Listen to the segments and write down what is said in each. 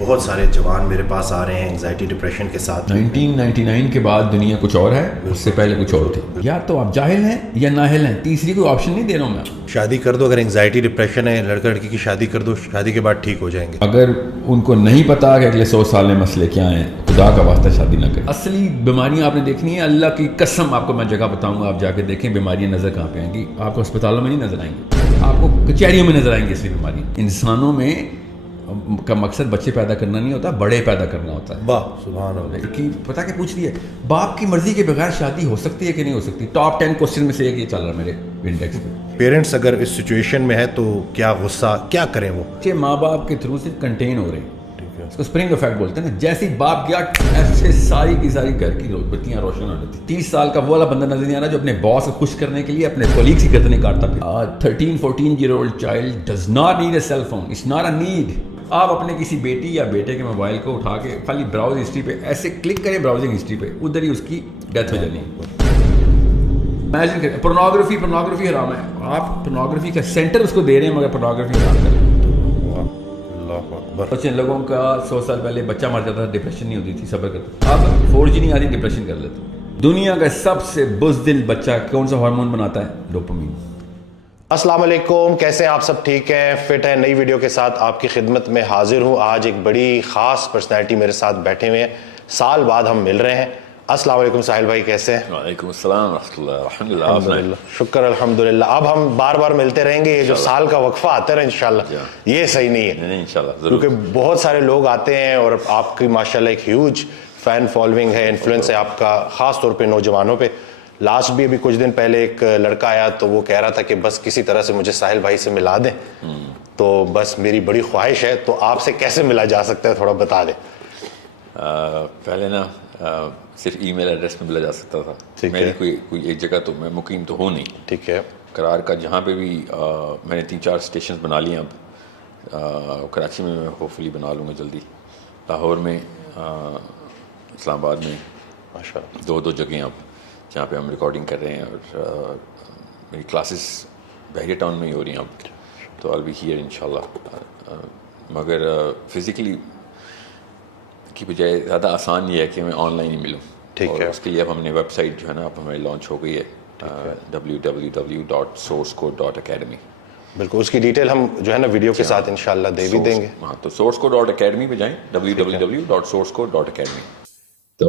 بہت سارے جوان میرے پاس آ رہے ہیں انگزائٹی ڈپریشن کے ساتھ. 1999 کے بعد دنیا کچھ اور ہے, اس سے پہلے کچھ اور تھی. یا تو آپ جاہل ہیں یا نااہل ہیں, تیسری کوئی آپشن نہیں دے رہا ہوں میں. شادی کر دو, اگر انگزائٹی ڈپریشن ہے لڑکا لڑکی کی شادی کر دو, شادی کے بعد ٹھیک ہو جائیں گے. اگر ان کو نہیں پتا کہ اگلے 100 سال میں مسئلے کیا ہیں, خدا کا واسطہ شادی نہ کریں. اصلی بیماریاں آپ نے دیکھنی ہے, اللہ کی قسم آپ کو میں جگہ بتاؤں گا, آپ جا کے دیکھیں بیماریاں نظر کہاں پہ آئیں گی. آپ کو اسپتالوں میں نہیں نظر آئیں گی, آپ کو کچہریوں میں نظر آئیں گی اصلی بیماریاں. انسانوں میں کا مقصد بچے پیدا کرنا نہیں ہوتا, بڑے پیدا کرنا ہوتا ہے. واہ سبحان اللہ. کہ پتہ کہ پوچھ رہی ہے باپ کی مرضی کے بغیر شادی ہو سکتی ہے کہ نہیں ہو سکتی. ٹاپ 10 کوسچن میں سے ایک یہ چل رہا ہے میرے انڈیکس پہ. پیرنٹس اگر اس سچویشن میں ہے تو کیا غصہ, کیا کریں وہ؟ بچے ماں باپ کے تھرو سے کنٹین ہو رہے ہیں, اس کو اسپرنگ افیکٹ بولتے ہیں نا. جیسے ہی باپ گیا ایسے ساری کی ساری گھر کی بتیاں روشن ہو جاتی. 30 سال کا وہ والا بندہ نظر نہیں آ رہا جو اپنے باس کو خوش کرنے کے لیے اپنے کولیگس کی گردنیں کاٹتا پھر. 13-14 year old child does not need a cell phone. It's not a need. آپ اپنے کسی بیٹی یا بیٹے کے موبائل کو اٹھا کے خالی براؤز ہسٹری پہ ایسے کلک کریں, براؤزنگ ہسٹری پہ, ادھر ہی اس کی ڈیتھ ہو جانی. امیجن کریں پورنوگرافی حرام ہے. آپ پورنوگرافی کا سینٹر اس کو دے رہے ہیں مگر پورنوگرافی حرام کر رہے ہیں. اللہ اکبر. کچھ لوگوں کا 100 سال پہلے بچہ مر جاتا تھا, ڈپریشن نہیں ہوتی تھی, صبر کرتا. اب 4G نہیں آتی, ڈپریشن کر لیتے. دنیا کا سب سے بزدل بچہ کون سا ہارمون بناتا ہے؟ ڈوپامین. السلام علیکم, کیسے ہیں آپ سب؟ ٹھیک ہیں, فٹ ہیں. نئی ویڈیو کے ساتھ آپ کی خدمت میں حاضر ہوں. آج ایک بڑی خاص پرسنالٹی میرے ساتھ بیٹھے ہوئے ہیں, سال بعد ہم مل رہے ہیں. السلام علیکم ساحل بھائی, کیسے ہیں؟ وعلیکم السلام ورحمۃ اللہ. الحمدللہ, شکر الحمدللہ. اب ہم بار بار ملتے رہیں گے. یہ جو سال کا وقفہ آتا ہے نا انشاءاللہ, یہ صحیح نہیں ہے انشاءاللہ, کیونکہ بہت سارے لوگ آتے ہیں اور آپ کی ماشاءاللہ ایک ہیوج فین فالوئنگ ہے, انفلوئنس ہے آپ کا, خاص طور پہ نوجوانوں پہ. لاسٹ بھی ابھی کچھ دن پہلے ایک لڑکا آیا تو وہ کہہ رہا تھا کہ بس کسی طرح سے مجھے ساحل بھائی سے ملا دیں. تو بس میری بڑی خواہش ہے, تو آپ سے کیسے ملا جا سکتا ہے تھوڑا بتا دیں. پہلے نا صرف ای میل ایڈریس پہ ملا جا سکتا تھا. میری کوئی ایک جگہ تو میں مقیم تو ہوں نہیں. ٹھیک ہے. قرار کا جہاں پہ بھی میں نے 3-4 اسٹیشنز بنا لیے. اب کراچی میں ہوپ فلی بنا لوں گا جلدی, لاہور میں, اسلام آباد میں, ماشاء اللہ 2 جگہیں اب جہاں پہ ہم ریکارڈنگ کر رہے ہیں. اور میری کلاسز بحریہ ٹاؤن میں ہی ہو رہی ہیں اب, تو آل بی ہیئر انشاءاللہ. مگر فزیکلی کی بجائے زیادہ آسان یہ ہے کہ میں آن لائن ہی ملوں. ٹھیک ہے. اس کے لیے اب ہم نے ویب سائٹ جو ہے نا اب ہماری لانچ ہو گئی ہے, www.sourcecode.academy. بالکل, اس کی ڈیٹیل ہم جو ہے نا ویڈیو کے ساتھ انشاءاللہ دے بھی دیں گے. ہاں, تو sourcecode.academy پہ جائیں, www.sourcecode.academy. تو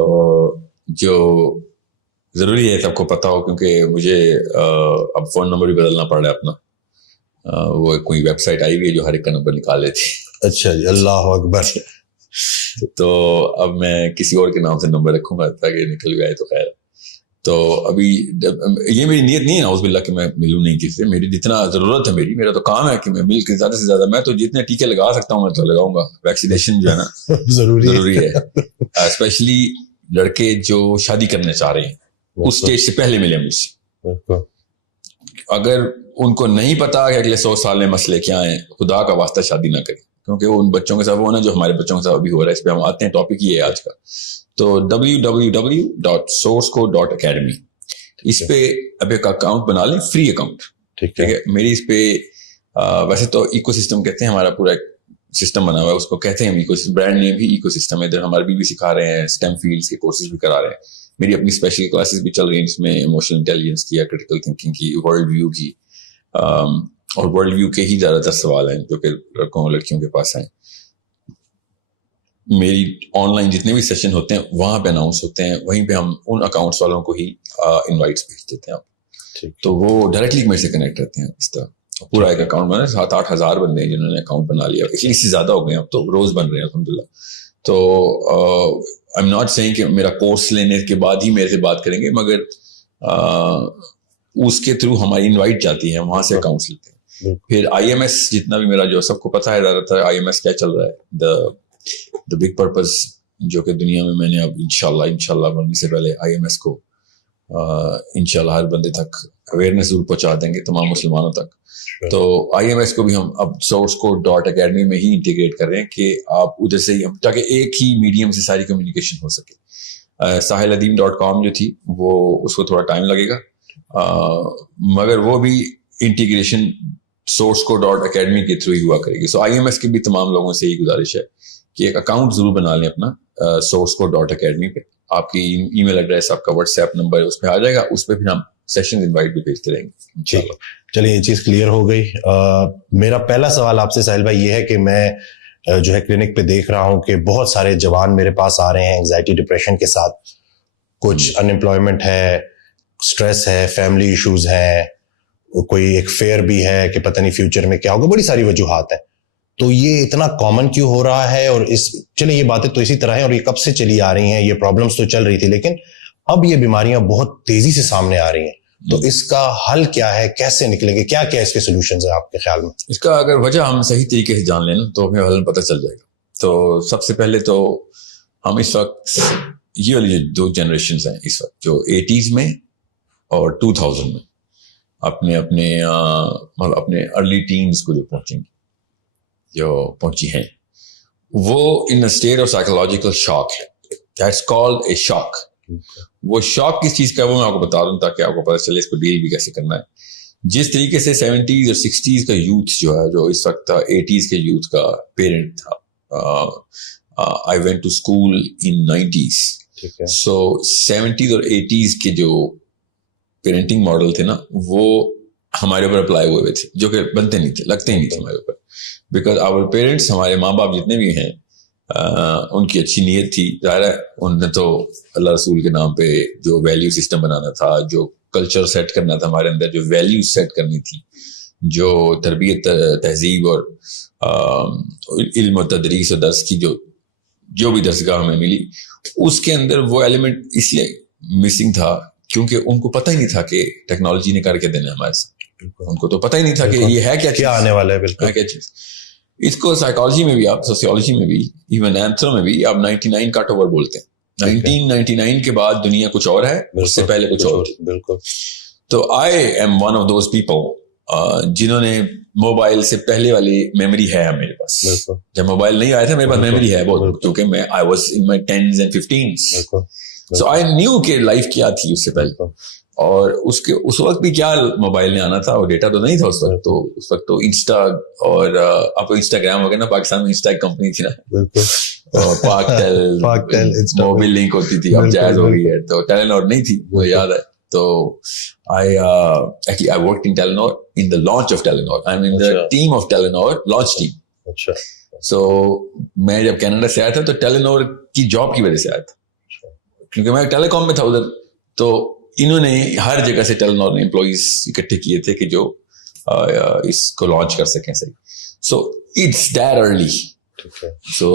جو ضروری ہے سب کو پتا ہو, کیونکہ مجھے اب فون نمبر بھی بدلنا پڑ رہا ہے اپنا. وہ کوئی ویب سائٹ آئی ہوئی ہے جو ہر ایک کا نمبر نکال لیتی. اچھا جی, اللہ اکبر. تو اب میں کسی اور کے نام سے نمبر رکھوں گا تاکہ نکل گئے تو خیر. تو ابھی یہ میری نیت نہیں ہے نعوذ باللہ کہ میں ملوں نہیں کسی سے. میری جتنا ضرورت ہے, میرا تو کام ہے کہ میں مل کے زیادہ سے زیادہ, میں تو جتنے ٹیکے لگا سکتا ہوں میں تو لگاؤں گا. ویکسینیشن جو ہے نا ضروری ہے, اسپیشلی لڑکے جو شادی کرنا چاہ رہے ہیں اس سٹیج سے پہلے ملے مجھ سے. اگر ان کو نہیں پتا کہ اگلے 100 سال میں مسئلے کیا ہیں, خدا کا واسطہ شادی نہ کریں, کیونکہ وہ ان بچوں کے ساتھ وہ نا جو ہمارے بچوں کے ساتھ ابھی ہو رہا ہے. اس پہ ہم آتے ہیں, ٹاپک یہ ہے آج کا. تو www.sourcecode.academy, اس پہ اب ایک اکاؤنٹ بنا لیں, فری اکاؤنٹ. ٹھیک ہے. میری اس پہ ویسے تو ایکو سسٹم کہتے ہیں, ہمارا پورا ایک سسٹم بنا ہوا ہے, اس کو کہتے ہیں ہم ایکو سسٹم. برانڈ نیم بھی ایکو سسٹم ہے. ادھر ہمارے بھی سکھا رہے ہیں, اسٹیم فیلڈس کے کورسز بھی کرا رہے ہیں. میری اپنی اسپیشل کلاسز بھی چل رہی ہیں, جس میں ایموشنل انٹیلیجنس کی, کریٹیکل تھنکنگ کی, ورلڈ ویو کی, اور ورلڈ ویو کے ہی زیادہ تر سوال ہیں جو کہ لڑکوں اور لڑکیوں کے پاس ہیں. میری آن لائن جتنے بھی سیشن ہوتے ہیں وہاں پہ اناؤنس ہوتے ہیں, وہیں پہ ہم ان اکاؤنٹس والوں کو ہی انوائٹس بھیج دیتے ہیں. تو وہ ڈائریکٹلی میرے سے کنیکٹ رہتے ہیں. اس طرح پورا ایک اکاؤنٹ بنا, 7-8 ہزار بندے ہیں جنہوں نے اکاؤنٹ بنا لیا. اس سے زیادہ ہو گئے اب تو, روز بن رہے ہیں الحمدللہ. تو آئی ایم ناٹ سیئنگ کہ میرا کورس لینے کے بعد ہی میرے سے بات کریں گے, مگر اس کے تھرو ہماری انوائٹ جاتی ہے, وہاں سے اکاؤنٹس لیتے ہیں. پھر آئی ایم ایس جتنا بھی میرا جو سب کو پتا ہے زیادہ تر آئی ایم ایس کیا چل رہا ہے, دا بگ پرپز, جو کہ دنیا میں نے اب انشاءاللہ بننے سے پہلے آئی ایم ایس کو انشاءاللہ ہر بندے تک اویئرنیس ضرور پہنچا دیں گے, تمام مسلمانوں تک. تو آئی ایم ایس کو بھی ہم اب sourcecode.academy میں ہی انٹیگریٹ کر رہے ہیں کہ آپ ادھر سے ہی, تاکہ ایک ہی میڈیم سے ساری کمیونیکیشن ہو سکے. sahiladeen.com جو تھی وہ, اس کو تھوڑا ٹائم لگے گا, مگر وہ بھی انٹیگریشن sourcecode.academy کے تھرو ہی ہوا کرے گی. سو آئی ایم ایس کی بھی تمام لوگوں سے یہی گزارش ہے کہ ایک اکاؤنٹ ضرور بنا لیں اپنا sourceCode.academy پہ. آپ کی ای میل ایڈریس, آپ کا واٹس ایپ نمبر اس پہ آ جائے گا, اس پہ پھر ہم سیشن انوائٹ بھی بھیجتے رہیں گے. ٹھیک, چلیے یہ چیز کلیئر ہو گئی. میرا پہلا سوال آپ سے ساحل بھائی یہ ہے کہ میں جو ہے کلینک پہ دیکھ رہا ہوں کہ بہت سارے جوان میرے پاس آ رہے ہیں انگزائٹی ڈپریشن کے ساتھ. کچھ ان امپلائمنٹ ہے, اسٹریس ہے, فیملی ایشوز ہیں, کوئی ایک فیئر بھی ہے کہ پتہ نہیں فیوچر میں کیا ہوگا, بڑی ساری وجوہات ہیں. تو یہ اتنا کامن کیوں ہو رہا ہے؟ اور چلیں یہ باتیں تو اسی طرح ہیں اور یہ کب سے چلی آ رہی ہیں, یہ پرابلمس تو چل رہی تھی, لیکن اب یہ بیماریاں بہت تیزی سے سامنے آ رہی ہیں. تو اس کا حل کیا ہے, کیسے نکلیں گے, کیا کیا اس کے سولوشنز ہیں آپ کے خیال میں؟ اس کا اگر وجہ ہم صحیح طریقے سے جان لیں نا تو ہمیں حل پتہ چل جائے گا. تو سب سے پہلے تو ہم اس وقت یہ والی جو 2 جنریشنز ہیں اس وقت, جو 80s میں اور 2000 میں اپنے ارلی ٹینز کو جو پہنچی ہیں, وہ ان اسٹیٹ آف سائیکولوجیکل شاک ہے. دیٹس کالڈ اے شاک. وہ شاک کس چیز کا ہے وہ میں آپ کو بتا دوں تاکہ آپ کو پتہ چلے اس کو ڈیل بھی کیسے کرنا ہے. جس طریقے سے 70s اور 60s کا یوتھ جو ہے, جو اس وقت 80s کے یوتھ کا پیرنٹ تھا, I went to school in 90s. So 70s اور 80s کے جو پیرنٹنگ ماڈل تھے نا, وہ ہمارے اوپر اپلائی ہوئے تھے, جو کہ بنتے نہیں تھے, لگتے ہی نہیں تھے ہمارے اوپر. بیکاز آور پیرنٹس, ہمارے ماں باپ جتنے بھی ہیں, ان کی اچھی نیت تھی. ظاہر ہے ان نے تو اللہ رسول کے نام پہ جو ویلیو سسٹم بنانا تھا, جو کلچر سیٹ کرنا تھا ہمارے اندر, جو ویلیو سیٹ کرنی تھی, جو تربیت تہذیب اور علم و تدریس و درس کی جو بھی درسگاہ ہمیں ملی, اس کے اندر وہ ایلیمنٹ اس لیے مسنگ تھا کیونکہ ان کو پتہ ہی نہیں تھا کہ ٹیکنالوجی نے کر کے دینا ہے ہمارے ساتھ. ان کو تو پتہ ہی نہیں تھا کہ یہ ہے کیا آنے والا ہے. بالکل کیا چیز. اس کو سائیکالوجی میں بھی, آپ سوسیولوجی میں بھی, ایون اینتھرو میں بھی آپ 99 کٹ اوور بولتے ہیں. 1999 کے بعد دنیا کچھ اور ہے, اس سے پہلے کچھ اور. بالکل. تو I am one of those people جنہوں نے موبائل سے پہلے والی میموری ہے میرے پاس. جب موبائل نہیں آیا تھا میرے پاس میموری ہے بہت, کیونکہ میں I was in my 10s and 15s. So I knew کہ لائف کیا تھی اس سے پہلے, اور اس وقت بھی کیا موبائل نے آنا تھا اور ڈیٹا تو نہیں تھا اس وقت. تو اس وقت تو انسٹا اور اب تو انسٹاگرام ہو گیا نا, پاکستان میں انسٹا ایک کمپنی تھی نا, پاک ٹیل موبائل لنک ہوتی تھی, اب جائز ہو گئی ہے. تو ٹیلینور نہیں تھی, مجھے یاد ہے. تو I worked in Telenor in the launch of Telenor. I'm in the team of Telenor, launch team. اچھا. So میں جب کینیڈا سے آیا تھا تو ٹیلینور کی جاب کی وجہ سے آیا تھا, کیونکہ میں ٹیلی کام میں تھا ادھر. تو انہوں نے ہر جگہ سے ٹیلینور نے امپلائیز اکٹھے کیے تھے کہ جو اس کو لانچ کر سکیں صحیح. So it's that early. So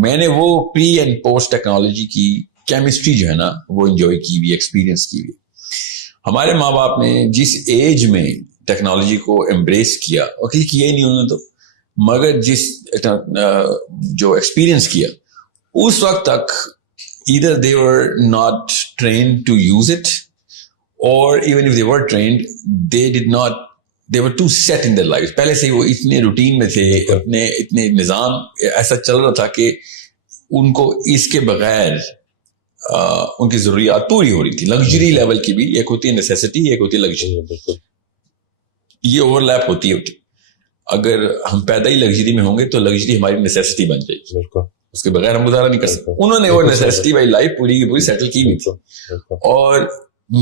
میں نے وہ پری اینڈ پوسٹ ٹیکنالوجی کی کیمسٹری جو ہے نا وہ انجوائے کی ہوئی, ایکسپیرینس کی ہوئی. ہمارے ماں باپ نے جس ایج میں ٹیکنالوجی کو امبریس کیا, اور کیا ہی نہیں انہوں نے تو, مگر جس جو ایکسپیرینس کیا اس وقت تک either they were not trained to use it, or even if they were trained, they were too set in their lives. پہلے سے وہ اتنے روٹین میں تھے, اتنے نظام ایسا چل رہا تھا کہ ان کو اس کے بغیر ان کی ضروریات پوری ہو رہی تھی. لگژری لیول کی بھی, ایک ہوتی ہے نیسیسٹی, ایک ہوتی ہے لگژری. یہ اوور لیپ ہوتی ہے. اگر ہم پیدا ہی لگژری میں ہوں گے تو لگژری ہماری نیسیسٹی بن جائے گی, اس کے بغیر ہم گزارا نہیں کر سکتے. انہوں نے وہ نیسیسٹی والی لائف پوری کی پوری سیٹل کی ہوئی تھی. اور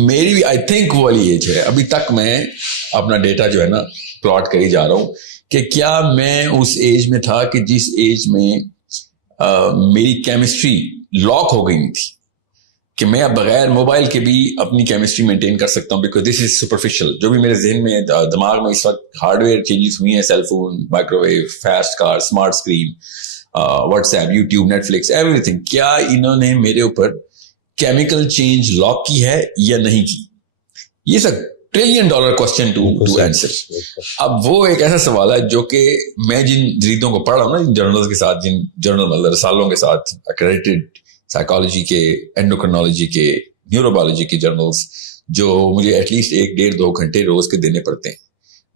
میری بھی آئی تھنک وہ والی ایج ہے. ابھی تک میں اپنا ڈیٹا جو ہے نا پلاٹ کری جا رہا ہوں کہ کیا میں اس ایج میں تھا کہ جس ایج میں میری کیمسٹری لاک ہو گئی نہیں تھی کہ میں اب بغیر موبائل کے بھی اپنی کیمسٹری مینٹین کر سکتا ہوں, بیکاز دس از سپرفیشل. جو بھی میرے ذہن میں دماغ میں اس وقت ہارڈ ویئر چینجز ہوئی ہیں, cell phone, microwave, fast car, smart screen, WhatsApp, YouTube, Netflix, everything, کیا انہوں نے میرے اوپر کیمیکل چینج لاک کی ہے یا نہیں کی؟ یہ سب $1 ٹریلین کوسچن ٹو آنسر. اب وہ ایک ایسا سوال ہے جو کہ میں جن جریدوں کو پڑھ رہا ہوں نا, جن جرنلز کے ساتھ, جن جرنل مطلب رسالوں کے ساتھ, ایکریڈیٹڈ سائیکالوجی کے, اینڈوکرنالوجی کے, نیوروبیولوجی کے جرنلز, جو مجھے ایٹ لیسٹ 1-1.5-2 گھنٹے روز کے دینے پڑتے ہیں.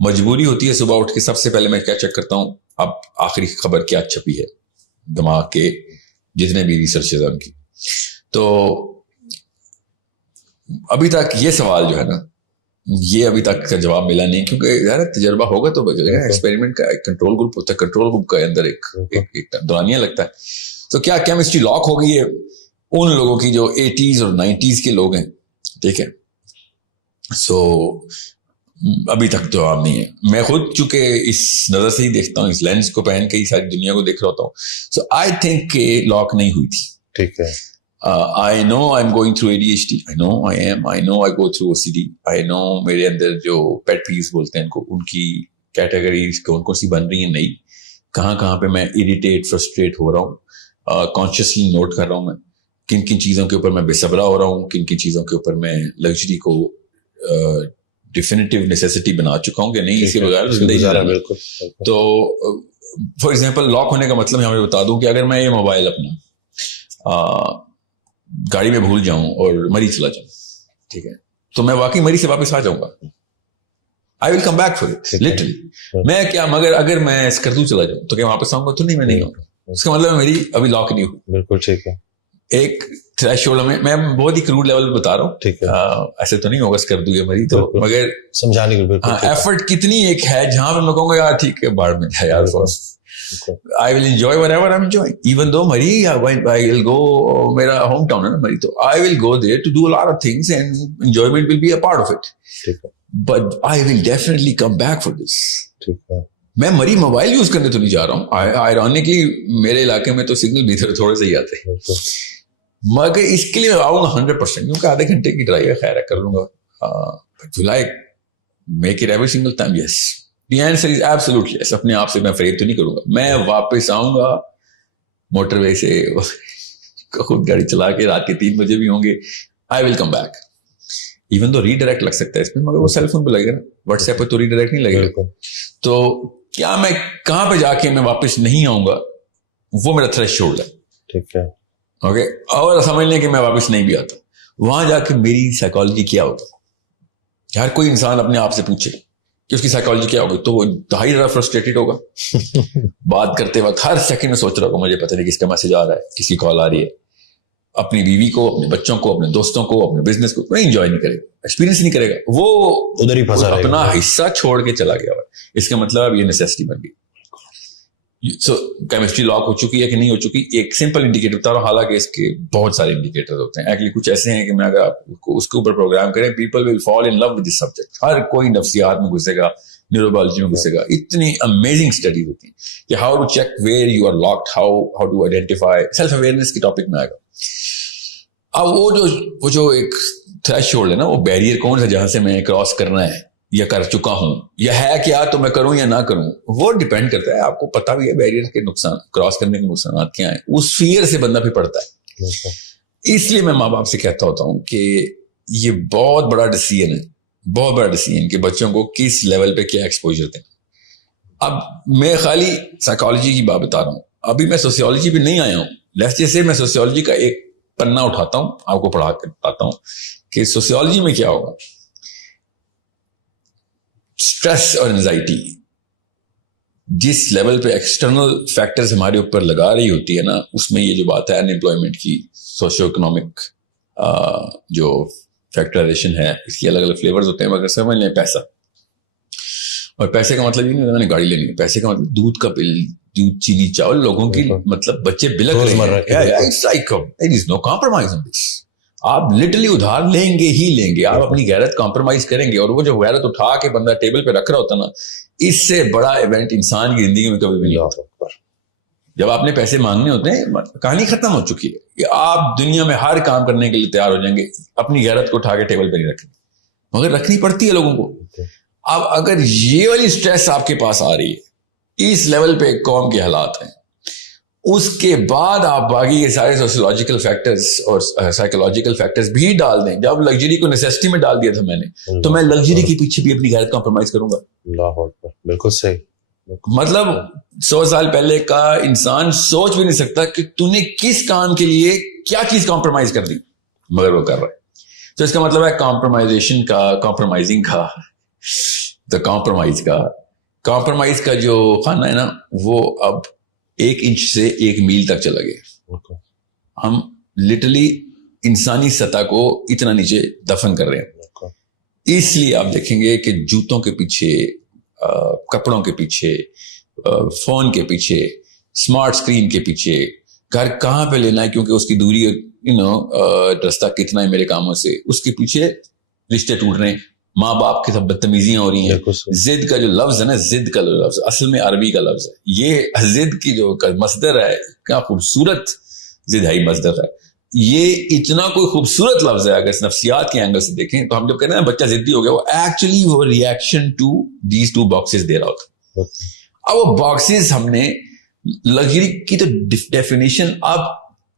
مجبوری ہوتی ہے صبح اٹھ کے سب سے پہلے میں کیا چیک کرتا ہوں, اب آخری خبر کیا چھپی ہے دماغ کے جتنے بھی ریسرچز ہیں ان کی. تو ابھی تک یہ سوال جو ہے نا یہ ابھی تک کا جواب ملا نہیں, کیونکہ یار تجربہ ہوگا تو بچے گا. ایکسپیریمنٹ کا ایک کنٹرول گروپ ہوتا ہے, کنٹرول گروپ کے اندر ایک دورانیہ لگتا ہے. تو کیا کیمسٹری لاک ہو گئی ہے ان لوگوں کی جو 80s اور 90s کے لوگ ہیں, ٹھیک ہے. سو ابھی تک جواب نہیں ہے. میں خود چونکہ اس نظر سے ہی دیکھتا ہوں, اس لینس کو پہن کے ہی ساری دنیا کو دیکھ رہا ہوتا ہوں. سو آئی تھنک کہ لاک نہیں ہوئی تھی. ٹھیک ہے. I know I'm going through ADHD. I know I am. I know I go through OCD. I know میرے اندر جو pet peeves بولتے ہیں ان کی کیٹیگریز کون کون سی بن رہی ہیں نئی, کہاں کہاں پہ میں اریٹیٹ فرسٹریٹ ہو رہا ہوں. کانشیسلی نوٹ کر رہا ہوں میں کن کن چیزوں کے اوپر میں بے صبرا ہو رہا ہوں, کن کن چیزوں کے اوپر میں لگژری کو ڈیفینیٹیو نیسیسٹی بنا چکا ہوں کہ نہیں اس کے بغیر زندگی. تو فار ایگزامپل لاک ہونے کا مطلب میں بتا دوں کہ اگر میں یہ موبائل اپنا گاڑی میں بھول جاؤں اور مری چلا جاؤں, ٹھیک ہے, تو میں واقعی مری سے واپس آ جاؤں گا. I will come back for it literally. میں کیا مگر اگر میں اسکردو چلا جاؤں تو کیا واپس آؤں گا؟ تو نہیں, میں نہیں آؤں گا. اس کا مطلب میری ابھی لاک نہیں ہوئی. بالکل ٹھیک ہے. ایک تھریش ہولڈ میں بہت ہی کروڈ لیول پہ بتا رہا ہوں, ٹھیک ہے, ایسے تو نہیں ہوگا اسکردو یا مری, تو مگر سمجھانے کے ایفرٹ کتنی ایک ہے جہاں پہ میں کہوں گا یار ٹھیک ہے باڑ میں ہے یار, I will enjoy whatever I'm enjoying. Even though Mari, I will go, میرا ہوم ٹاؤن ہے نا Mari, تو I will go there to do a lot of things and enjoyment will be a part of it. But I will definitely come back for this. میں Mari mobile use کرنے تو نہیں جا رہا ہوں. Ironically میرے علاقے میں تو سگنل بھی تھوڑے سے ہی آتے ہیں, مگر اس کے لیے میں آؤں گا 100%, کیونکہ آدھے گھنٹے کی ڈرائیو ہے, خیر ہے کر لوں گا. Will I make it every single time? Yes. The answer is absolutely yes. اپنے آپ سے میں فریب تو نہیں کروں گا. میں واپس آؤں گا موٹر وے سے خود گاڑی چلا کے, رات کے 3 بجے بھی ہوں گے. I will come back. Even though redirect لگ سکتا ہے اس میں, مگر وہ سیل فون پہ لگے گا, واٹس ایپ پہ تو ریڈائریکٹ نہیں لگے گا. تو کیا میں کہاں پہ جا کے میں واپس نہیں آؤں گا, وہ میرا تھریش ہولڈ ہے. ٹھیک ہے, اوکے. اور سمجھ لیں کہ میں واپس نہیں بھی آتا, وہاں جا کے میری سائیکالوجی کیا ہوگا. ہر کوئی انسان اپنے آپ سے پوچھے کہ اس کی سائیکالوجی کیا ہوگی, تو وہ انتہائی زیادہ فرسٹریٹڈ ہوگا. بات کرتے وقت ہر سیکنڈ میں سوچ رہا ہوگا مجھے پتہ نہیں کس کا میسج آ رہا ہے, کس کی کال آ رہی ہے. اپنی بیوی کو, اپنے بچوں کو, اپنے دوستوں کو, اپنے بزنس کو کوئی انجوائے نہیں کرے گا, ایکسپیرینس نہیں کرے گا, وہ ادھر ہی پھنسا اپنا حصہ چھوڑ کے چلا گیا. اس کا مطلب اب یہ نیسیسٹی بن گئی. سو کیمسٹری لاک ہو چکی ہے کہ نہیں ہو چکی, ایک سمپل انڈیکیٹر بتا رہا ہوں, حالانکہ اس کے بہت سارے انڈیکیٹر ہوتے ہیں. ایکچولی کچھ ایسے ہیں کہ میں اگر آپ کو اس کے اوپر پروگرام کریں, people will fall in love with this subject. ہر کوئی نفسیات میں گھسے گا, نیوروبیولوجی میں گھسے گا. اتنی امیزنگ اسٹڈی ہوتی ہیں کہ how to check where you are locked, how to identify. Self awareness کے ٹاپک میں آئے گا. اب وہ جو ایک تھریش ہولڈ ہے نا, وہ بیریئر کون سا جہاں سے میں کراس کرنا ہے یا کر چکا ہوں, یا ہے کیا تو میں کروں یا نہ کروں, وہ ڈیپینڈ کرتا ہے. آپ کو پتا بھی ہے بیریئر کے نقصان, کراس کرنے کے نقصانات کیا ہیں, اس فیئر سے بندہ پھر پڑتا ہے. اس لیے میں ماں باپ سے کہتا ہوتا ہوں کہ یہ بہت بڑا ڈیسیژن ہے, بہت بڑا ڈیسیژن کہ بچوں کو کس لیول پہ کیا ایکسپوجر دیں. اب میں خالی سائیکالوجی کی بات بتا رہا ہوں, ابھی میں سوسیولوجی پہ نہیں آیا ہوں. لیٹس جیسے میں سوسیولوجی کا ایک پنا اٹھاتا ہوں, آپ کو پڑھا کے بتاتا ہوں کہ سوسیولوجی میں کیا ہوگا. اسٹریس اور انزائٹی جس لیول پہ ایکسٹرنل فیکٹرز ہمارے اوپر لگا رہی ہوتی ہے نا, اس میں یہ جو بات ہے ان امپلائمنٹ کی, سوشیو اکنامک جو فیکٹرائزیشن ہے, اس کی الگ الگ فلیورز ہوتے ہیں. مگر سمجھ لیں پیسہ, اور پیسے کا مطلب یہ نہیں ہوتا گاڑی لینی ہے, پیسے کا مطلب دودھ کا بل, دودھ, چینی, چاول, لوگوں کی مطلب بچے بلک رہے ہیں. آپ لٹرلی ادھار لیں گے ہی لیں گے, آپ اپنی غیرت کمپرومائز کریں گے. اور وہ جو غیرت اٹھا کے بندہ ٹیبل پہ رکھ رہا ہوتا نا, اس سے بڑا ایونٹ انسان کی زندگی میں کبھی بھی نہیں ہوتا. جب آپ نے پیسے مانگنے ہوتے ہیں, کہانی ختم ہو چکی ہے کہ آپ دنیا میں ہر کام کرنے کے لیے تیار ہو جائیں گے, اپنی غیرت کو اٹھا کے ٹیبل پہ نہیں رکھیں, مگر رکھنی پڑتی ہے لوگوں کو. اب اگر یہ والی سٹریس آپ کے پاس آ رہی ہے, اس لیول پہ ایک قوم کے حالات ہیں, اس کے بعد آپ باقی کے سارے سوشیولوجیکل فیکٹرز اور سائیکولوجیکل فیکٹرز بھی ڈال دیں. جب لگژری کو نیسیسٹی میں ڈال دیا تھا میں نے, تو میں لگژری کے پیچھے بھی اپنی غیرت کمپرومائز کروں گا. اللہ اکبر, بالکل صحیح. مطلب 100 سال پہلے کا انسان سوچ بھی نہیں سکتا کہ تو نے کس کام کے لیے کیا چیز کمپرومائز کر دی, مگر وہ کر رہا ہے. تو اس کا مطلب ہے کمپرومائزیشن کا, کمپرومائزنگ کا, تو کمپرومائز کا جو خانہ ہے نا, وہ اب 1 انچ سے 1 میل تک چلا گیا. ہم لٹرلی انسانی سطح کو اتنا نیچے دفن کر رہے ہیں. اس لیے آپ دیکھیں گے کہ جوتوں کے پیچھے، کپڑوں کے پیچھے، فون کے پیچھے، اسمارٹ اسکرین کے پیچھے، گھر کہاں پہ لینا ہے کیونکہ اس کی دوری رستہ کتنا ہے میرے کاموں سے، اس کے پیچھے رشتے ٹوٹ رہے ہیں، ماں باپ کی سب بدتمیزیاں ہو رہی ہیں. ضد کا جو لفظ ہے نا، ضد کا جو لفظ اصل میں عربی کا لفظ ہے. یہ ضد کی جو مصدر ہے، کیا خوبصورت ضد ہے مصدر ہے. یہ اتنا کوئی خوبصورت لفظ ہے. اگر نفسیات کے اینگل سے دیکھیں تو ہم جب کہتے ہیں بچہ ضدی ہو گیا، وہ ایکچولی وہ reaction to these two boxes دے رہا ہوتا. اب وہ باکسز ہم نے لگژری کی تو ڈیفینیشن، اب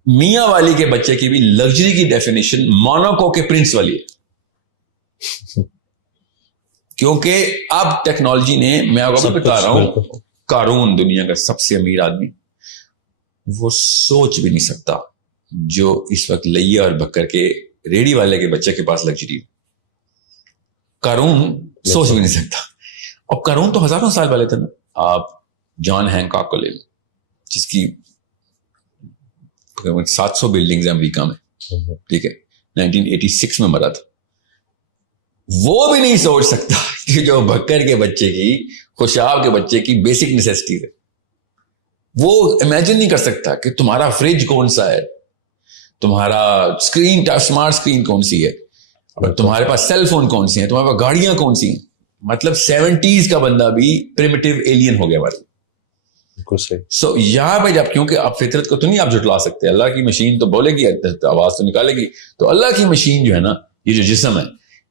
میاں والی کے بچے کی بھی لگژری کی ڈیفینیشن موناکو کے پرنس والی ہے. کیونکہ اب ٹیکنالوجی نے، میں آپ کو بتا رہا ہوں، قارون دنیا کا سب سے امیر آدمی، وہ سوچ بھی نہیں سکتا جو اس وقت لیا اور بکر کے ریڑی والے کے بچے کے پاس لگژری. قارون سوچ بھی نہیں سکتا. اب قارون تو ہزاروں سال والے تھے نا. آپ جان ہینکاک کو لے لیں، جس کی 700 بلڈنگز ہیں امریکہ میں، ٹھیک ہے، 1986 میں مرا تھا. وہ بھی نہیں سوچ سکتا کہ جو بکر کے بچے کی، خوشاب کے بچے کی بیسک نیسیسٹی ہے، وہ امیجن نہیں کر سکتا کہ تمہارا فریج کون سا ہے، تمہارا اسمارٹ اسکرین کون سی ہے، اور تمہارے پاس سیل فون کون سی ہیں، تمہارے پاس گاڑیاں کون سی ہیں. مطلب 70s کا بندہ بھی پریمیٹیو ایلین ہو گیا ہمارے. سو یہاں پہ جب، کیونکہ آپ فطرت کو تو نہیں آپ جھٹلا سکتے، اللہ کی مشین تو بولے گی، آواز تو نکالے گی. تو اللہ کی مشین جو ہے نا، یہ جو جسم ہے،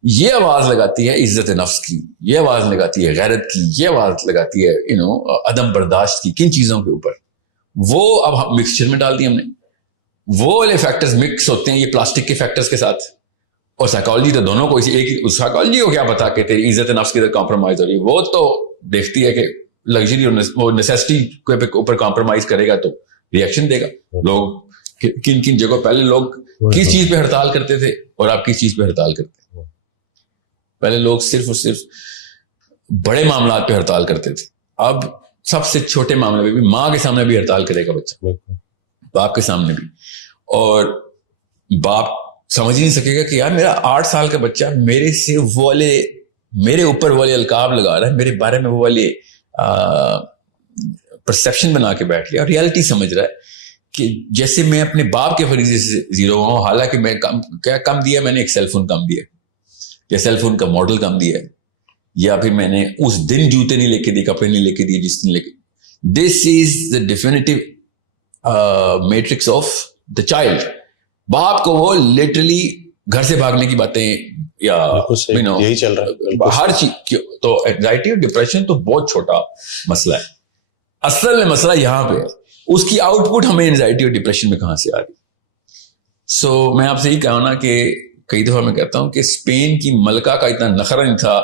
یہ آواز لگاتی ہے عزت نفس کی، یہ آواز لگاتی ہے غیرت کی، یہ آواز لگاتی ہے عدم برداشت کی. کن چیزوں کے اوپر؟ وہ اب مکسچر میں ڈال دی ہم نے. وہ والے فیکٹرز مکس ہوتے ہیں یہ پلاسٹک کے فیکٹرز کے ساتھ. اور سائیکالوجی تو دونوں کو ایک ہی، سائیکالوجی کو کیا پتا کہ تیری عزت نفس کی طرح کمپرومائز ہو رہی ہے. وہ تو دیکھتی ہے کہ لگژری اور نیسیسٹی کے اوپر کمپرومائز کرے گا تو ریئیکشن دے گا. لوگ کن کن جگہوں، پہلے لوگ کس چیز پہ ہڑتال کرتے تھے اور آپ کس چیز پہ ہڑتال کرتے ہیں؟ پہلے لوگ صرف اور صرف بڑے معاملات پہ ہڑتال کرتے تھے. اب سب سے چھوٹے معاملے پہ بھی، ماں کے سامنے بھی ہڑتال کرے گا بچہ، باپ کے سامنے بھی. اور باپ سمجھ ہی نہیں سکے گا کہ یار میرا 8 سال کا بچہ میرے سے وہ والے، میرے اوپر والے القاب لگا رہا ہے، میرے بارے میں وہ والے پرسیپشن بنا کے بیٹھ لیا. ریالٹی سمجھ رہا ہے کہ جیسے میں اپنے باپ کے فریضے سے زیرو ہوا ہوں، حالانکہ میں کیا کم دیا، میں نے ایک سیل فون کم دیا، یا سیل فون کا ماڈل کم دیا ہے، یا پھر میں نے اس دن جوتے نہیں لے کے دیے، کپڑے نہیں لے کے دیے جس دن لے کے. This is the definitive matrix of the child. باپ کو وہ لٹرلی گھر سے بھاگنے کی باتیں، یا یہی چل رہا ہے ہر چیز. تو اینگزائٹی اور ڈپریشن تو بہت چھوٹا مسئلہ ہے. اصل میں مسئلہ یہاں پہ ہے، اس کی آؤٹ پٹ ہمیں اینگزائٹی اور ڈپریشن میں کہاں سے آ رہی. سو میں آپ سے یہ کہا نا کہ کئی دفعہ میں کہتا ہوں کہ اسپین کی ملکہ کا اتنا نخرہ نہیں تھا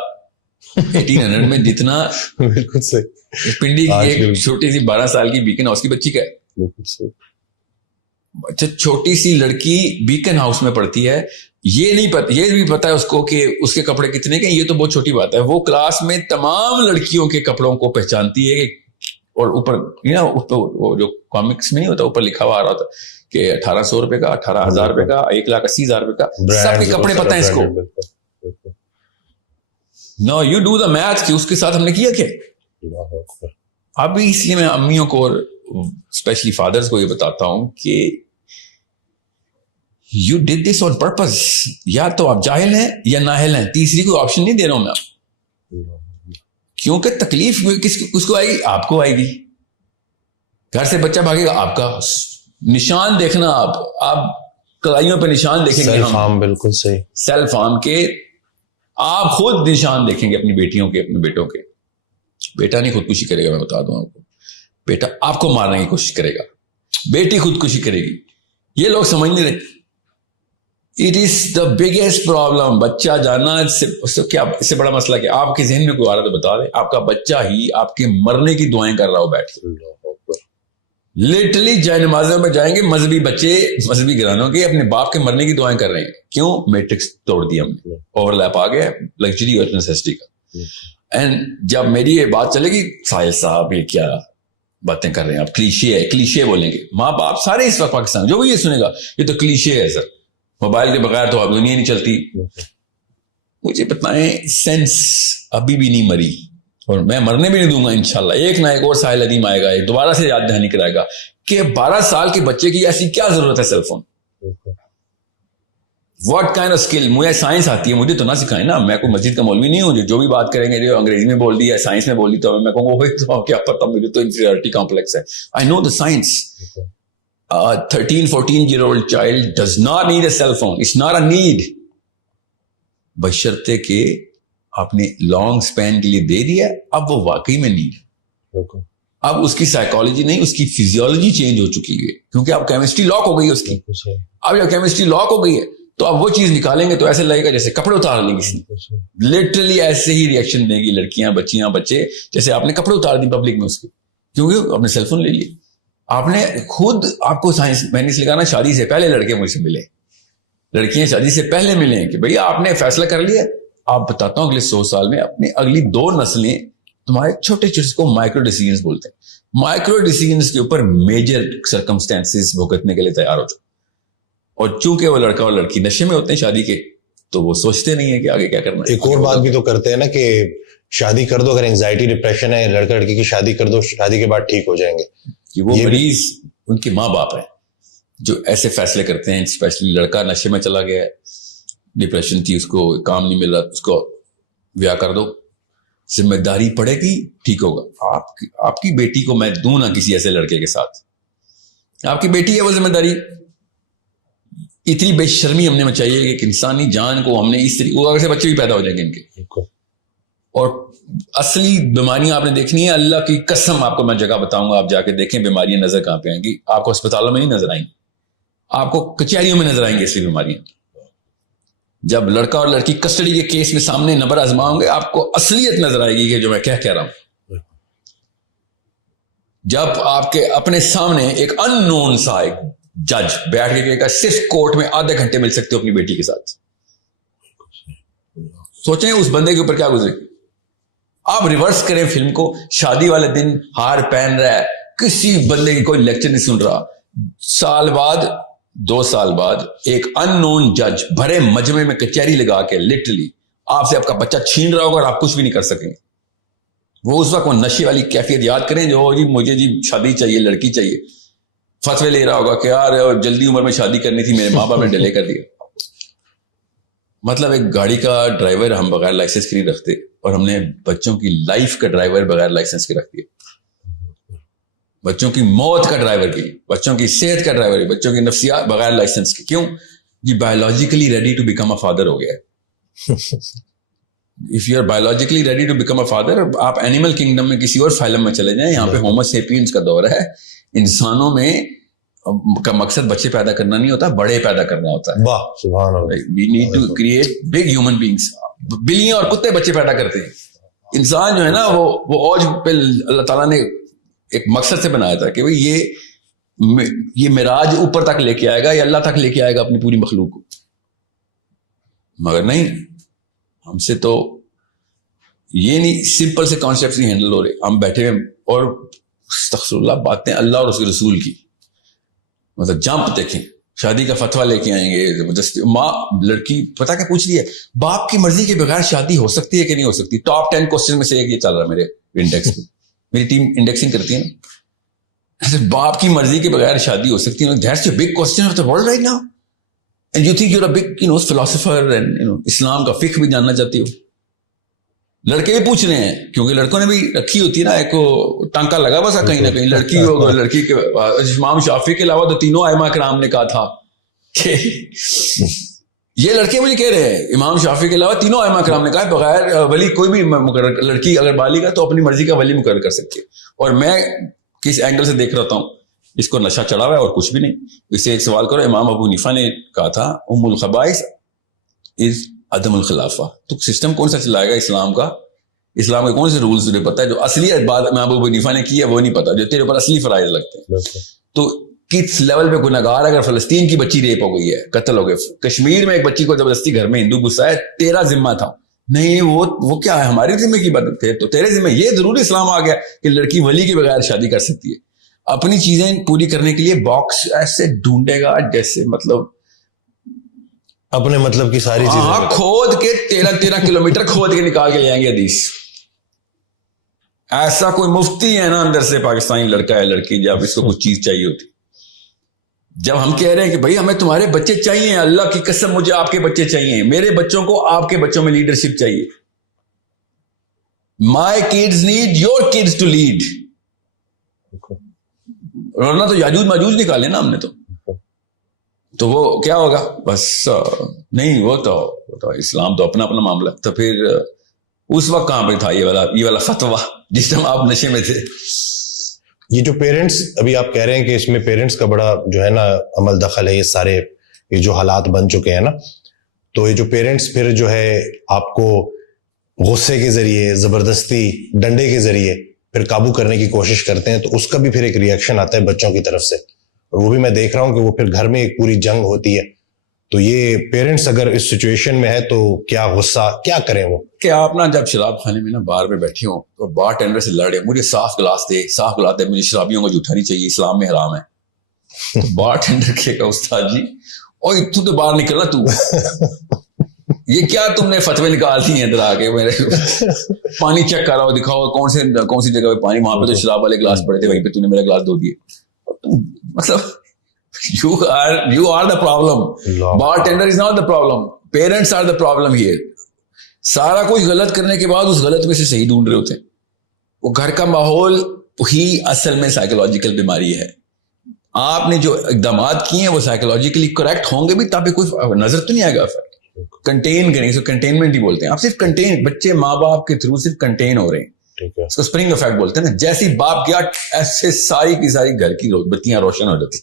1800 میں جتنا بالکل صحیح پنڈی کی ایک چھوٹی سی 12 سال کی بیکن ہاؤس کی بچی کا ہے. بالکل صحیح. اچھا، چھوٹی سی لڑکی بیکن ہاؤس میں پڑھتی ہے، یہ نہیں پتا، یہ بھی پتا ہے اس کو کہ اس کے کپڑے کتنے کے، یہ تو بہت چھوٹی بات ہے. وہ کلاس میں تمام لڑکیوں کے کپڑوں کو پہچانتی ہے کہ، اور اوپر وہ جو کامکس میں نہیں ہوتا، اوپر لکھا ہوا آ رہا ہوتا کہ 1800 روپے کا، 18,000 روپے کا، 1,80,000 روپے کا، سب کے کپڑے پتہ ہیں اس کو. نو یو ڈو دا میتھ کہ اس کے ساتھ ہم نے کیا کیا. اب اس لیے میں امیوں کو اور اسپیشلی فادرز کو یہ بتاتا ہوں کہ you did this on purpose. یا تو آپ جاہل ہیں یا نااہل ہیں، تیسری کوئی آپشن نہیں دے رہا ہوں میں. کیونکہ تکلیف کس کو آئے گی؟ آپ کو آئے گی. گھر سے بچہ بھاگے گا، آپ کا نشان دیکھنا، آپ کلائیوں پہ نشان دیکھیں گے. سیلف ہارم، بالکل صحیح. سیلف ہارم کے آپ خود نشان دیکھیں گے اپنی بیٹیوں کے، اپنے بیٹوں کے. بیٹا نہیں خودکشی کرے گا، میں بتا دوں آپ کو. بیٹا آپ کو مارنے کی کوشش کرے گا، بیٹی خودکشی کرے گی. یہ لوگ سمجھ نہیں رہے. It is the biggest problem. بچہ جانا کیا اس سے بڑا مسئلہ کیا؟ آپ کے ذہن میں کوئی آ رہا تو بتا دیں. آپ کا بچہ ہی آپ کے مرنے کی دعائیں کر رہا ہو بیٹھ کے. لٹرلی جائے نمازوں میں جائیں گے مذہبی بچے، مذہبی گھرانوں کے، اپنے باپ کے مرنے کی دعائیں کر رہے ہیں. کیوں؟ میٹرکس توڑ دیا ہم نے، اوور لیپ آ گیا لگژری اور نیسیسٹی کا. اینڈ جب میری یہ بات چلے گی، ساحل صاحب یہ کیا باتیں کر رہے ہیں آپ، کلیشے ہے، کلیشے بولیں گے ماں باپ سارے اس وقت پاکستان. جو بھی یہ سنے گا یہ تو کلیشے ہے سر، موبائل کے بغیر تو اب دنیا نہیں چلتی. مجھے بتائیں سینس ابھی بھی نہیں مری, اور میں مرنے بھی نہیں دوں گا انشاءاللہ. ایک نہ ایک اور ساحل ندیم آئے گا, ایک دوبارہ سے یاد دہانی کرائے گا کہ 12 سال کے بچے کی ایسی کیا ضرورت ہے cell phone. What kind of skill. مجھے سائنس آتی ہے, مجھے تو نہ سکھائیں نا. میں کوئی مسجد کا مولوی نہیں ہوں جو بھی بات کریں گے جو انگریزی میں بول دی ہے, سائنس میں بول دی تو میں کہوں گا کیا پتا, مجھے تو انفیریورٹی کمپلیکس ہے. آئی نو دا science. 13-14-year-old child does not need a cell phone. It's not a need. بشرطے کہ آپ نے لانگ سپین کے لیے دے دیا, اب وہ واقعی میں نیڈ. اب اس کی سائیکالوجی نہیں, اس کی فزیولوجی چینج ہو چکی ہے, کیونکہ اب کیمسٹری لاک ہو گئی ہے اس کی. اب جب کیمسٹری لاک ہو گئی ہے تو اب وہ چیز نکالیں گے تو ایسے لگے گا جیسے کپڑے اتار لیں کسی نے. لٹرلی ایسے ہی ریئیکشن دیں گی لڑکیاں, بچیاں, بچے, جیسے آپ نے کپڑے اتار دی پبلک میں اس کے, کیونکہ آپ نے سیل فون لے لیے. آپ نے خود, آپ کو سائنس, میں نے اس لیے کہا نا شادی سے پہلے لڑکے مجھ سے ملے, لڑکیاں شادی سے پہلے ملیں کہ بھئی آپ نے فیصلہ کر لیا. آپ بتاتا ہوں اگلے 100 سال میں اپنی اگلی 2 نسلیں تمہارے چھوٹے چھوٹے کو مائکرو ڈیسیجنز بولتے ہیں. مائکرو ڈیسیجنز کے اوپر میجر سرکمسٹانسز بھگتنے کے لیے تیار ہو جاؤ. اور چونکہ وہ لڑکا اور لڑکی نشے میں ہوتے ہیں شادی کے, تو وہ سوچتے نہیں ہیں کہ آگے کیا کرنا ہے. ایک اور بات بھی تو کرتے ہیں نا کہ شادی کر دو, اگر انگزائٹی ڈپریشن ہے, لڑکا لڑکی کی شادی کر دو, شادی کے بعد ٹھیک ہو جائیں گے. کہ وہ مریض ان کے ماں باپ ہیں جو ایسے فیصلے کرتے ہیں. اسپیشلی لڑکا نشے میں چلا گیا ہے, ڈپریشن تھی, اس کو کام نہیں مل رہا, اس کو بیاہ کر دو, ذمہ داری پڑے گی, ٹھیک ہوگا. آپ کی بیٹی کو میں دوں نہ کسی ایسے لڑکے کے ساتھ, آپ کی بیٹی ہے وہ ذمہ داری. اتنی بے شرمی ہم نے مچائی ہے کہ انسانی جان کو ہم نے اس طریقے, وہ سے بچے بھی پیدا ہو جائیں گے ان کے. اور اصلی بیماریاں آپ نے دیکھنی ہے, اللہ کی قسم آپ کو میں جگہ بتاؤں گا, آپ جا کے دیکھیں بیماریاں نظر کہاں پہ آئیں گی. آپ کو اسپتالوں میں نہیں نظر آئیں گی, آپ کو کچہریوں میں نظر آئیں گی اصلی بیماریاں. جب لڑکا اور لڑکی کسٹڈی کے کیس میں سامنے نبر آزماؤں گے, آپ کو اصلیت نظر آئے گی کہ جو میں کہہ رہا ہوں. جب آپ کے اپنے سامنے ایک ان نون سا ایک جج بیٹھ کے کہے صرف کورٹ میں آدھے گھنٹے مل سکتے ہو اپنی بیٹی کے ساتھ, سوچیں اس بندے کے اوپر کیا گزرے. آپ ریورس کریں فلم کو, شادی والے دن ہار پہن رہا ہے, کسی بندے کی کوئی لیکچر نہیں سن رہا. سال بعد 2 سال بعد ایک ان نون جج بھرے مجمع میں کچہری لگا کے لٹرلی آپ سے آپ کا بچہ چھین رہا ہوگا اور آپ کچھ بھی نہیں کر سکیں. وہ اس وقت وہ نشے والی کیفیت یاد کریں جو جی مجھے جی شادی چاہیے, لڑکی چاہیے, فتوے لے رہا ہوگا کہ یار جلدی عمر میں شادی کرنی تھی, میرے ماں باپ نے ڈیلے کر دیا. مطلب ایک گاڑی کا ڈرائیور ہم بغیر لائسنس کے نہیں رکھتے, اور ہم نے بچوں کی لائف کا ڈرائیور بغیر لائسنس کے رکھ دیا. بچوں کی موت کا ڈرائیور کی, بچوں کی صحت کا ڈرائیور, بچوں کی نفسیات بغیر لائسنس کے. کیوں جی biologically ready to become a father ہو گیا ہے. If you are biologically ready to become a father, آپ اینیمل کنگڈم میں کسی اور فائلم میں چلے جائیں, یہاں پہ ہومو سیپینز کا دور ہے. انسانوں میں کا مقصد بچے پیدا کرنا نہیں ہوتا, بڑے پیدا کرنا ہوتا ہے. واہ سبحان اللہ. We need to create big human beings. بلیاں اور کتے بچے پیدا کرتے ہیں, انسان جو ہے نا وہ اوج پہ اللہ تعالیٰ نے ایک مقصد سے بنایا تھا کہ یہ معراج اوپر تک لے کے آئے گا, یا اللہ تک لے کے آئے گا اپنی پوری مخلوق کو. مگر نہیں, ہم سے تو یہ نہیں, سمپل سے کانسیپٹس نہیں ہینڈل ہو رہے. ہم بیٹھے ہیں اور استغفر اللہ باتیں اللہ اور اس کے رسول کی, مطلب جمپ دیکھیں, شادی کا فتویٰ لے کے آئیں گے. ماں لڑکی پتا کیا پوچھ رہی ہے, باپ کی مرضی کے بغیر شادی ہو سکتی ہے کہ نہیں ہو سکتی. ٹاپ 10 کوسچن میں سے ایک یہ چل رہا ہے میرے انڈیکس پہ, میری ٹیم انڈیکسنگ کرتی ہے نا. باپ کی مرضی کے بغیر شادی ہو سکتی ہے, that's the big question of the world right now. And you think you are a big philosopher and Islam کا فقہ بھی جاننا چاہتی ہو. لڑکے بھی پوچھ رہے ہیں, کیونکہ لڑکوں نے بھی رکھی ہوتی ہے نا ایک ٹانکا لگا بس کہیں نہ کہیں لڑکی ہو. لڑکی کے امام شافعی کے علاوہ تو تینوں ائمہ کرام نے کہا تھا کہ یہ لڑکے مجھے کہہ رہے ہیں امام شافعی کے علاوہ تینوں ائمہ کرام نے کہا بغیر ولی کوئی بھی مقرر, لڑکی اگر بالغ ہے تو اپنی مرضی کا ولی مقرر کر سکتی ہے. اور میں کس اینگل سے دیکھ رہا ہوں, اس کو نشہ چڑھا ہوا ہے اور کچھ بھی نہیں. اس سے ایک سوال کرو, امام ابو حنیفہ نے کہا تھا ام الخبائث از عدم الخلافہ. تو سسٹم کون سا چلائے گا اسلام کا, اسلام کے کون سے رولز تجھے پتا ہے؟ جو اصلی بات امام ابو حنیفہ نے کی ہے وہ نہیں پتا, جو تیرے اوپر اصلی فرائض لگتے ہیں. تو کس لیول پہ گناہگار, اگر فلسطین کی بچی ریپ ہو گئی ہے, قتل ہو گئے, کشمیر میں ایک بچی کو زبردستی گھر میں ہندو گھسا ہے, تیرا ذمہ تھا نہیں, وہ کیا ہے ہماری ذمہ کی بات تھے, تو تیرے ذمہ یہ ضروری اسلام آ گیا کہ لڑکی ولی کے بغیر شادی کر سکتی ہے. اپنی چیزیں پوری کرنے کے لیے باکس ایسے ڈھونڈے گا جیسے مطلب اپنے مطلب کی ساری چیزیں کھود کے 13 کلومیٹر کھود کے نکال کے لے آئیں گے حدیث. ایسا کوئی مفتی ہے نا اندر سے پاکستانی لڑکا ہے لڑکی جب اس کو کچھ چیز چاہیے ہوتی, جب ہم کہہ رہے ہیں کہ بھائی ہمیں تمہارے بچے چاہیے, اللہ کی قسم مجھے آپ کے بچے چاہیے, میرے بچوں کو آپ کے بچوں میں لیڈرشپ چاہیے. My kids need your kids to lead. ورنہ تو یاجوج ماجوج نکالے نا ہم نے تو وہ کیا ہوگا بس نہیں. وہ تو اسلام تو اپنا اپنا معاملہ. تو پھر اس وقت کہاں پہ تھا یہ والا فتویٰ جس ٹائم آپ نشے میں تھے؟ یہ جو پیرنٹس ابھی آپ کہہ رہے ہیں کہ اس میں پیرنٹس کا بڑا جو ہے نا عمل دخل ہے, یہ سارے یہ جو حالات بن چکے ہیں نا, تو یہ جو پیرنٹس پھر جو ہے آپ کو غصے کے ذریعے, زبردستی, ڈنڈے کے ذریعے پھر قابو کرنے کی کوشش کرتے ہیں, تو اس کا بھی پھر ایک ری ایکشن آتا ہے بچوں کی طرف سے, اور وہ بھی میں دیکھ رہا ہوں کہ وہ پھر گھر میں ایک پوری جنگ ہوتی ہے. تو یہ پیرنٹس اگر اس سچویشن میں ہے تو کیا غصہ کیا کریں وہ کہ آپ نا جب شراب خانے میں نا بار میں بیٹھے ہوں تو بار ٹینڈر سے لڑے, مجھے صاف گلاس دے, مجھے شرابیوں کو جھوٹا نہیں چاہیے, اسلام میں حرام ہے. تو بار ٹینڈر کہے گا استاد جی اور تو باہر نکلنا, تو یہ کیا تم نے فتوے نکال دی ہیں ادھر آ کے, میرے پانی چیک کر رہا ہو, دکھاؤ کون سی جگہ پہ پانی, وہاں پہ تو شراب والے گلاس پڑے تھے, وہیں پہ تو نے میرا گلاس دھو دیے. مطلب you are the problem. Bartender is not the problem. Parents are the problem here. سارا کوئی غلط کرنے کے بعد اس غلط میں سے صحیح ڈھونڈ رہے ہوتے ہیں. وہ گھر کا ماحول ہی اصل میں سائیکولوجیکل بیماری ہے. آپ نے جو اقدامات کیے ہیں وہ سائیکولوجیکلی کریکٹ ہوں گے بھی, تاکہ کوئی نظر تو نہیں آئے گا. کنٹین کریں, اس کو کنٹینمنٹ ہی بولتے ہیں. آپ صرف کنٹین, بچے ماں باپ کے تھرو صرف کنٹین ہو رہے ہیں, اس کو اسپرنگ افیکٹ بولتے ہیں نا. جیسے باپ گیا ایسے ساری کی ساری گھر کی بتیاں روشن ہو جاتی,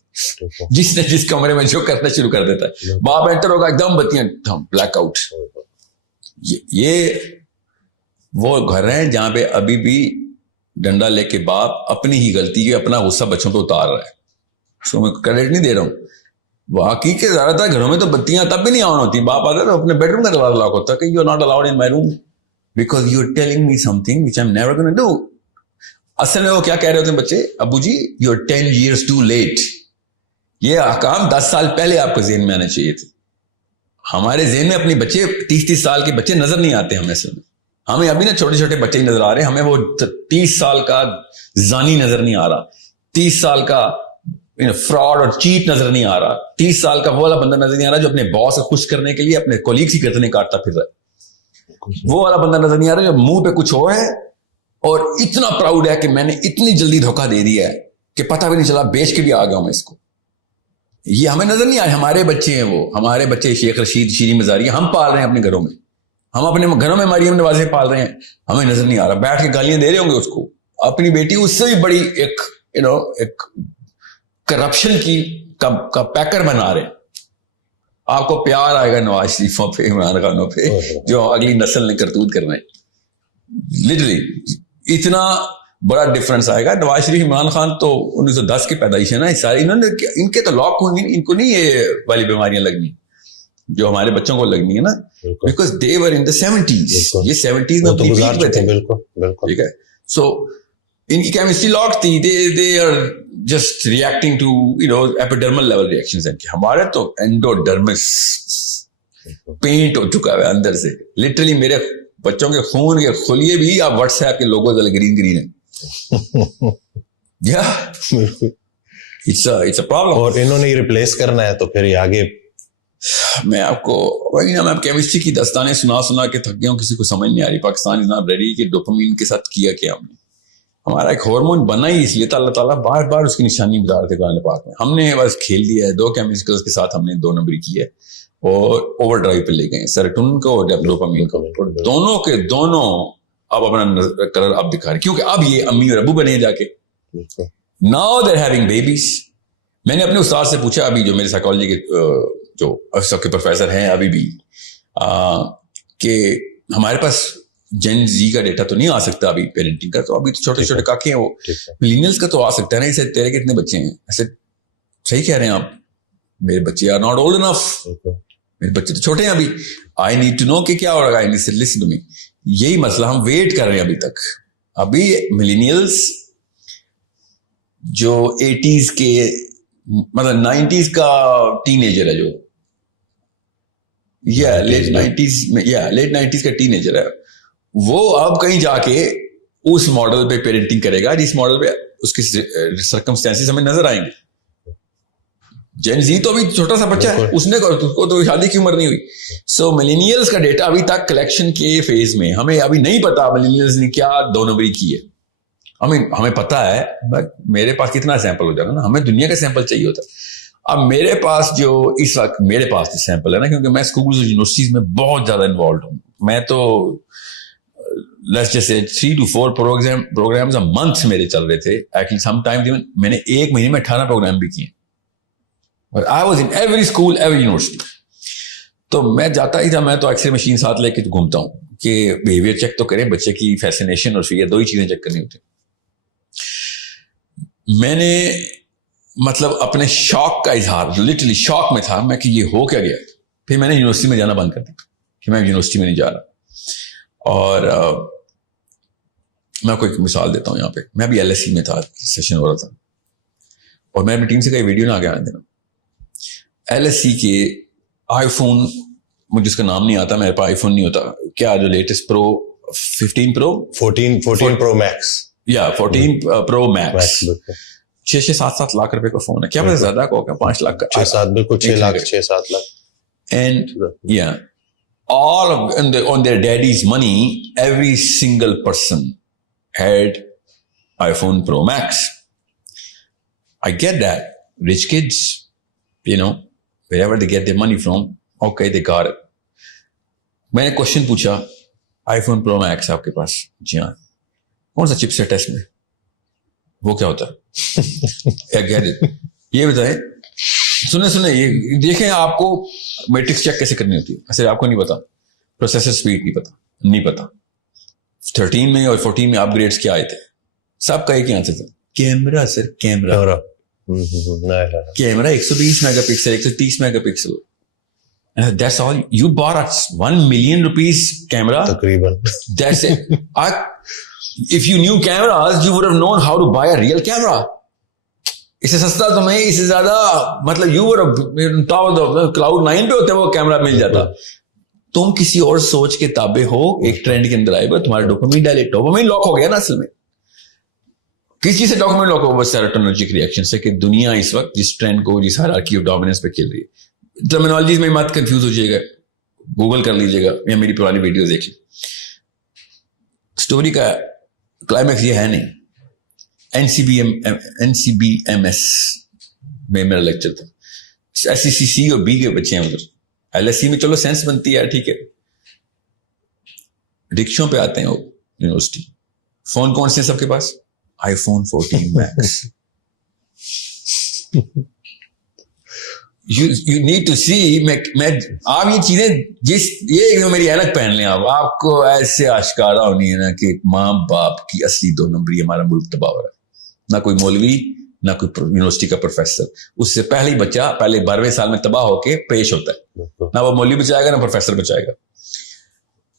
جس نے جس کمرے میں جو کرنا شروع کر دیتا ہے. باپ انٹر ہوگا ایک دم بتیاں بلیک آؤٹ. یہ وہ گھر ہیں جہاں پہ ابھی بھی ڈنڈا لے کے باپ اپنی ہی غلطی کے اپنا غصہ بچوں پہ اتار رہا ہے. اس کو میں کریڈٹ نہیں دے رہا ہوں. واقعی کے زیادہ تر گھروں میں تو بتیاں تب بھی نہیں آن ہوتی, باپ آتا تو اپنے بیڈ روم کا دروازہ لاک ہوتا ہے کہ you are not allowed in my room because you are telling me something which I'm never going to do. اصل میں وہ کیا کہہ رہے ہوتے ہیں بچے, ابو جی you are 10 years too late. یہ احکام 10 سال پہلے آپ کو ذہن میں آنے چاہیے تھے. ہمارے ذہن میں اپنے بچے 30 سال کے بچے نظر نہیں آتے ہمیں. اصل میں ہمیں ابھی نا چھوٹے چھوٹے بچے ہی نظر آ رہے ہیں, ہمیں وہ 30 سال کا زانی نظر نہیں آ رہا, 30 سال کا فراڈ اور چیٹ نظر نہیں آ رہا, 30 سال کا وہ والا بندہ نظر نہیں آ رہا جو اپنے باس کو خوش کرنے کے لیے اپنے کولیگز کی گردنیں کاٹتا پھر رہا ہے. وہ والا بندہ نظر نہیں آ رہا جو منہ پہ کچھ ہو ہے اور اتنا پراؤڈ ہے کہ میں نے اتنی جلدی دھوکہ دے دیا ہے کہ پتہ بھی نہیں چلا, بیچ کے بھی آ گیا ہوں میں اس کو. یہ ہمیں نظر نہیں آئے. ہمارے بچے ہیں وہ, ہمارے بچے شیخ رشید, شیریں مزاری ہم پال رہے ہیں اپنے گھروں میں, ہم اپنے گھروں میں مریم نوازیں پال رہے ہیں, ہمیں نظر نہیں آ رہا. بیٹھ کے گالیاں دے رہے ہوں گے اس کو. اپنی بیٹی اس سے بھی بڑی ایک کرپشن کی کا پیکر بنا رہے ہیں. آپ کو پیار آئے گا نواز شریفوں پہ, عمران خانوں پہ, جو اگلی نسل نے کرتوت کرنا ہے. لٹرلی اتنا بڑا ڈفرنس آئے گا. نواز شریف, عمران خان تو 1910 کی پیدائش ہے نا, سارے انہوں نے, ان کے تو لاک ہوں گے, ان کو نہیں یہ والی بیماریاں لگنی جو ہمارے بچوں کو لگنی ہے نا, because they were in the 70s. یہ 70s میں اپنی پیک پہ تھے. ٹھیک ہے, سو ان کی کیمسٹری لاک تھی. They are just reacting to epidermal level reactions ہیں. ہمارے تو اینڈوڈرمس پینٹ ہو چکا ہے اندر سے. لٹرلی میرے بچوں کے خون کے خلیے بھی آپ واٹس ایپ کے لوگوں سے گرین ہیں. It's a problem. اور انہوں نے ریپلیس کرنا ہے تو پھر یہ آگے میں آپ کو وہی نا, میں کیمسٹری کی داستانیں سنا کے تھک گیا ہوں, کسی کو سمجھ نہیں آ رہی. پاکستان از ناٹ ریڈی کہ ڈوپامین کے ساتھ کیا ہم نے. ہمارا ایک ہارمون بنا ہی اس لیے اللہ تعالیٰ بار بار اس کی نشانی بتا رہے تھے قرآن پاک میں. ہم نے بس کھیل دیا ہے, 2 کیمیکلز کے ساتھ ہم نے 2 نمبری کی ہے اور اوور ڈرائیو پہ لے گئے, سیروٹونن کو اور ڈوپامین کو. دونوں کے دونوں اب اپنا کلر اب دکھا رہے, کیونکہ اب یہ امی اور ابو بنے جا کے. Now they having babies. میں نے اپنے استاد سے پوچھا, ابھی جو میرے سائیکالوجی کے جو سب کے پروفیسر ہیں ابھی بھی, کہ ہمارے پاس جن زی کا ڈیٹا تو نہیں آ سکتا ابھی پیرنٹنگ کا, تو ابھی تو چھوٹے چھوٹے کاکے ہیں, وہ ملینیلز کا تو آ سکتا ہے نا. اسے تیرے کتنے بچے ہیں؟ ایسے صحیح کہہ رہے ہیں آپ, میرے بچے آر ناٹ اولڈ انف, میرے بچے تو چھوٹے ہیں ابھی. آئی نیڈ ٹو نو کہ کیا ہو رہا ہے. لسن ٹو می, یہی مسئلہ ہم ویٹ کر رہے ہیں ابھی تک. ابھی ملینیلز جو 80s کے مطلب 90s کا ٹین ایجر ہے, جو لیٹ 90s میں لیٹ 90s کا ٹین ایجر ہے وہ. اب کہیں جا کے اس ماڈل پہ پیرنٹنگ کرے گا جس ماڈل پہ اس کی سرکمسٹانسز ہمیں نظر آئیں گے. جین زی تو ابھی چھوٹا سا بچہ ہے, اس نے کو تو شادی کی عمر نہیں ہوئی. سو ملینیلز کا ڈیٹا ابھی تک کلیکشن کے فیز میں, ہمیں ابھی نہیں پتا ملینیلز نے کیا 2 نمبری کی ہے. ہمیں پتا ہے بٹ میرے پاس کتنا سیمپل ہو جائے گا نا, ہمیں دنیا کا سیمپل چاہیے ہوتا ہے. اب میرے پاس جو اس وقت میرے پاس جو سیمپل ہے نا, کیونکہ میں اسکولز اور یونیورسٹیز میں بہت زیادہ انوالوڈ ہوں, میں تو let's just say 3 to 4 programmes a month میرے چل رہے تھے. ایکچولی سم ٹائم میں نے 1 مہینے میں 18 پروگرام بھی کیے. I was in every school, every university. تو میں جاتا ہی تھا, میں تو ایکس رے مشین ساتھ لے کے گھومتا ہوں کہ بیہیویئر چیک تو کریں, بچے کی فیسینیشن اور فیئر 2 ہی چیزیں چیک کرنی ہوتی. میں نے مطلب اپنے شوق کا اظہار, لٹرلی شوق میں تھا میں کہ یہ ہو کیا گیا. پھر میں نے یونیورسٹی میں جانا بند کر دیا کہ میں یونیورسٹی میں نہیں جا رہا. اور میں آپ کو ایک مثال دیتا ہوں یہاں پہ. میں ابھی LSE میں تھا, سیشن ہو رہا تھا, اور میں اپنی ٹیم سے کئی ویڈیو نہ آگے آنے دینا. LSE کے آئی فون, مجھے اس کا نام نہیں آتا, میرے پاس آئی فون نہیں ہوتا, کیا جو لیٹسٹ پرو 15 پرو 14 پرو میکس, یا 14 پرو میکس 6-7 لاکھ روپے کا فون ہے. کیا پتا زیادہ کا ہوگا, 5 لاکھ کا, 6-7 بالکل 6 lakh 6-7 lakh. And yeah, all of on their daddy's money, every single person had iPhone Pro Max. I get that. Rich kids, wherever they get their money from, okay, they got it. میں نے کوشچن پوچھا, آئی phone پرو Max آپ کے پاس؟ جی ہاں. کون سا چپ set ہے اس میں؟ وہ کیا ہوتا ہے؟ یہ بتائیں, سنیں یہ دیکھیں, آپ کو میٹرکس چیک کیسے کرنی ہوتی ہے. ایسے آپ کو نہیں پتا, پروسیسر اسپیڈ نہیں پتا. 13 میں اور 14 میں اپ گریڈس کیا آئے تھے, سب کا ایک ہی آنسر تھا, camera sir, camera 120 mega pixel, 130 mega pixel. That's all. You bought $1 million camera? تقریباً. That's it. If you knew cameras, you would have known how to buy a real camera. اس سے سستا تمہیں, اس سے زیادہ مطلب you would have cloud 9 پہ ہوتے وہ کیمرہ مل جاتا. تم کسی اور سوچ کے تابع ہو, ایک ٹرینڈ کے اندر آئے گا, تمہارا ڈوپامین ڈائلیٹ, ڈوپامین لاک ہو گیا نا اصل میں. کس چیز سے ڈوپامین لاک ہو, بس سیروٹونرجک ریئیکشن سے, کہ دنیا اس وقت جس ٹرینڈ کو, جس ہائرارکی آف ڈومیننس پہ کھیل رہی ہے. ٹرمینالوجیز میں مت کنفیوز ہو جائے گا, گوگل کر لیجیے گا یا میری پرانی ویڈیو دیکھ لیں. اسٹوری کا کلائمیکس یہ ہے نہیں. NCBMS میں میرا لیکچر تھا. SECC اور B کے بچے ہیں ادھر. LSE میں چلو سینس بنتی ہے, ٹھیک ہے. رکشوں پہ آتے ہیں وہ یونیورسٹی. فون کون سے سب کے پاس؟ IPhone 14 max. You need to see, میں آپ یہ چیزیں یہ میری اینک پہن لیں, آپ کو ایسے آشکارا ہونی ہے نا کہ ماں باپ کی اصلی 2 نمبری ہمارا ملک تباہ ہو رہا ہے. نہ کوئی مولوی, نہ کوئی یونیورسٹی کا پروفیسر. اس سے پہلے ہی بچہ پہلے 12ویں سال میں تباہ ہو کے پیش ہوتا ہے. نہ وہ مولوی بچائے گا, نہ پروفیسر بچائے گا.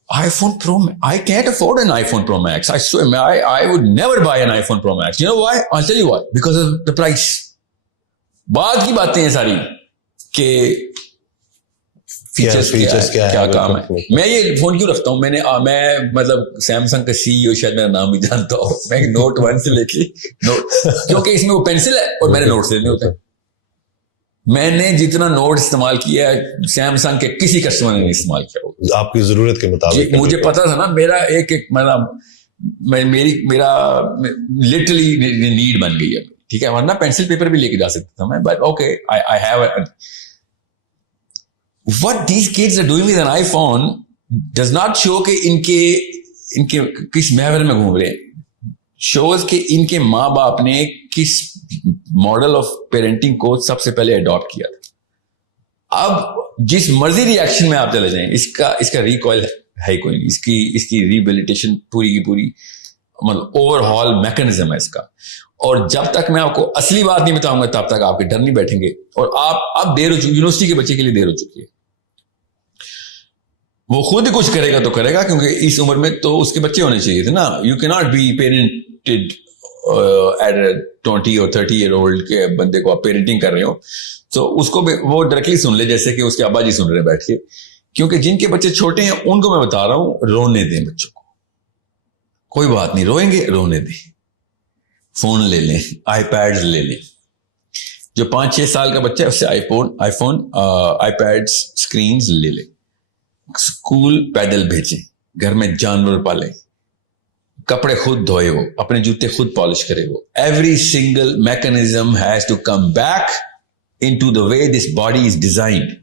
iPhone Pro, I can't afford an iPhone Pro Max. I swear, I would never buy an iPhone Pro Max. You know why? I'll tell you why. Because of the price. بعد کی باتیں ہیں ساری کہ features کیا کام ہے. میں یہ فون کیوں رکھتا ہوں, میں مطلب سیمسنگ کا CEO شاید میرا نام بھی جانتا ہوں. میں نوٹ 1 سے لے کے کیونکہ اس میں وہ پینسل ہے اور میرے نوٹس لینے ہوتے ہیں. میں نے جتنا نوٹ استعمال کیا ہے سیمسنگ کے کسی کسٹمر نے نہیں استعمال کیا. آپ کی ضرورت کے مطابق. مجھے پتا تھا نا, میرا ایک میرا لٹرلی نیڈ بن گئی ہے, ٹھیک ہے. ورنہ پینسل پیپر بھی لے کے جا سکتا تھا میں, but okay I have what these kids are doing with an iPhone does not show کہ ان کے کس محور میں گھوم رہے ہیں. شوز کہ ان کے ماں باپ نے کس ماڈل آف پیرنٹنگ کو سب سے پہلے اڈاپٹ کیا تھا. اب جس مرضی ریئیکشن میں آپ چلے جائیں, اس کا ریکوائل ہے کوئی نہیں. اس کی ریہیبلیٹیشن پوری کی پوری مطلب اوور ہال میکنزم ہے اس کا. اور جب تک میں آپ کو اصلی بات نہیں بتاؤں گا تب تک آپ کے ڈر نہیں بیٹھیں گے. اور آپ اب دیر ہو چکی, یونیورسٹی کے بچے کے لیے دیر ہو چکی ہے. وہ خود ہی کچھ کرے گا تو کرے گا, کیونکہ اس عمر میں تو اس کے بچے ہونے چاہیے تھے نا. یو کی ناٹ بی پیرنٹڈ ایٹ 20 اور 30 ایئر اولڈ کے بندے کو آپ پیرنٹنگ کر رہے ہو تو اس کو وہ ڈائریکٹلی سن لے, جیسے کہ اس کے ابا جی سن رہے بیٹھ کے کیونکہ جن کے بچے چھوٹے ہیں ان کو میں بتا رہا ہوں رونے دیں بچوں کو, کوئی بات نہیں, روئیں گے رونے دیں, فون لے لیں, آئی پیڈ لے لیں. جو 5-6 سال کا بچہ ہے اس سے آئی فون آئی پیڈ اسکرینز لے لیں. اسکول پیدل بھیجیں, گھر میں جانور پالیں, کپڑے خود دھوئے, وہ اپنے جوتے خود پالش کرے. وہ every single mechanism has to come back into the way this body is designed.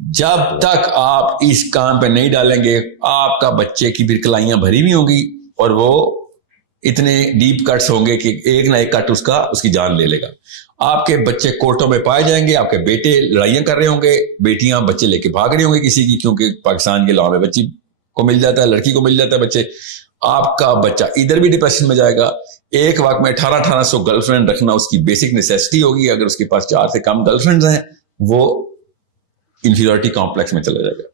جب تک آپ اس کام پہ نہیں ڈالیں گے آپ کا بچے کی پھر کلائیاں بھری بھی ہوں گی اور وہ اتنے ڈیپ کٹس ہوں گے کہ ایک نہ ایک کٹ اس کی جان لے لے گا. آپ کے بچے کورٹوں میں پائے جائیں گے, آپ کے بیٹے لڑائیاں کر رہے ہوں گے, بیٹیاں بچے لے کے بھاگ رہی ہوں گے کسی کی, کیونکہ پاکستان کے لاء میں بچی کو مل جاتا ہے, لڑکی کو مل جاتا ہے بچے. آپ کا بچہ ادھر بھی ڈپریشن میں جائے گا. ایک وقت میں 1800 گرل فرینڈ رکھنا اس کی بیسک نیسیسٹی ہوگی. اگر اس کے پاس 4 سے کم گرل فرینڈز ہیں وہ انفیریورٹی کمپلیکس میں چلا جائے گا.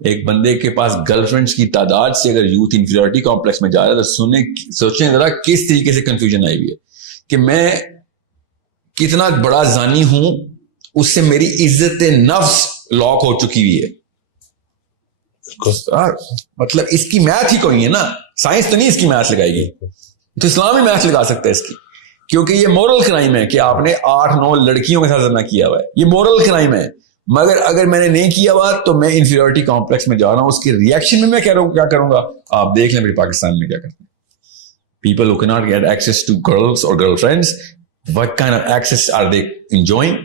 ایک بندے کے پاس گرل فرینڈز کی تعداد سے اگر یوتھ انفیریورٹی کمپلیکس میں جا رہا ہے تو سوچیں ذرا کس طریقے سے کنفیوژن آئی ہوئی ہے کہ میں کتنا بڑا زانی ہوں, اس سے میری عزت نفس لاک ہو چکی ہوئی ہے. مطلب اس کی میتھ ہی کوئی ہے نا, سائنس تو نہیں اس کی میتھ لگائے گی, تو اسلام ہی میتھ لگا سکتا ہے اس کی, کیونکہ یہ مورل کرائم ہے کہ آپ نے 8-9 لڑکیوں کے ساتھ زنا کیا ہوا ہے. یہ مورل کرائم ہے. مگر اگر میں نے نہیں کیا ہوا تو میں انفیریورٹی کمپلیکس میں جا رہا ہوں. اس کے ریئیکشن میں کیا کروں گا آپ دیکھ لیں. میرے پاکستان میں کیا کرتے ہیں people who cannot get access to girls or girlfriends, what kind of access are they enjoying,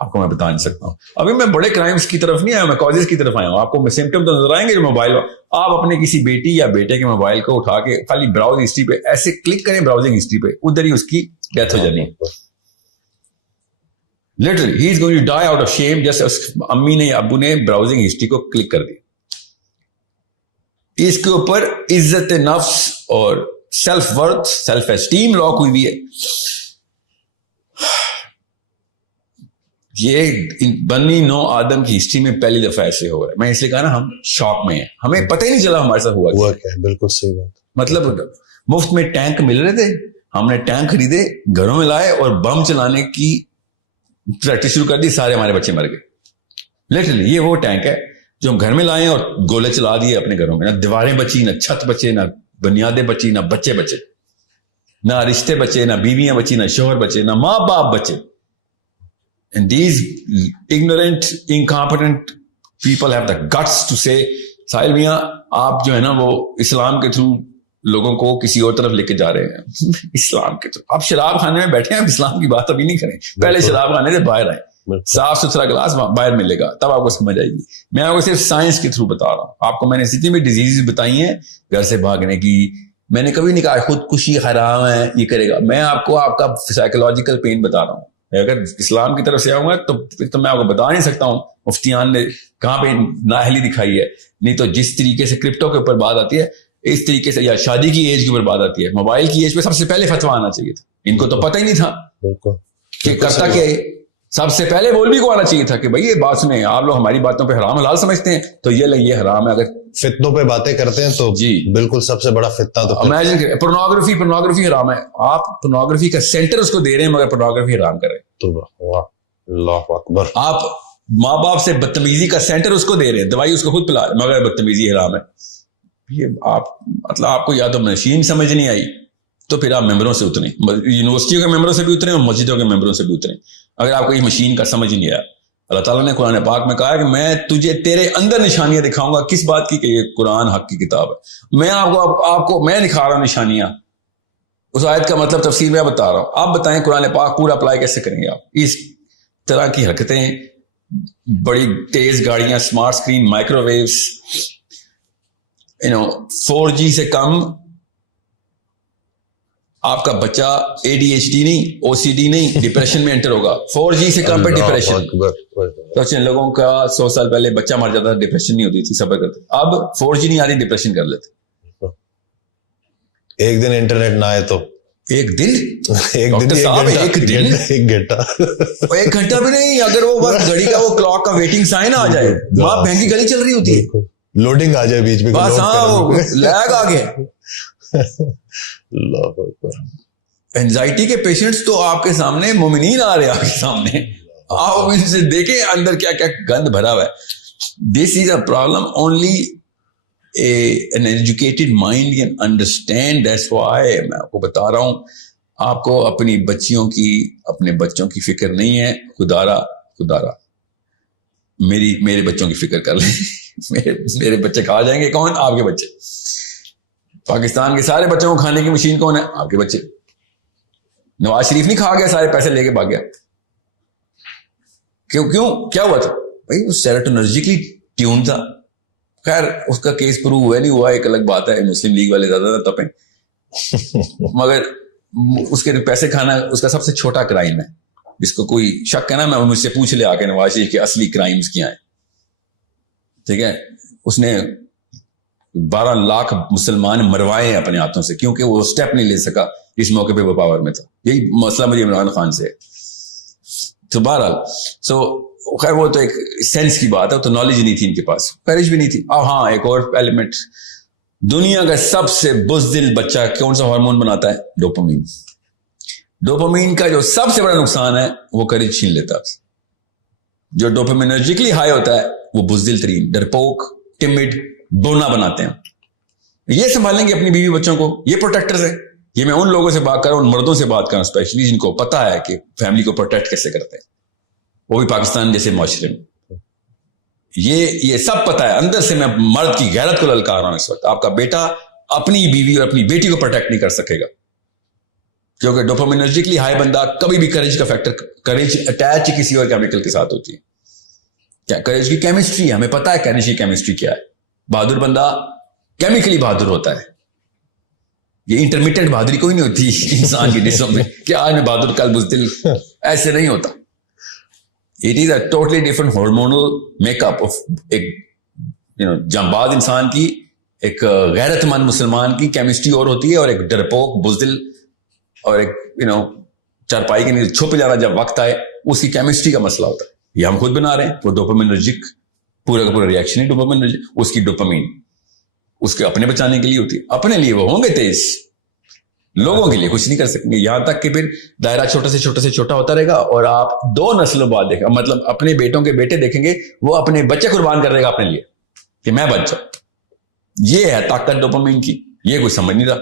آپ کو میں بتا نہیں سکتا ہوں. ابھی میں بڑے کرائمز کی طرف نہیں آیا, میں کازز کی طرف آیا ہوں. آپ کو سمپٹم تو نظر آئیں گے جو موبائل, آپ اپنے کسی بیٹی یا بیٹے کے موبائل کو اٹھا کے خالی براؤز ہسٹری پہ ایسے کلک کریں, براؤزنگ ہسٹری پہ, ادھر ہی اس کی ڈیتھ ہو جانی ہے. Literally, he is going to die out of shame. جیسے امی نے ابو نے براؤزنگ ہسٹری کو کلک کر دی. اس کے اوپر عزت نفس اور self worth, self esteem lock ہوئی ہوئی ہے. یہ بنی نو آدم کی ہسٹری میں پہلی دفعہ ایسے ہو رہا ہے. میں اس لیے کہا نا ہم شاک میں ہیں, ہمیں پتہ ہی نہیں چلا ہمارے ساتھ ہوا کیا. بالکل صحیح بات. مطلب مفت میں ٹینک مل رہے تھے, ہم نے ٹینک خریدے, گھروں میں لائے اور بم چلانے کی پریکٹس شروع کر دی, سارے ہمارے بچے مر گئے. لٹرلی یہ وہ ٹینک ہے جو ہم گھر میں لائے اور گولے چلا دیے اپنے گھروں میں. نہ دیواریں بچی, نہ چھت بچے, نہ بنیادیں بچی, نہ بچے بچے, نہ رشتے بچے, نہ بیویاں بچی, نہ شوہر بچے, نہ ماں باپ بچے. And these ignorant, incompetent people have the guts to say, ساحل میاں آپ جو ہے نا وہ اسلام کے تھرو لوگوں کو کسی اور طرف لے کے جا رہے ہیں. اسلام کے تھرو آپ شراب خانے میں بیٹھے ہیں, اسلام کی بات ابھی نہیں کریں, پہلے شراب خانے سے باہر آئیں, صاف ستھرا گلاس باہر ملے گا تب آپ کو سمجھ آئے گی. میں آپ کو صرف سائنس کے تھرو بتا رہا ہوں. آپ کو میں نے جتنی بھی ڈیزیز بتائی ہیں گھر سے بھاگنے کی, میں نے کبھی نہیں کہا خودکشی حرام ہے یہ کرے گا. میں آپ کو آپ کا سائیکولوجیکل پین بتا رہا ہوں. اگر اسلام کی طرف سے آؤں گا تو میں آپ کو بتا نہیں سکتا ہوں مفتیان نے کہاں پہ نااہلی دکھائی ہے. نہیں تو جس طریقے سے کرپٹو کے اوپر بات آتی ہے اس طریقے سے, یا شادی کی ایج کے اوپر بات آتی ہے, موبائل کی ایج پہ سب سے پہلے فتویٰ آنا چاہیے تھا. ان کو تو پتہ ہی نہیں تھا کہ کرتا کہ سب سے پہلے مولوی کو آنا چاہیے تھا کہ بھائی یہ بات سنیں, آپ لوگ ہماری باتوں پہ حرام حلال سمجھتے ہیں تو یہ حرام ہے. اگر فتنوں پہ باتیں کرتے ہیں تو جی بالکل سب سے بڑا فتنہ تو امیجن کریں پورنوگرافی حرام ہے, آپ پورنوگرافی کا سینٹر اس کو دے رہے ہیں مگر پورنوگرافی حرام کر رہے ہیں. تو اللہ اکبر. آپ ماں باپ سے بدتمیزی کا سینٹر اس کو دے رہے ہیں, دوائی اس کو خود پلا مگر بدتمیزی حرام ہے. یہ آپ مطلب آپ کو یا تو مشین سمجھ نہیں آئی تو پھر آپ ممبروں سے اتریں, یونیورسٹیوں کے ممبروں سے بھی اتریں اور مسجدوں کے ممبروں سے بھی اتریں. اگر آپ کو یہ مشین کا سمجھ نہیں آیا, اللہ تعالیٰ نے قرآن پاک میں کہا کہ میں تجھے تیرے اندر نشانیاں دکھاؤں گا. کس بات کی کہ یہ قرآن حق کی کتاب ہے. میں آپ کو میں دکھا رہا ہوں نشانیاں. اس آیت کا مطلب تفسیر میں بتا رہا ہوں. آپ بتائیں قرآن پاک پورا اپلائی کیسے کریں گے آپ. اس طرح کی حرکتیں, بڑی تیز گاڑیاں, smart screen, micro views, 4G سے کم آپ کا بچہ ADHD نہیں, OCD نہیں, ڈپریشن میں انٹر ہوگا. 4G سے کم پہ ڈپریشن. تو لوگوں کا 100 سال پہلے بچہ مر جاتا, ڈپریشن نہیں ہوتی تھی, صبر کرتے. اب 4G نہیں آتی, ڈپریشن کر لیتے. ایک دن انٹرنیٹ نہ آئے تو ایک دن ایک گھنٹہ بھی نہیں. اگر وہ بس گھڑی کا وہ کلاک کا ویٹنگ سائن آ جائے, وہاں بہن کی گلی چل رہی ہوتی ہے, لوڈنگ آ جائے بیچ میں, بس ہاں لیگ آ گیا. اینزائٹی کے پیشنٹس تو آپ کے سامنے, مومنین آ رہے ہیں آپ کے سامنے, آپ ان سے دیکھیں اندر کیا کیا گند بھرا ہوا ہے. This is a problem only an educated mind can understand. That's why میں آپ کو بتا رہا ہوں, آپ کو اپنی بچیوں کی, اپنے بچوں کی فکر نہیں ہے. خدارا میرے بچوں کی فکر کر لیں. میرے بچے کھا جائیں گے. کون؟ آپ کے بچے. پاکستان کے سارے بچوں کو کھانے کی مشین کون ہے؟ آپ کے بچے. نواز شریف نہیں کھا گیا, سارے پیسے لے کے بھاگ گیا. کیوں کیا ہوا تھا بھائی؟ وہ سیروٹونرجیکلی ٹیون تھا. خیر اس کا کیس پروو ہوا نہیں ہوا, ایک الگ بات ہے. مسلم لیگ والے زیادہ نہ تپیں, مگر اس کے پیسے کھانا اس کا سب سے چھوٹا کرائم ہے. جس کو کوئی شک ہے نا, میں مجھ سے پوچھ لے آ کے نواز شریف کے اصلی کرائمز کیا ہیں. ٹھیک ہے, اس نے 12 لاکھ مسلمان مروائے ہیں اپنے ہاتھوں سے, کیونکہ وہ اسٹیپ نہیں لے سکا اس موقع پہ وہ پاور میں تھا. یہی مسئلہ مجھے عمران خان سے ہے. تو بہرحال خیر وہ تو ایک سینس کی بات ہے, تو نالج نہیں تھی ان کے پاس, کرج بھی نہیں تھی. اب ہاں ایک اور ایلیمنٹ, دنیا کا سب سے بزدل بچہ کون سا ہارمون بناتا ہے؟ ڈوپامین. ڈوپامین کا جو سب سے بڑا نقصان ہے وہ کرج چھین لیتا ہے. جو ڈوپامینرجیکلی ہائی ہوتا ہے وہ بزدل ترین, ڈرپوک, ٹمڈ, بونا بناتے ہیں. یہ سنبھالیں گے اپنی بیوی بچوں کو, یہ پروٹیکٹرز ہیں. یہ میں ان لوگوں سے بات کر رہا ہوں, ان مردوں سے بات کر رہا ہوں اسپیشلی, جن کو پتا ہے کہ فیملی کو پروٹیکٹ کیسے کرتے ہیں, وہ بھی پاکستان جیسے معاشرے میں. یہ سب پتا ہے. اندر سے میں مرد کی غیرت کو للکار رہا ہوں اس وقت. آپ کا بیٹا اپنی بیوی اور اپنی بیٹی کو پروٹیکٹ نہیں کر سکے گا, کیونکہ ڈوپامینرجیکلی ہائی بندہ کبھی بھی کرج کا فیکٹر, کرج اٹیچ کسی اور کیمیکل کے ساتھ ہوتی ہے. کیا کرج کی کیمسٹری ہے, ہمیں پتا ہے کرج کی کیمسٹری کیا ہے. بہادر بندہ کیمیکلی بہادر ہوتا ہے. یہ انٹرمیٹنٹ بہادری کوئی نہیں ہوتی انسان کی جسم میں کہ آج میں بہادر کل بزدل, ایسے نہیں ہوتا. It is a totally different hormonal makeup of ایک جانباز انسان کی, ایک غیرت مند مسلمان کی کیمسٹری اور ہوتی ہے, اور ایک ڈرپوک بزدل اور ایک چارپائی کے نیچے چھپ جانا جب وقت آئے, اس کی کیمسٹری کا مسئلہ ہوتا ہے. یہ ہم خود بنا رہے ہیں. وہ ڈوپامینرجک پورا کا پورا ریئیکشن ہے ڈوپامینرجک. اس کی ڈوپامین اس کے اپنے بچانے کے لیے ہوتی ہے. اپنے لیے وہ ہوں گے تیز, لوگوں کے لیے کچھ نہیں کر سکیں گے. یہاں تک کہ پھر دائرہ چھوٹا سے چھوٹا ہوتا رہے گا, اور آپ 2 نسلوں بعد دیکھیں, مطلب اپنے بیٹوں کے بیٹے دیکھیں گے, وہ اپنے بچے قربان کر دے گا اپنے لیے کہ میں بچ جاؤں. یہ ہے طاقت ڈوپامین کی. یہ کوئی سمجھ نہیں رہا.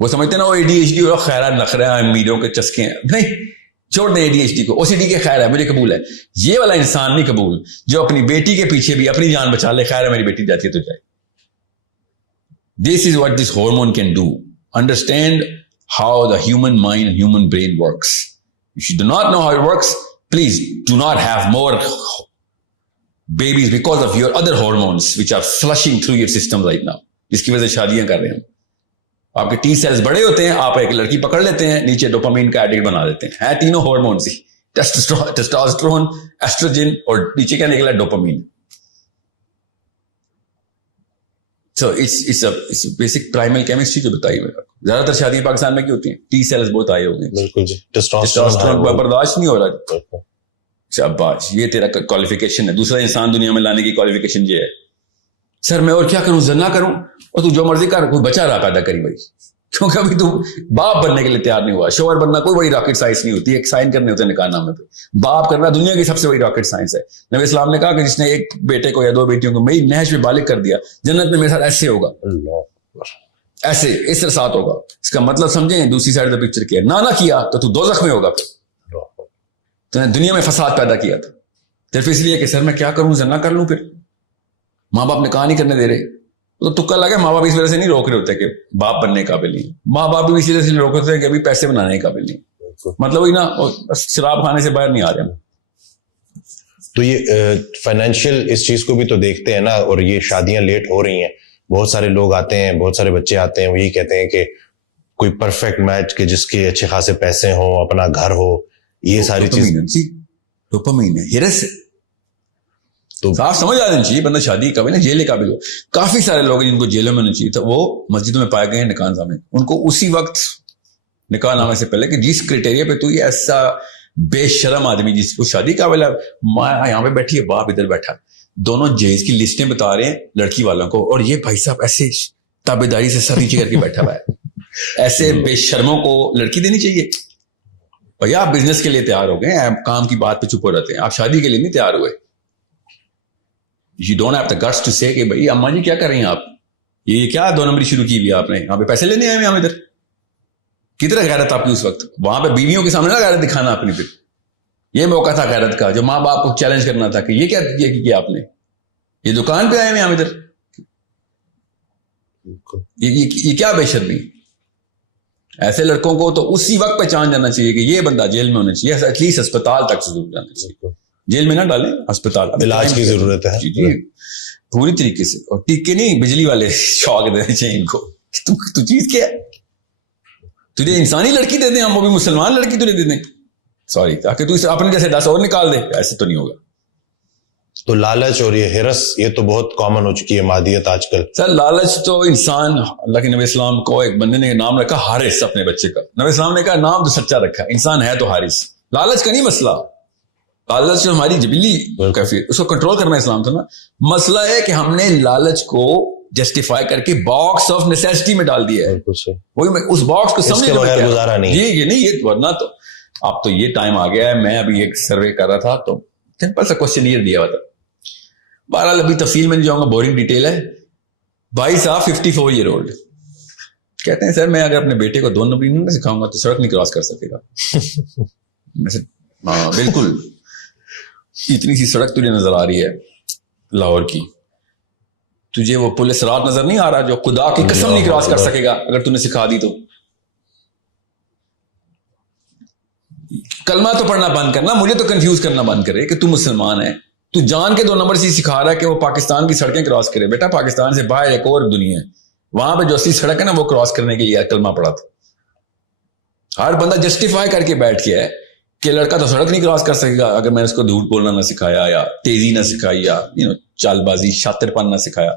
وہ سمجھتے نا وہ ADHD اور خیرات نخرے ہیں, امیروں کے چسکے ہیں. نہیں, چھوڑ دیں ADHD کو. OCD کے خیر ہے, مجھے قبول ہے. یہ والا انسان نہیں قبول جو اپنی بیٹی کے پیچھے بھی اپنی جان بچا لے. خیر ہے میری بیٹی جاتی ہے تو جائے. This is what this hormone can do. Understand how the human mind and human brain works. If you do not know how it works, please do not have more babies because of your other hormones which are flushing through your system right now. جس کی وجہ سے شادیاں کر رہے ہیں. آپ کے T سیلز بڑے ہوتے ہیں, آپ ایک لڑکی پکڑ لیتے ہیں, نیچے ڈوپامین کا ایڈکٹ بنا دیتے ہیں. ہے تینوں ہارمونز ہی, ٹیسٹوسٹرون, ایسٹروجن, اور نیچے کیا نکلا؟ Dopamine. So it's a basic primal chemistry جو بتائی میں. زیادہ تر شادیاں پاکستان میں کی ہوتی ہیں, T سیلز بہت آئے ہوئے ہیں. بالکل جی, ٹیسٹوسٹرون برداشت نہیں ہو رہا. شاباش, یہ تیرا کوالیفیکیشن ہے. دوسرا انسان دنیا میں لانے کی کوالیفیکیشن یہ ہے. سر میں اور کیا کروں, زنا کروں, اور تو جو مرضی کر, کوئی بچہ رہا پیدا کری بھائی, کیونکہ ابھی تو باپ بننے کے لیے تیار نہیں ہوا. شوہر بننا کوئی بڑی راکٹ سائنس نہیں ہوتی, ایک سائن کرنے ہوتے ہیں نکاح نامے پہ. باپ کرنا دنیا کی سب سے بڑی راکٹ سائنس ہے. نبی اسلام نے کہا کہ جس نے ایک بیٹے کو یا 2 بیٹیوں کو میری نہج پہ بالغ کر دیا, جنت میں میرے ساتھ ایسے ہوگا, ایسے اس طرح ساتھ ہوگا. اس کا مطلب سمجھیں دوسری سائڈ دا پکچر کیا, نہ کیا تو دوزخ میں ہوگا. تو نے دنیا میں فساد پیدا کیا تھا صرف اس لیے کہ سر میں کیا کروں, زنا کر لوں. پھر ماں باپ نے کہا نہیں کرنے دے رہے, تو تکا لگا. ماں باپ اس وجہ سے نہیں روک رہے ہوتے کہ باپ بننے کے قابل نہیں, ماں باپ بھی اسی وجہ سے روک رہے ہوتے ہیں کہ ابھی پیسے بنانے کے قابل نہیں. مطلب وہی نا, شراب کھانے سے باہر نہیں آ رہے. تو یہ فائنینشیل اس چیز کو بھی تو دیکھتے ہیں نا, اور یہ شادیاں لیٹ ہو رہی ہیں. بہت سارے لوگ آتے ہیں, بہت سارے بچے آتے ہیں, وہ یہی کہتے ہیں کہ کوئی پرفیکٹ میچ کہ جس کے اچھے خاصے پیسے ہوں, اپنا گھر ہو, یہ ساری چیز ڈوپامین ہے, ہرس ہے. تو آپ سمجھ آ جانا چاہیے بندہ شادی قابل ہے, جیل قابل ہو. کافی سارے لوگ جن کو جیلوں میں ہونا چاہیے تھا وہ مسجدوں میں پائے گئے ہیں نکاح نامے. ان کو اسی وقت نکاح نامے سے پہلے کہ جس کرائٹیریا پہ تو یہ ایسا بے شرم آدمی جس کو شادی قابل ہے, ماں یہاں پہ بیٹھی ہے, باپ ادھر بیٹھا, دونوں جہیز کی لسٹیں بتا رہے ہیں لڑکی والوں کو, اور یہ بھائی صاحب ایسے تابے داری سے سر نیچے کر کے بیٹھا ہوا ہے. ایسے بے شرموں کو لڑکی دینی چاہیے. بھیا آپ بزنس کے لیے تیار ہو گئے, آپ کام کی بات پہ چپ ہو رہتے ہیں, آپ شادی کے لیے نہیں تیار ہوئے. You don't have the guts to say کہ بھائی اماں جی کیا کر رہی ہیں آپ, یہ کیا 2 نمبری شروع کی آپ نے, یہاں پہ پیسے لینے آئے ہیں ہم ادھر. کدھر غیرت آپ کی اس وقت؟ وہاں پہ بیویوں کے سامنے نہ غیرت دکھانا اپنی. پھر یہ موقع تھا غیرت کا جو ماں باپ کو چیلنج کرنا تھا کہ یہ کیا آپ نے, یہ دکان پہ آئے ہیں ہم ادھر, یہ کیا بے شرمی. ایسے لڑکوں کو تو اسی وقت پہچان جانا چاہیے کہ یہ بندہ جیل میں ہونا چاہیے, ایٹ لیسٹ اسپتال تک ضرور جانا چاہیے, جیل میں نہ ڈالیں, اسپتال علاج کی ضرورت ہے جی پوری طریقے سے. اور ٹیکے نہیں, بجلی والے شوق دینے چاہیے ان کو. تو چیز کیا ہے, تجھے انسانی لڑکی دے دیں ہم, وہ بھی مسلمان لڑکی تجھے دے دیں, سوری, تاکہ تو اپنے جیسے 10 اور نکال دے. ایسے تو نہیں ہوگا. تو لالچ اور یہ ہرس یہ تو بہت کامن ہو چکی ہے مادیت آج کل. سر لالچ تو انسان, اللہ کے نبی اسلام کو ایک بندے نے نام رکھا حارث اپنے بچے کا. نبی اسلام نے کہا نام تو سچا رکھا, انسان ہے تو حارث. لالچ کا نہیں مسئلہ, لالچ جو ہماری جبلی کیفیت اس کو کنٹرول کرنا اسلام تھا نا. مسئلہ ہے کہ ہم نے لالچ کو جسٹیفائی کر کے باکس آف نیسیسٹی میں ڈال دیا ہے. وہی اس باکس کو سمجھنے بغیر گزارا نہیں. جی یہ نہیں, یہ ورنہ تو اب تو یہ ٹائم آ گیا ہے. میں ابھی ایک سروے کر رہا تھا تو سمپل سا کوشچنئر دیا ہوا تھا. بہرحال ابھی تفصیل میں نہیں جاؤں گا, بورنگ ڈیٹیل ہے. بھائی صاحب 54 ایئر اولڈ کہتے ہیں سر میں اگر اپنے بیٹے کو 2 نمبر نہیں سکھاؤں گا تو سڑک نہیں کراس کر سکے گا. ہاں بالکل, اتنی سی سڑک تجھے نظر آ رہی ہے لاہور کی, تجھے وہ پل صراط نظر نہیں آ رہا جو خدا کی قسم نہیں کراس کر سکے گا اگر تم نے سکھا دی تو. کلمہ تو پڑھنا بند کرنا, مجھے تو کنفیوز کرنا بند کرے کہ تو مسلمان ہے. تو جان کے 2 نمبر سے سکھا رہا ہے کہ وہ پاکستان کی سڑکیں کراس کرے. بیٹا پاکستان سے باہر ایک اور دنیا ہے, وہاں پہ جو اصلی سڑک ہے نا وہ کراس کرنے کے لیے کلمہ پڑھا تھا. ہر بندہ جسٹیفائی کر کے بیٹھ گیا ہے کہ لڑکا تو سڑک نہیں کراس کر سکے گا اگر میں نے اس کو جھوٹ بولنا نہ سکھایا یا تیزی نہ سکھائی یا چال بازی شاطر پن نہ سکھایا.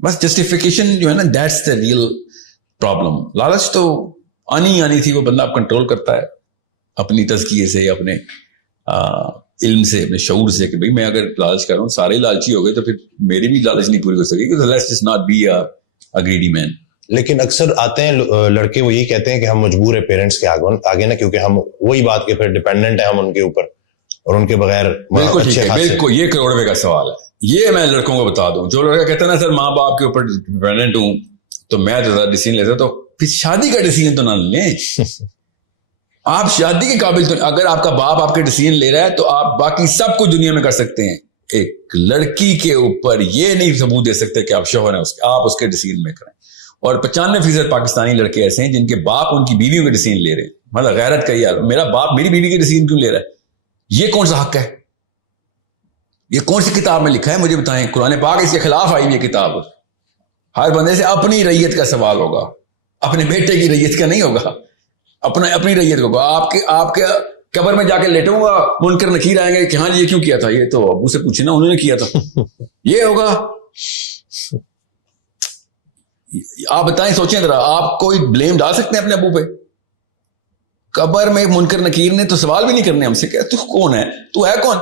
بس جسٹیفیکیشن جو ہے نا, دیٹس دا ریئل پرابلم. لالچ تو آنی تھی, وہ بندہ آپ کنٹرول کرتا ہے اپنی تزکیے سے, اپنے علم سے, اپنے شعور سے کہ بھئی میں اگر لالچ کر رہا ہوں, سارے لالچی ہو گئے تو پھر میری بھی لالچ نہیں پوری ہو سکے گی. Let's just not be a greedy man. لیکن اکثر آتے ہیں لڑکے وہ یہی کہتے ہیں کہ ہم مجبور ہیں پیرنٹس کے آگے نا, کیونکہ ہم وہی بات کے پھر ڈیپینڈنٹ ہیں ہم ان کے اوپر, اور ان کے بغیر بالکل یہ کروڑ روپے کا سوال ہے. یہ میں لڑکوں کو بتا دوں, جو لڑکا کہتا ہے نا سر ماں باپ کے اوپر ڈیپینڈنٹ ہوں تو میں تو ڈیسیژن لیتا, تو پھر شادی کا ڈیسیژن تو نہ لیں. آپ شادی کے قابل تو, اگر آپ کا باپ آپ کے ڈیسیژن لے رہا ہے تو آپ باقی سب کچھ دنیا میں کر سکتے ہیں. ایک لڑکی کے اوپر یہ نہیں ثبوت دے سکتے کہ آپ شوہر ہیں آپ اس کے ڈیسیژن میں کریں. اور 95% پاکستانی لڑکے ایسے ہیں جن کے باپ ان کی بیویوں کے ڈیسیژن لے رہے ہیں. مطلب غیرت کا یار, میرا باپ میری بیوی کے ڈیسیژن کیوں لے رہا ہے؟ یہ کون سا حق ہے؟ یہ کون سی کتاب میں لکھا ہے مجھے بتائیں. قرآن پاک اس کے خلاف آئی یہ کتاب. ہر بندے سے اپنی ریت کا سوال ہوگا, اپنے بیٹے کی ریت کا نہیں ہوگا, اپنی ریت ہوگا. آپ کے قبر میں جا کے لیٹوں گا, منکر نکیر آئیں گے کہ ہاں یہ کیوں کیا تھا, یہ تو ابو سے پوچھے نا انہوں نے کیا تھا. یہ ہوگا. آپ بتائیں, سوچیں ذرا, آپ کوئی بلیم ڈال سکتے ہیں اپنے ابو پہ؟ قبر میں منکر نکیر نے تو سوال بھی نہیں کرنے ہم سے کہ تو کون ہے, تو ہے کون,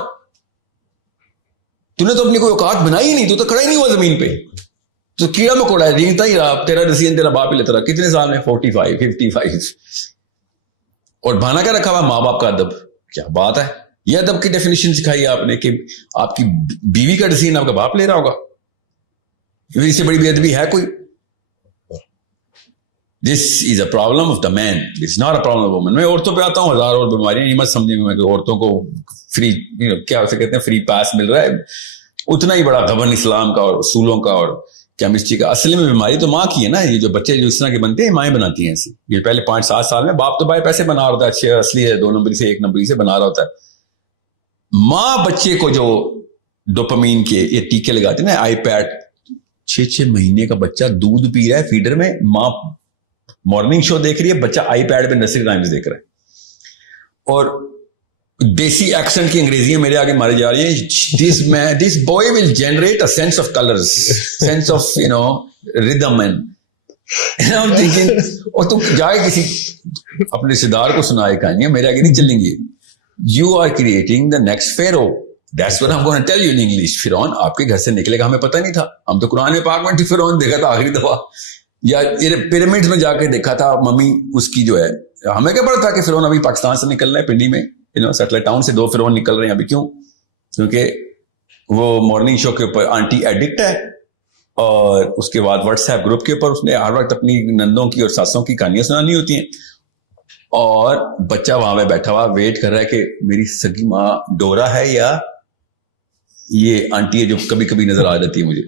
تو نے تو اپنی کوئی اوقات بنائی نہیں, تو کھڑا ہی نہیں ہوا زمین پہ, تو کیڑا مکوڑا ہے, رینگتا ہی رہا. تیرا ڈیسیژن تیرا باپ ہی لیتا رہا. کتنے سال میں؟ 45 55. اور بہانا کیا رکھا ہوا ماں باپ کا ادب. کیا بات ہے, یہ ادب کی ڈیفینیشن سکھائی آپ نے کہ آپ کی بیوی کا ڈیسیژن آپ کا باپ لے رہا ہوگا. اس سے بڑی بے ادبی ہے کوئی؟ This is a problem of the man. It's not a problem of woman. میں عورتوں پہ آتا ہوں, 1000 اور بیماریاں, یہ مت سمجھیں گے کہ عورتوں کو فری کیا اسے کہتے ہیں فری پاس مل رہا ہے. اتنا ہی بڑا غبن اسلام کا اور اصولوں کا اور کیمسٹری کا. اصل میں بیماری تو ماں کی ہے نا. یہ جو بچے جو اس طرح کے بنتے ہیں مائیں بناتی ہیں ایسی. یہ پہلے 5-7 سال میں باپ تو بھائی پیسے بنا رہا ہوتا ہے, اصلی ہے 2 نمبری سے 1 نمبری سے بنا رہا ہوتا ہے. ماں بچے کو جو ڈوپامین کے یہ ٹیکے لگاتے ہیں نا, آئی پیڈ, 6 مہینے کا بچہ دودھ پی رہا ہے فیڈر میں, ماں مارننگ شو دیکھ رہی ہے, بچہ آئی پیڈ پہ نرسری رائمز دیکھ رہا ہے, اور دیسی ایکسنٹ کی انگریزیاں میرے آگے ماری جا رہی ہیں. This boy will generate a sense of colours, sense of rhythm and I'm thinking, اور تم جائے کسی اپنے رشتے دار کو سنائے کہانیاں, میرے آگے نہیں چلیں گی. You are creating the next Pharaoh. That's what I'm going to tell you in English. فرعون آپ کے گھر سے نکلے گا, ہمیں پتہ نہیں تھا. ہم تو قرآن پاک میں فرعون دیکھا تھا آخری دفعہ, یا پیرامڈ میں جا کے دیکھا تھا ممی اس کی جو ہے. ہمیں کیا پڑا تھا کہ فرعون ابھی پاکستان سے نکل رہا ہے, پنڈی میں سیٹلائٹ ٹاؤن سے 2 فرعون نکل رہے ہیں ابھی. کیوں؟ کیونکہ وہ مارننگ شو کے اوپر آنٹی ایڈکٹ ہے, اور اس کے بعد واٹس ایپ گروپ کے اوپر اس نے ہر وقت اپنی نندوں کی اور ساسوں کی کہانیاں سنانی ہوتی ہیں, اور بچہ وہاں پہ بیٹھا ہوا ویٹ کر رہا ہے کہ میری سگی ماں ڈورا ہے یا یہ آنٹی ہے جو کبھی کبھی نظر آ جاتی ہے مجھے.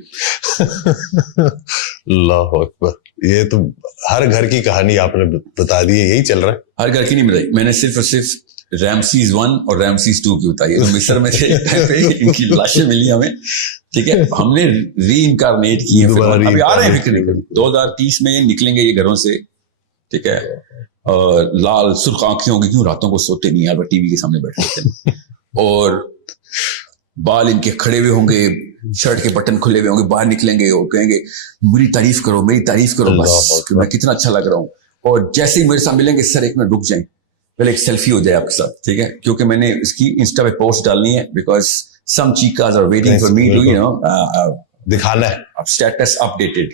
اللہ اکبر, یہ تو ہر گھر کی کہانی آپ نے بتا دی ہے, یہی چل رہا ہے. ہر گھر کی نہیں بتائی میں نے, صرف اور صرف رامسیز 1 اور رامسیز 2 کی بتائی ہے. تو مصر میں سے ان کی لاشیں ملی ہمیں, ٹھیک ہے, ہم نے ری انکارنیٹ کی ہیں, ابھی آ رہے ہیں فکر نہیں, 2030 میں نکلیں گے یہ گھروں سے, ٹھیک ہے, اور لال سرخ آنکھیں ہوں گی, کیوں راتوں کو سوتے نہیں یار, ٹی وی کے سامنے بیٹھے ہوتے ہیں, اور بال ان کے کھڑے ہوئے ہوں گے, شرٹ کے بٹن کھلے ہوئے ہوں گے, باہر نکلیں گے اور کہیں گے میری تعریف کرو, میری تعریف کرو بس, کہ میں کتنا اچھا لگ رہا ہوں. اور جیسے ہی میرے ساتھ ملیں گے سر ایک منٹ رک جائیں, پہلے ایک سیلفی ہو جائے آپ کے ساتھ, ٹھیک ہے, کیونکہ میں نے اس کی انسٹا پہ پوسٹ ڈالنی ہے, because some chicks are waiting for me to you know دکھانا ہے status updated.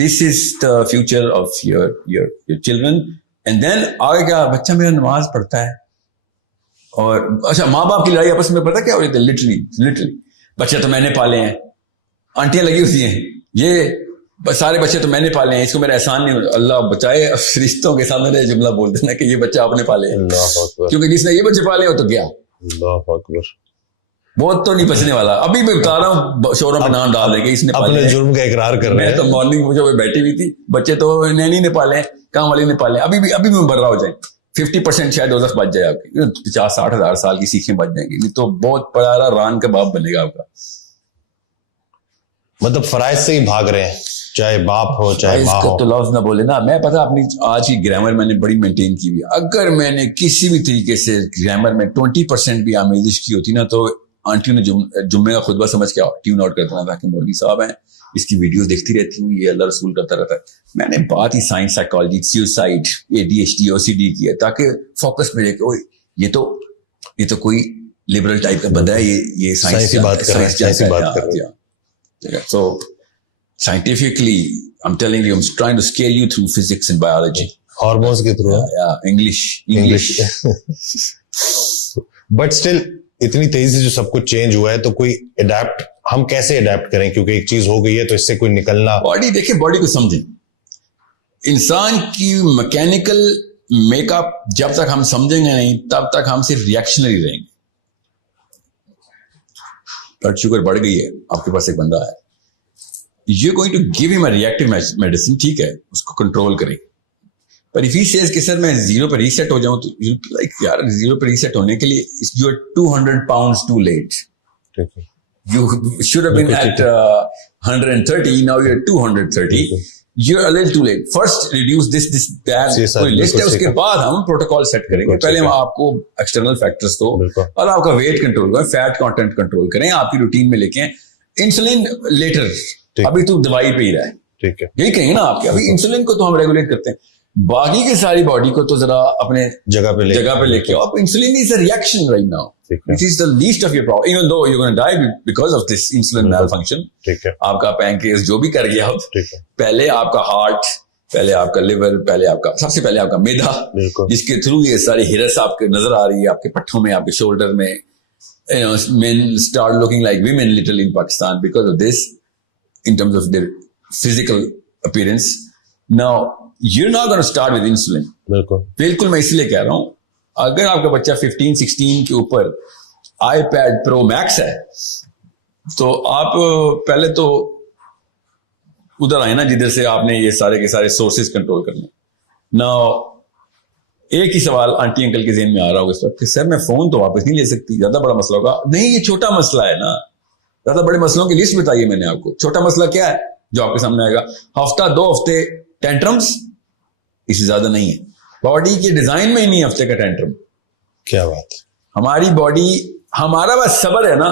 This is the future of your children. And then آگے کیا, بچہ میرا نماز پڑھتا ہے, اور اچھا ماں باپ کی لڑائی آپس میں پتہ کیا ہو رہی ہے, لٹرلی بچے تو میں نے پالے ہیں, آنٹیاں لگی ہوتی ہیں, یہ سارے بچے تو میں نے پالے ہیں, اس کو میرا احسان نہیں, اللہ بچائے فرشتوں کے سامنے جملہ بول دینا کہ یہ بچہ آپ نے پالے ہیں, کیونکہ جس نے یہ بچے پالے ہو تو گیا. اللہ اکبر, بہت تو نہیں بچنے والا. ابھی میں بتا رہا ہوں شوروں پہ نام ڈال دے گا اس نے اپنے جرم کا اقرار کر رہے ہیں. میں تو مارننگ مجھے بیٹھی ہوئی تھی, بچے تو نینی نے پالے ہیں, کام والی نے پالے ہیں, ابھی بھی بڑھ رہا ہو جائے, 50% شاید دوزخ بچ جائے آپ کی, 50-60 ہزار سال کی سیکھیں بچ جائیں گی, نہیں تو بہت بڑا ران کا باپ بنے گا آپ کا. مطلب فرائض سے ہی بھاگ رہے ہیں, چاہے باپ ہو چاہے ماں ہو. تو لفظ نہ بولے نا. میں پتا اپنی آج کی گرامر میں نے بڑی مینٹین کی ہوئی, اگر میں نے کسی بھی طریقے سے گرامر میں 20% بھی آمیزش کی ہوتی نا, تو آنٹیوں نے جمعے کا خطبہ سمجھ کے ٹیون آؤٹ کر دینا تھا کہ مولوی صاحب ہیں, اس کی ویڈیوز دیکھتی رہتی ہوں, یہ اللہ رسول کرتا رہتا ہے. میں نے بات ہی science, psychology, suicide, ADHD, OCD کی ہے, تاکہ فوکس ملے کہ یہ تو کوئی لبرل ٹائپ کا بندہ ہے, یہ سائنس کی بات کر رہا ہے. So scientifically I'm telling you, I'm trying to scale you through physics and biology. Hormones کے تھرو. English. بٹ اسٹل اتنی تیزی سے جو سب کچھ چینج ہوا ہے, تو کوئی اڈیپٹ, ہم کیسے اڈیپٹ کریں, کیونکہ ایک چیز ہو گئی ہے تو اس سے کوئی نکلنا. باڈی دیکھیں, باڈی کو سمجھیں. انسان کی میکینیکل میک اپ جب تک ہم سمجھیں گے نہیں, تب تک ہم صرف ریئیکشنری رہیں گے. بلڈ شوگر بڑھ گئی ہے, آپ کے پاس ایک بندہ ہے, یو گوئنگ ٹو گیو ہم اے ریئیکٹیو میڈیسن, ٹھیک ہے, اس کو کنٹرول کریں. پر if he says کہ سر میں 0 پہ ریسیٹ ہو جاؤں, تو لائک یار 0 پہ ریسیٹ ہونے کے لیے you are 200 pounds too late. You should have been at 130, now you're 230. You're a little too late. First reduce this that, کوئی لسٹ ہے, اس کے بعد ہم پروٹوکول سیٹ کریں گے. پہلے ہم آپ کو ایکسٹرنل فیکٹرز دو, اور آپ کا ویٹ کنٹرول کریں, فیٹ کانٹینٹ کنٹرول کریں, آپ کی روٹین میں لے کے. انسولین لیٹر, ابھی تو دوائی پہ ہی رہا ہے, ٹھیک ہے, یہی کہیں گے نا آپ کے. ابھی انسولین کو تو ہم ریگولیٹ کرتے ہیں, باقی کی ساری باڈی کو تو ذرا اپنے جگہ پہ لے کے آؤ. Insulin is a reaction right now, which is the least of your problem, even though you're going to die because of this insulin malfunction. آپ کا پینکریاس جو بھی کر گیا, پہلے آپ کا ہارٹ, پہلے آپ کا لیور, پہلے آپ کا سب سے پہلے آپ کا میدا, جس کے تھرو یہ ساری ہرس آپ کے نظر آ رہی ہے, آپ کے پٹھوں میں, آپ کے شولڈر میں. Men start looking like women little in Pakistan because of this, in terms of their physical appearance. Now you're not going to start with insulin. بالکل میں اس لیے کہہ رہا ہوں, اگر آپ کا بچہ 15-16 کے اوپر آئی پیڈ پرو میکس ہے, تو آپ پہلے تو ادھر آئے نا جدھر سے آپ نے یہ سارے کے سارے سورسز کنٹرول کرنے. نا ایک ہی سوال آنٹی انکل کے ذہن میں آ رہا ہوگا اس وقت کہ سر میں فون تو واپس نہیں لے سکتی, زیادہ بڑا مسئلہ ہوگا. نہیں, یہ چھوٹا مسئلہ ہے نا, زیادہ بڑے مسئلوں کی لسٹ بتائیے میں نے آپ کو. چھوٹا مسئلہ کیا ہے جو آپ کے سامنے آئے گا؟ ہفتہ 2 ہفتے ٹینٹرمز, اس سے زیادہ نہیں ہے. باڈی کے ڈیزائن میں ہی نہیں ہفتے کا ٹینٹرم. کیا بات ہے, ہماری باڈی, ہمارا بس صبر ہے نا,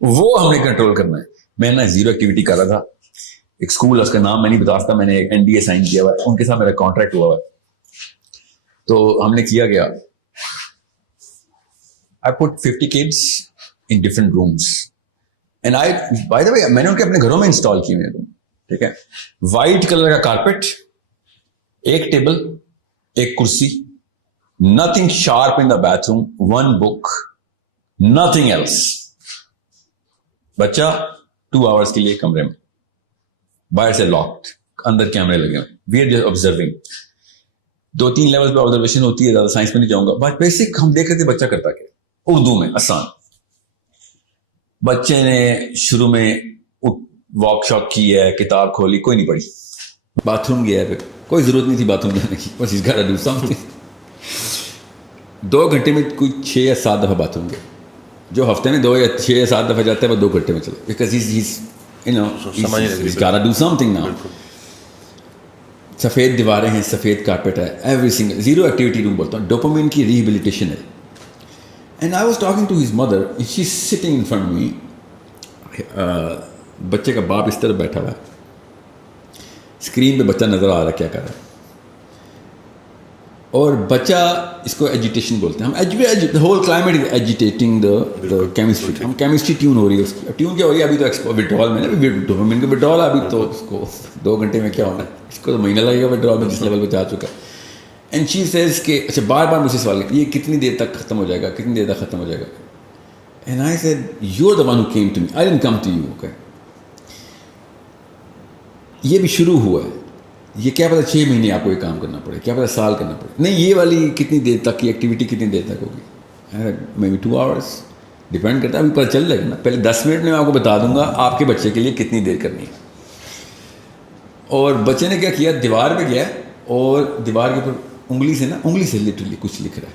وہ ہم نے کنٹرول کرنا ہے. میں نا 0 ایکٹیویٹی کر رہا تھا, ایک اسکول ہے, اس کا نام میں نہیں بتا سکتا, میں نے ایک NDA سائن کیا ہوا ہے, ان کے ساتھ میرا کانٹریکٹ ہوا ہوا ہے. تو ہم نے کیا گیا, I put 50 kids in different rooms and by the way میں نے ان کے اپنے گھروں میں انسٹال کیے ہوئے روم, ٹھیک ہے. وائٹ کلر کا کارپیٹ, ایک ٹیبل, ایک کرسی, nothing sharp in the bathroom, one book, nothing else. بچہ 2 hours کے لیے کمرے میں, باہر سے لاکڈ, اندر کیمرے لگے ہوئے, we are just observing. 2-3 level پہ آبزرویشن ہوتی ہے, زیادہ سائنس میں نہیں جاؤں گا, بٹ بیسک ہم دیکھ رہے تھے بچہ کرتا کیا. اردو میں آسان, بچے نے شروع میں واک شاپ کی ہے, کتاب کھولی, کوئی نہیں پڑھی, باتھ روم گیا ہے, کوئی ضرورت نہیں تھی باتھ روم جانے کی, بس اس گھر ڈو سمتھنگ. 2 گھنٹے میں کوئی 6 یا 7 دفعہ باتھ روم گیا. جو ہفتے میں 2 یا 6 یا 7 دفعہ جاتا ہے وہ 2 گھنٹے میں چلا, because he's gotta do something now. سفید دیواریں ہیں, سفید کارپیٹ ہے, every single, zero activity room بولتا ہوں, ڈوپامین کی ریہیبلیٹیشن ہے. And I was talking to his mother, she is sitting in front me. بچے کا باپ اس طرح بیٹھا ہوا ہے, اسکرین پہ بچہ نظر آ رہا ہے کیا کر رہا ہے, اور بچہ اس کو ایجیٹیشن بولتے ہیں ہم. ہول کلائمیٹ از ایجیٹیٹنگ دا کیمسٹری. ہم کیمسٹری ٹیون ہو رہی ہے اس کی, ٹیون کیا ہو رہی ہے ابھی تو وڈرال میں نا, ڈوپامین کا وڈرال ہے ابھی تو, اس کو 2 گھنٹے میں کیا ہونا ہے, اس کو تو مہینہ لگے گا وڈرال میں جس لیول پہ جا چکا ہے. اینڈ شی سیز کہ اچھا بار بار مجھ سے سوال یہ کتنی دیر تک ختم ہو جائے گا, کتنی دیر تک ختم ہو جائے گا. And I said you are the one who came to me, I don't come to you. Okay, یہ بھی شروع ہوا ہے, یہ کیا پتا 6 مہینے آپ کو یہ کام کرنا پڑے, کیا پتا سال کرنا پڑے. نہیں, یہ والی کتنی دیر تک کی ایکٹیویٹی کتنی دیر تک ہوگی, مے بی 2 hours, ڈپینڈ کرتا ہے. ابھی پتہ چل جائے گا نا, پہلے 10 منٹ میں آپ کو بتا دوں گا آپ کے بچے کے لیے کتنی دیر کرنی ہے. اور بچے نے کیا کیا, دیوار پہ گیا اور دیوار کے اوپر انگلی سے لٹرلی کچھ لکھ رہا ہے.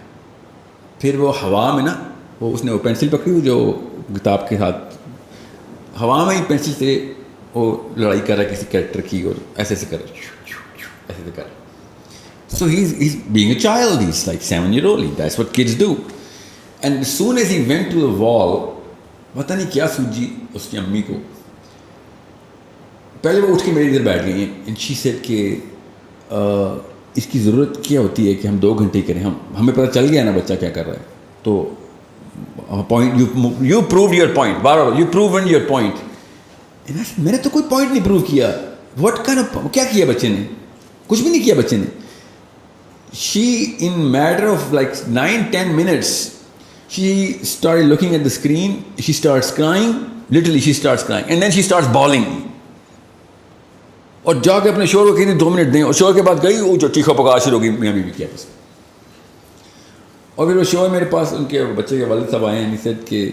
پھر وہ ہوا میں نا, وہ اس نے وہ پینسل پکڑی ہوئی جو کتاب کے ساتھ, ہوا میں ہی پینسل سے وہ لڑائی کر رہا ہے کسی کریکٹر کی, اور ایسے ایسے کر رہا ہے, ایسے ایسے کر رہا ہے. سو he's being a child, he's like 7 years old, that's what kids do. And as soon as he went to the wall, پتہ نہیں کیا سوجی اس کی امی کو, پہلے وہ اٹھ کے میری ادھر بیٹھ گئی ہیں. اینڈ شی سیڈ کہ اس کی ضرورت کیا ہوتی ہے کہ ہم 2 گھنٹے کریں, ہمیں پتہ چل گیا نا بچہ کیا کر رہا ہے, تو point you prove your point, bar bar you proven your point. میں نے تو کوئی پوائنٹ نہیں پروو کیا. واٹ کائنڈ آف, کیا کیا بچے نے, کچھ بھی نہیں کیا بچے نے. She in matter of like 9-10 minutes she started looking at the screen, she starts crying, literally she starts crying, and then she starts bawling. اور جا کے اپنے شوہر کو کہتی 2 منٹ دیں, اور شوہر کے بعد گئی وہ جو چیخا پکار شروع ہوگی میاں بیوی کیا. اور پھر وہ شوہر میرے پاس, ان کے بچے کے والد صاحب آئے ہیں, he said کہ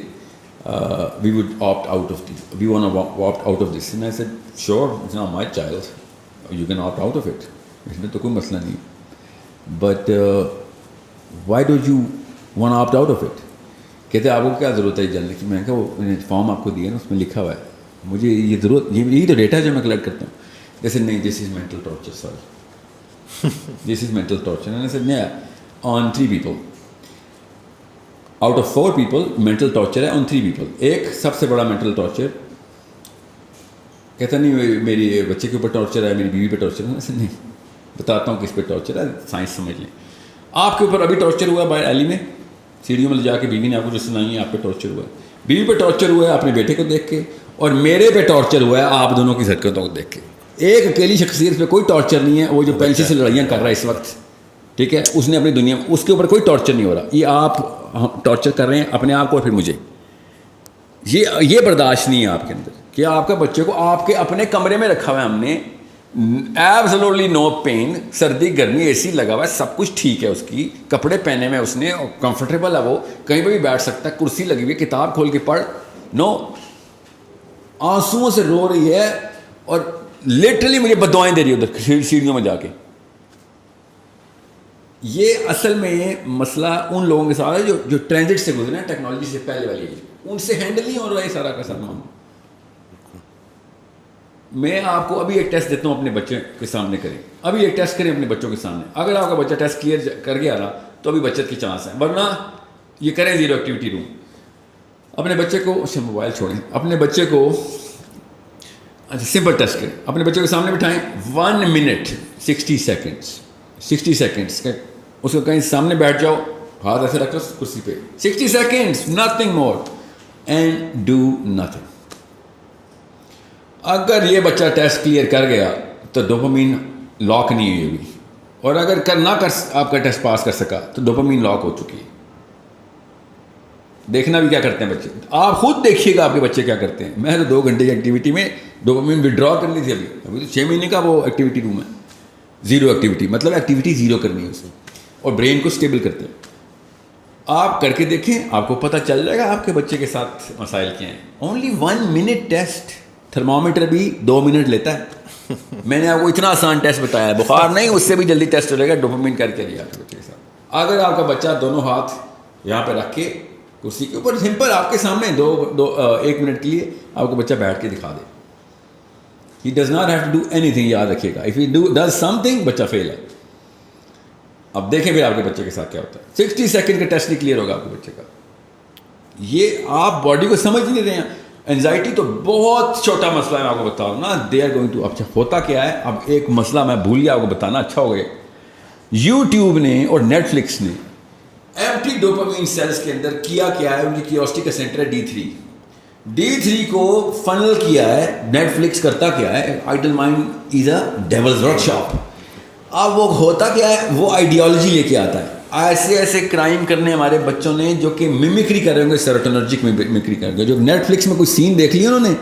we would opt out of this, we want to opt out of this. And I said sure, it's not my child, you can opt out of it, اس میں تو کوئی مسئلہ نہیں, but why don't you want to opt out of it. کہتے آپ کو کیا ضرورت ہے جاننے کی. میں نے کہا وہ فارم آپ کو دیا نا, اس میں لکھا ہوا ہے, مجھے یہ ضرورت, یہی تو ڈیٹا ہے جو میں کلیکٹ کرتا ہوں. جیسے نہیں, this is mental torture, sorry, this is mental torture. میں نے سر نہیں, on 3 people out of 4 people mental torture ہے, آن 3 people. ایک سب سے بڑا مینٹل ٹارچر, کہتا نہیں میری بچے کے اوپر ٹارچر ہے, میری بیوی پہ ٹارچر ہے. نہیں, بتاتا ہوں کس پہ ٹارچر ہے, سائنس سمجھ لیں. آپ کے اوپر ابھی ٹارچر ہوا ہے باہر ایلی میں, سیڑھیوں میں لے جا کے بیوی نے آپ کو جو سنائی ہے, آپ پہ ٹارچر ہوا ہے. بیوی پہ ٹارچر ہوا ہے اپنے بیٹے کو دیکھ کے, اور میرے پہ ٹارچر ہوا ہے آپ دونوں کی حرکتوں کو دیکھ کے. ایک اکیلی شخصیت پہ کوئی ٹارچر نہیں ہے, وہ جو پینسل سے لڑائیاں کر رہا ہے اس وقت, ٹھیک ہے, اس نے اپنی دنیا میں, اس کے اوپر کوئی ٹارچر نہیں ہو رہا. یہ آپ ٹارچر کر رہے ہیں اپنے آپ کو اور پھر مجھے. یہ برداشت نہیں ہے آپ کے اندر کہ آپ کے بچے کو آپ کے اپنے کمرے میں رکھا ہوا ہے ہم نے, ایبسولوٹلی نو پین, سردی گرمی اے سی لگا ہوا ہے, سب کچھ ٹھیک ہے, اس کی کپڑے پہنے میں اس نے, کمفرٹیبل ہے, وہ کہیں پہ بھی بیٹھ سکتا ہے, کرسی لگی ہوئی, کتاب کھول کے پڑھ. نو, آنسوؤں سے رو رہی ہے اور لٹرلی مجھے بدوائیں دے رہی ہے ادھر سیڑھیوں میں جا کے. یہ اصل میں مسئلہ ان لوگوں کے ساتھ ہے جو ٹرانزٹ سے گزرے ہیں, ٹیکنالوجی سے پہلے والی, ان سے ہینڈل نہیں ہو رہا ہے سارا کا سارا. میں آپ کو ابھی ایک ٹیسٹ دیتا ہوں, اپنے بچے کے سامنے کریں, ابھی ایک ٹیسٹ کریں اپنے بچوں کے سامنے. اگر آپ کا بچہ ٹیسٹ کلیئر کر گیا نا تو ابھی بچت کی چانس ہے, ورنہ یہ کریں زیرو ایکٹیویٹی روم. اپنے بچے کو, اچھا موبائل چھوڑیں, اپنے بچے کو اچھا سمپل ٹیسٹ کریں, اپنے بچے کے سامنے بٹھائیں 1 minute 60 seconds, 60 seconds, اس کو کہیں سامنے بیٹھ جاؤ, ہاتھ ایسے رکھ لو کرسی پہ, 60 seconds, nothing more, and do nothing. اگر یہ بچہ ٹیسٹ کلیئر کر گیا تو ڈوپامین لاک نہیں ہوئی ہوگی, اور اگر آپ کا ٹیسٹ پاس کر سکا تو ڈوپامین لاک ہو چکی ہے. دیکھنا بھی کیا کرتے ہیں بچے. آپ خود دیکھیے گا آپ کے بچے کیا کرتے ہیں. میں تو 2 گھنٹے کی ایکٹیویٹی میں ڈوپامین ودرا کرنی تھی. ابھی تو 6 مہینے کا وہ ایکٹیویٹی روم ہے. زیرو ایکٹیویٹی مطلب ایکٹیویٹی زیرو کرنی ہے اسے, اور برین کو اسٹیبل کرتے ہیں. آپ کر کے دیکھیں, آپ کو پتہ چل جائے گا آپ کے بچے کے ساتھ مسائل کیا ہیں. Only 1 minute test. تھرمامیٹر بھی 2 منٹ لیتا ہے. میں نے آپ کو اتنا آسان ٹیسٹ بتایا ہے. بخار نہیں, اس سے بھی جلدی ٹیسٹ ہو جائے گا. ڈوپامین کر کے لیا آپ کے بچے کے ساتھ. اگر آپ کا بچہ دونوں ہاتھ یہاں پہ رکھ کے کرسی کے اوپر سمپل آپ کے سامنے 1 منٹ کے لیے آپ کو بچہ بیٹھ کے دکھا دے. He does not have to do anything. یاد رکھیے گا, if he does something بچہ فیل ہے. اب دیکھیں پھر آپ کے بچے کے ساتھ کیا ہوتا ہے. 60 سیکنڈ کا ٹیسٹ نہیں کلیئر ہوگا آپ کے بچے کا. یہ آپ باڈی کو سمجھ نہیں رہے ہیں. اینزائٹی تو بہت چھوٹا مسئلہ ہے, میں آپ کو بتا رہا ہوں نا. They are going to. اچھا ہوتا کیا ہے, اب ایک مسئلہ میں بھول گیا آپ کو بتانا, اچھا ہو گیا. یوٹیوب نے اور نیٹ فلکس نے ایمپٹی ڈوپامین سیلز کے اندر کیا ہے, ان کی کیوریوسٹی کا سینٹر ہے D3 کو فنل کیا ہے. نیٹ فلکس کرتا کیا ہے, idle mind is a devil's workshop. اب وہ ہوتا کیا ہے, وہ آئیڈیالوجی لے کے آتا ہے. ایسے کرائم کرنے ہمارے بچوں نے جو کہ میمکری کر رہے ہوں گے, سیروٹونرجک میمکری کر رہے ہیں. جو نیٹ فلکس میں کوئی سین دیکھ لیا انہوں نے,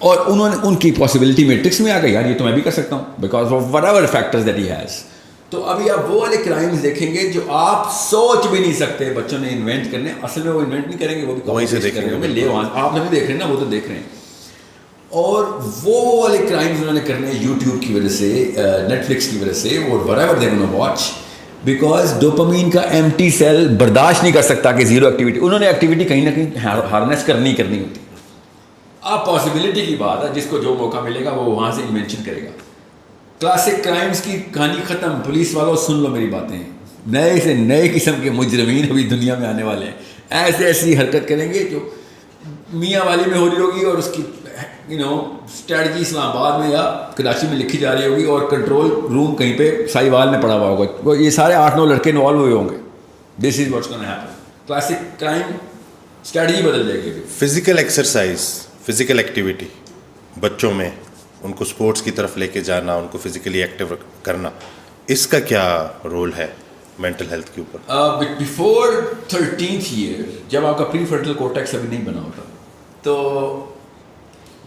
اور انہوں نے ان کی پاسبلٹی میٹرکس میں آ گئی, یار یہ تو میں بھی کر سکتا ہوں because of what ever factors that he has. تو ابھی آپ وہ والے کرائمز دیکھیں گے جو آپ سوچ بھی نہیں سکتے بچوں نے انوینٹ کرنے. اصل میں وہ انوینٹ نہیں کریں گے, وہ بھی وہیں سے دیکھ رہے ہوں گے. آپ نہیں دیکھ رہے ہیں نا, وہ تو دیکھ رہے ہیں. اور وہ والے کرائمز انہوں نے کرنے یوٹیوب کی وجہ سے, نیٹ فلکس کی وجہ سے, اور whatever they wanna watch, because dopamine کا ایمٹی سیل برداشت نہیں کر سکتا کہ زیرو ایکٹیویٹی. انہوں نے ایکٹیویٹی کہیں نہ کہیں ہارنیس کرنی ہوتی. اب پاسبلٹی کی بات ہے, جس کو جو موقع ملے گا وہ وہاں سے انوینشن کرے گا. کلاسک کرائمز کی کہانی ختم. پولیس والوں سن لو میری باتیں, نئے سے نئے قسم کے مجرمین ابھی دنیا میں آنے والے ہیں. ایسی حرکت کریں گے جو میاں والی میں ہو رہی ہوگی, اور اس کی اسٹریٹجی اسلام آباد میں یا کراچی میں لکھی جا رہی ہوگی, اور کنٹرول روم کہیں پہ سائی وال میں پڑا ہوا ہوگا. وہ یہ سارے 8-9 لڑکے انوالو ہوئے ہوں گے. This is what's gonna happen. Classic crime strategy بدل جائے گی. فزیکل ایکسرسائز, فزیکل ایکٹیویٹی بچوں میں, ان کو اسپورٹس کی طرف لے کے جانا, ان کو فزیکلی ایکٹیو کرنا, اس کا کیا رول ہے مینٹل ہیلتھ کے اوپر؟ بیفور 13th ایئر, جب آپ کا پری فرنٹل کورٹیکس ابھی نہیں بنا ہوتا, تو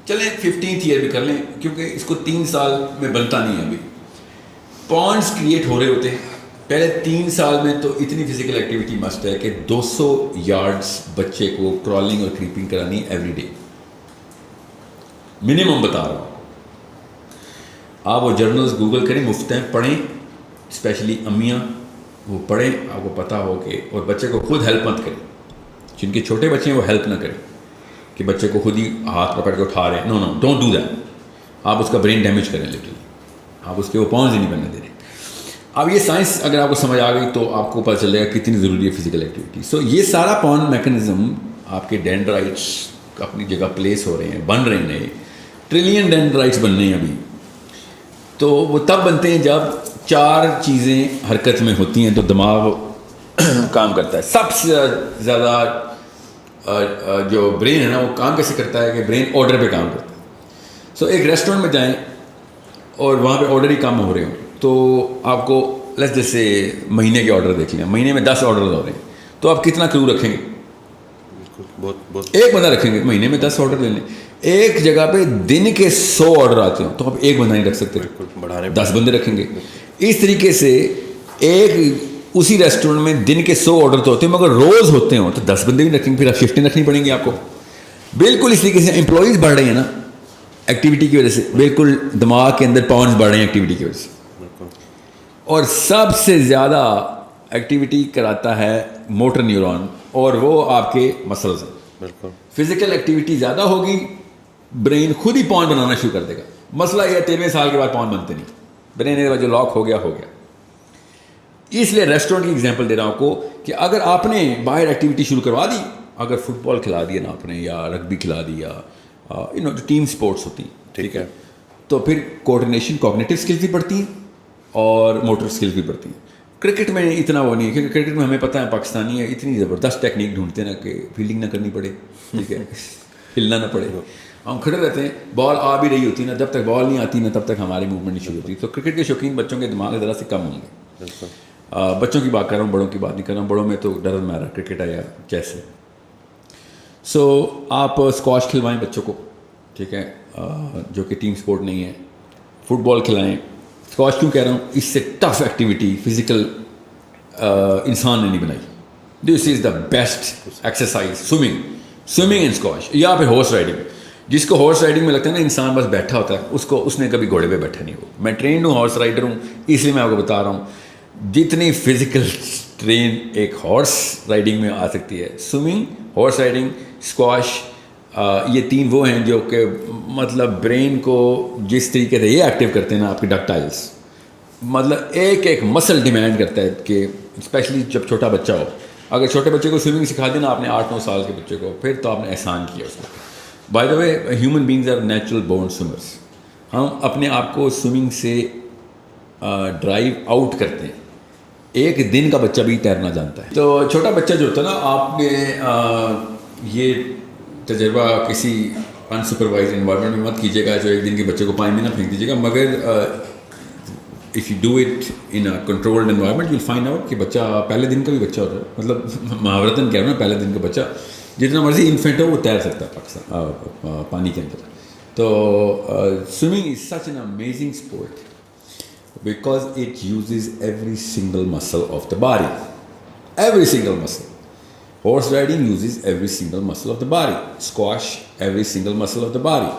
چلیں 15th ایئر بھی کر لیں, کیونکہ اس کو 3 سال میں بنتا نہیں ہے. ابھی پونڈس کریٹ ہو رہے ہوتے ہیں. پہلے 3 سال میں تو اتنی فزیکل ایکٹیویٹی مسٹ ہے کہ 200 یارڈس بچے کو کرالنگ اور کریپنگ کرانی ایوری ڈے, منیمم بتا رہا ہوں. آپ وہ جرنلز گوگل کریں, مفت ہیں, پڑھیں. اسپیشلی امیاں وہ پڑھیں, آپ کو پتہ ہو کہ, اور بچے کو خود ہیلپ مت کریں. جن کے چھوٹے بچے ہیں وہ ہیلپ نہ کریں کہ بچے کو خود ہی ہاتھ پکڑ کے اٹھا رہے ہیں. نو ڈونٹ ڈو دیٹ. آپ اس کا برین ڈیمیج کریں لٹرلی. آپ اس کے وہ پاؤنز ہی نہیں بننے دے رہے. اب یہ سائنس اگر آپ کو سمجھ آ گئی تو آپ کو پتہ چلے گا کتنی ضروری ہے فزیکل ایکٹیویٹی. سو یہ سارا پاؤنڈ میکنزم آپ کے ڈینڈرائٹس اپنی جگہ پلیس ہو رہے ہیں, بن رہے ہیں. نئے ٹریلین ڈینڈرائٹس بننے ہیں ابھی. تو وہ تب بنتے ہیں جب 4 چیزیں حرکت میں ہوتی ہیں تو دماغ کام کرتا ہے. سب سے زیادہ جو برین ہے نا, وہ کام کیسے کرتا ہے کہ برین آرڈر پہ کام کرتا ہے. سو ایک ریسٹورینٹ میں جائیں اور وہاں پہ آرڈر ہی کام ہو رہے ہوں, تو آپ کو لیٹس جیسے مہینے کے آرڈر دیکھ لیں, مہینے میں 10 آرڈر ہو رہے ہیں, تو آپ کتنا کرو رکھیں گے؟ ایک بندہ رکھیں گے. مہینے میں 10 آرڈر لے لیں. ایک جگہ پہ دن کے 100 آرڈر آتے ہوں تو آپ ایک بندہ نہیں رکھ سکتے, 10 بندے رکھیں گے. اس طریقے سے ایک اسی ریسٹورینٹ میں دن کے 100 آرڈر تو ہوتے ہیں, مگر روز ہوتے ہوں تو 10 بندے بھی رکھیں گے. پھر آپ شفٹیں رکھنی پڑیں گی آپ کو. بالکل اس طریقے سے امپلائیز بڑھ رہے ہیں نا ایکٹیویٹی کی وجہ سے. بالکل دماغ کے اندر پاؤنڈز بڑھ رہے ہیں ایکٹیویٹی کی وجہ سے. اور سب سے زیادہ ایکٹیویٹی کراتا ہے موٹر نیورون, اور وہ آپ کے مسلز ہیں. بالکل فزیکل ایکٹیویٹی زیادہ ہوگی, برین خود ہی پاؤنڈ بنانا شروع کر دے گا. مسئلہ یہ ہے 13ویں سال کے بعد پاؤنڈ بنتے نہیں. برین جو لاک ہو گیا. اس لیے ریسٹورینٹ کی ایگزامپل دے رہا ہوں آپ کو کہ اگر آپ نے باہر ایکٹیویٹی شروع کروا دی, اگر فٹ بال کھلا دیا نا آپ نے, یا رگبی کھلا دیا, جو ٹیم سپورٹس ہوتی ہیں, ٹھیک ہے, تو پھر کوآرڈینیشن, کوگنیٹو اسکلز بھی بڑھتی ہیں اور موٹر اسکلز بھی بڑھتی ہیں. کرکٹ میں اتنا وہ نہیں ہے, کیونکہ کرکٹ میں ہمیں پتہ ہے پاکستانی ہے اتنی زبردست ٹیکنیک ڈھونڈتے ہیں نا کہ فیلڈنگ نہ کرنی پڑے, ٹھیک ہے, ہلنا نہ پڑے. ہم کھڑے رہتے ہیں, بال آ بھی رہی ہوتی ہے نا, جب تک بال نہیں آتی نا تب تک ہماری موومنٹ نہیں شروع ہوتی. تو کرکٹ کے شوقین بچوں کے دماغ ذرا سے کم ہوں گے. بچوں کی بات کر رہا ہوں, بڑوں کی بات نہیں کر رہا ہوں. بڑوں میں تو ڈر میرا کرکٹ ہے یا چیس ہے. سو آپ اسکواش کھلوائیں بچوں کو, ٹھیک ہے, جو کہ ٹیم سپورٹ نہیں ہے. فٹ بال کھلائیں. اسکواش کیوں کہہ رہا ہوں, اس سے ٹف ایکٹیویٹی فزیکل انسان نے نہیں بنائی. This is the best exercise, swimming and squash. یا پھر ہارس رائڈنگ, جس کو ہارس رائڈنگ میں لگتا ہے نا انسان بس بیٹھا ہوتا ہے, اس نے کبھی گھوڑے پہ بیٹھا نہیں ہو. میں ٹرینڈ ہوں, ہارس رائڈر ہوں, اس لیے میں آپ کو بتا رہا ہوں جتنی فزیکل ٹرین ایک ہارس رائڈنگ میں آ سکتی ہے. سوئمنگ, ہارس رائڈنگ, اسکواش, یہ تین وہ ہیں جو کہ مطلب برین کو جس طریقے سے یہ ایکٹیو کرتے ہیں نا آپ کے ڈکٹائلس, مطلب ایک مسل ڈیمانڈ کرتا ہے کہ اسپیشلی جب چھوٹا بچہ ہو, اگر چھوٹے بچے کو سوئمنگ سکھا دینا آپ نے 8-9 سال کے بچے کو, پھر تو آپ نے احسان کیا اس کو. By the way human beings are natural born swimmers. ہم اپنے آپ کو سوئمنگ سے ڈرائیو آؤٹ کرتے ہیں. ایک دن کا بچہ بھی تیرنا جانتا ہے. تو چھوٹا بچہ جو ہوتا ہے نا, آپ نے یہ تجربہ کسی انسپروائز انوائرمنٹ میں مت کیجیے گا جو ایک دن کے بچے کو پانی میں نہ پھینک دیجیے گا, مگر if you do it in a controlled environment you will find out کہ بچہ پہلے دن کا بھی بچہ ہوتا ہے, مطلب محاورتاً کہہ رہا ہوں, پہلے دن کا بچہ جتنا مرضی انفینٹ ہو وہ تیر سکتا ہے پاکستان پانی کے اندر. تو swimming is such an amazing sport because it uses every single muscle of the body, every single muscle. Horse riding uses every single muscle of the body. Squash, every single muscle of the body.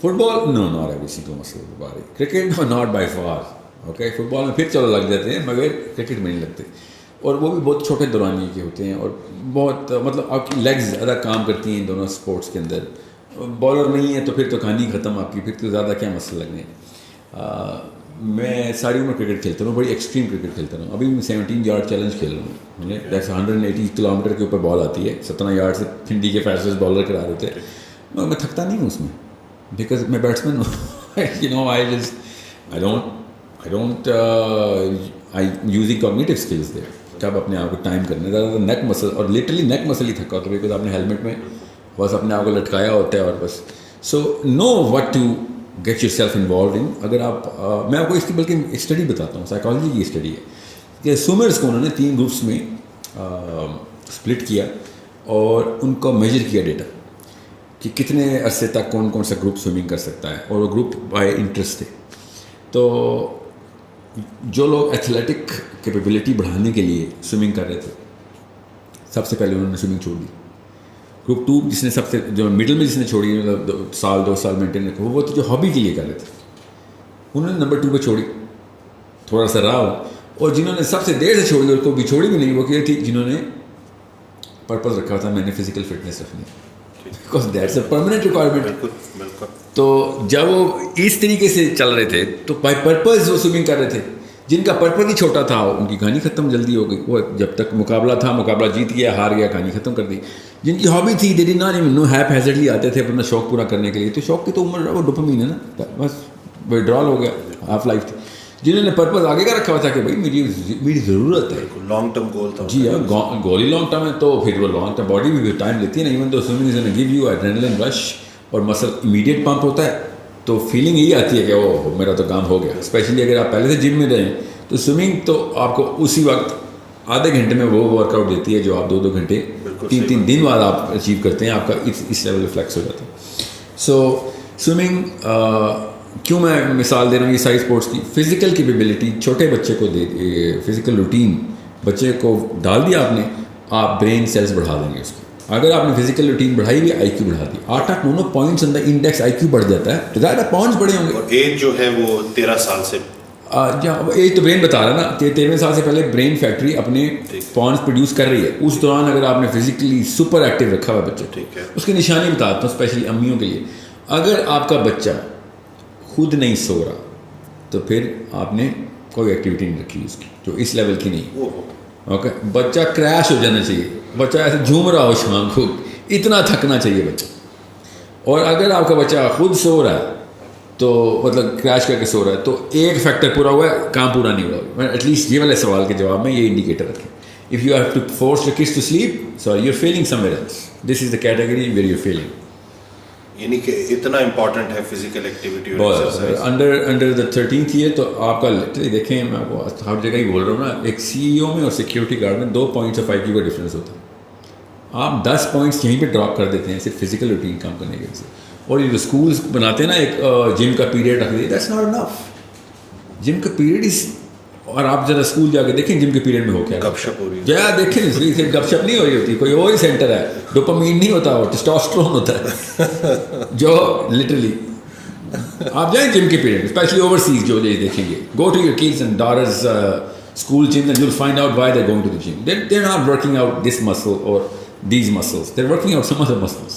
Football, no, not every single muscle of the body. Cricket, no, not by far. Okay, football میں پھر چلو لگ جاتے ہیں مگر cricket میں نہیں لگتے, اور وہ بھی بہت چھوٹے دورانی کے ہوتے ہیں, اور بہت مطلب آپ کی لیگز زیادہ کام کرتی ہیں ان دونوں اسپورٹس کے اندر. بالر نہیں ہے تو پھر تو کہانی ختم آپ کی, پھر تو زیادہ کیا مسئلہ لگنے. میں ساری عمر کرکٹ کھیلتا ہوں, بڑی ایکسٹریم کرکٹ کھیلتا ہوں. ابھی میں 17 یارڈ چیلنج کھیل رہا ہوں. جیسے 180 کلومیٹر کے اوپر بال آتی ہے, 17 یارڈ سے پھنڈی کے فیصلے بالر کرا دیتے ہیں. میں تھکتا نہیں ہوں اس میں, بیکاز میں بیٹسمین ہوں. You know I don't using cognitive skills there. کب اپنے آپ کو ٹائم کرنا, زیادہ نیک مسل, اور لٹرلی نیک مسل ہی تھکا ہوتا ہے بیکاز آپ نے ہیلمٹ میں بس اپنے آپ کو لٹکایا ہوتا ہے, اور بس. So know what to get yourself involved in. اگر آپ میں آپ کو اس کی بلکہ اسٹڈی بتاتا ہوں, سائیکالوجی کی اسٹڈی ہے کہ سوئمرس کو انہوں نے 3 گروپس میں اسپلٹ کیا اور ان کو میجر کیا ڈیٹا کہ کتنے عرصے تک کون کون سا گروپ سوئمنگ کر سکتا ہے, اور وہ گروپ بائی انٹرسٹ تھے. تو جو لوگ ایتھلیٹک کیپیبلٹی بڑھانے کے لیے سوئمنگ کر رہے تھے, سب سے پہلے انہوں نے سوئمنگ چھوڑ دی. گروپ 2 جس نے سب سے جو مڈل میں جس نے چھوڑی, مطلب 2 سال مینٹین رکھا, وہ تو جو ہابی کے لیے کر رہے تھے, انہوں نے نمبر 2 پہ چھوڑی, تھوڑا سا رہا. اور جنہوں نے سب سے دیر سے چھوڑی اور کو بھی چھوڑی بھی نہیں, وہ کیا تھی جنہوں نے پرپز رکھا تھا میں نے فزیکل فٹنس رکھنی, because that's a permanent requirement. تو جب وہ اس طریقے سے چل رہے تھے تو بائی پرپز وہ سوئمنگ کر رہے تھے. جن کا پرپز ہی چھوٹا تھا ان کی کہانی ختم جلدی ہو گئی. وہ جب تک مقابلہ تھا, مقابلہ جیت گیا, ہار گیا, کہانی ختم کر دی. جن کی ہابی تھی, they did not even know, haphazardly آتے تھے اپنا شوق پورا کرنے کے لیے, تو شوق کی تو عمر وہ ڈوپامین ہے نا, بس وڈرال ہو گیا, ہاف لائف تھی. جنہوں نے پرپز آگے کا رکھا ہوا تھا کہ بھائی میری ضرورت ہے, لانگ ٹرم گول تھا. جی ہاں, گول ہی لانگ ٹرم ہے, تو پھر وہ لانگ ٹرم باڈی بھی ٹائم لیتی ہے نا. Even though swimming is gonna give you adrenaline rush, اور مسل امیڈیٹ پمپ ہوتا ہے, تو فیلنگ یہی آتی ہے کہ وہ میرا تو کام ہو گیا. اسپیشلی اگر آپ پہلے سے جم میں رہیں تو سوئمنگ تو آپ کو اسی وقت آدھے گھنٹے میں وہ ورک آؤٹ دیتی ہے جو آپ 2-2 گھنٹے 3 دن بعد آپ اچیو کرتے ہیں. آپ کا اس لیول پہ فلیکس ہو جاتا ہے. سو سوئمنگ کیوں میں مثال دے رہا ہوں یہ ساری اسپورٹس کی, فزیکل کیپیبلٹی چھوٹے بچے کو دے, فزیکل روٹین بچے کو ڈال دیا آپ نے, آپ برین سیلز بڑھا دیں گے اس کی. اگر آپ نے فزیکل روٹین بڑھائی ہوئی, آئی کیو بڑھا دی, 8-9 پوائنٹس اندر انڈیکس آئی کیو بڑھ جاتا ہے, تو زیادہ پوائنٹس بڑے ہوں گے. اور ایج جو ہے وہ 13 سال سے, ایج تو برین بتا رہا ہے نا کہ 13 سال سے پہلے برین فیکٹری اپنے پوائنٹس پروڈیوس کر رہی ہے. اس دوران اگر آپ نے فزیکلی سپر ایکٹیو رکھا ہوا بچہ, ٹھیک ہے, اس کی نشانی بتاتا ہوں اسپیشلی امیوں کے لیے. اگر آپ کا بچہ خود نہیں سو رہا تو پھر آپ نے کوئی ایکٹیویٹی نہیں رکھی اس کی جو اس لیول کی نہیں. اوکے, بچہ کریش ہو جانا چاہیے, بچہ ایسے جھوم رہا ہو شام کو, اتنا تھکنا چاہیے بچہ. اور اگر آپ کا بچہ خود سو رہا ہے تو مطلب کریش کر کے سو رہا ہے, تو ایک فیکٹر پورا ہوا ہے, کام پورا نہیں ہوا. ایٹ لیسٹ یہ والے سوال کے جواب میں یہ انڈیکیٹر رکھیں. If you have to force your kids to sleep, so you are feeling somewhere else. This is the category where you are feeling. یعنی کہ اتنا امپورٹنٹ ہے physical activity. Under the 13th year تو آپ کا دیکھیں, میں آپ کو ہر جگہ ہی بول رہا ہوں نا, ایک سی ای او میں اور سیکورٹی گارڈ میں 2 پوائنٹس آف آئی کیو کا ڈفرینس ہوتا ہے. آپ 10 پوائنٹس یہیں پہ ڈراپ کر دیتے ہیں صرف فزیکل روٹین کام کرنے کی وجہ سے. اور یہ جو اسکولس بناتے ہیں نا ایک جم کا پیریڈ رکھ دیتے, دیٹس ناٹ انف. جم کا پیریڈ از, اور آپ ذرا اسکول جا کے دیکھیں جم کے پیریڈ میں ہو کیا گپ شپ ہو رہی ہے. کیا دیکھیں صرف گپ شپ نہیں ہو رہی ہوتی, کوئی اور ہی سینٹر ہے. ڈوپامین نہیں ہوتا, وہ ٹیسٹوسٹرون ہوتا ہے جو لٹرلی. آپ جائیں جم کے پیریڈ, اسپیشلی اوورسیز جو دیکھیں گے, go to your kids and daughters school gyms and you'll find out why they're going to the gym. They're not working out this muscle or these muscles. They're working out some other muscles.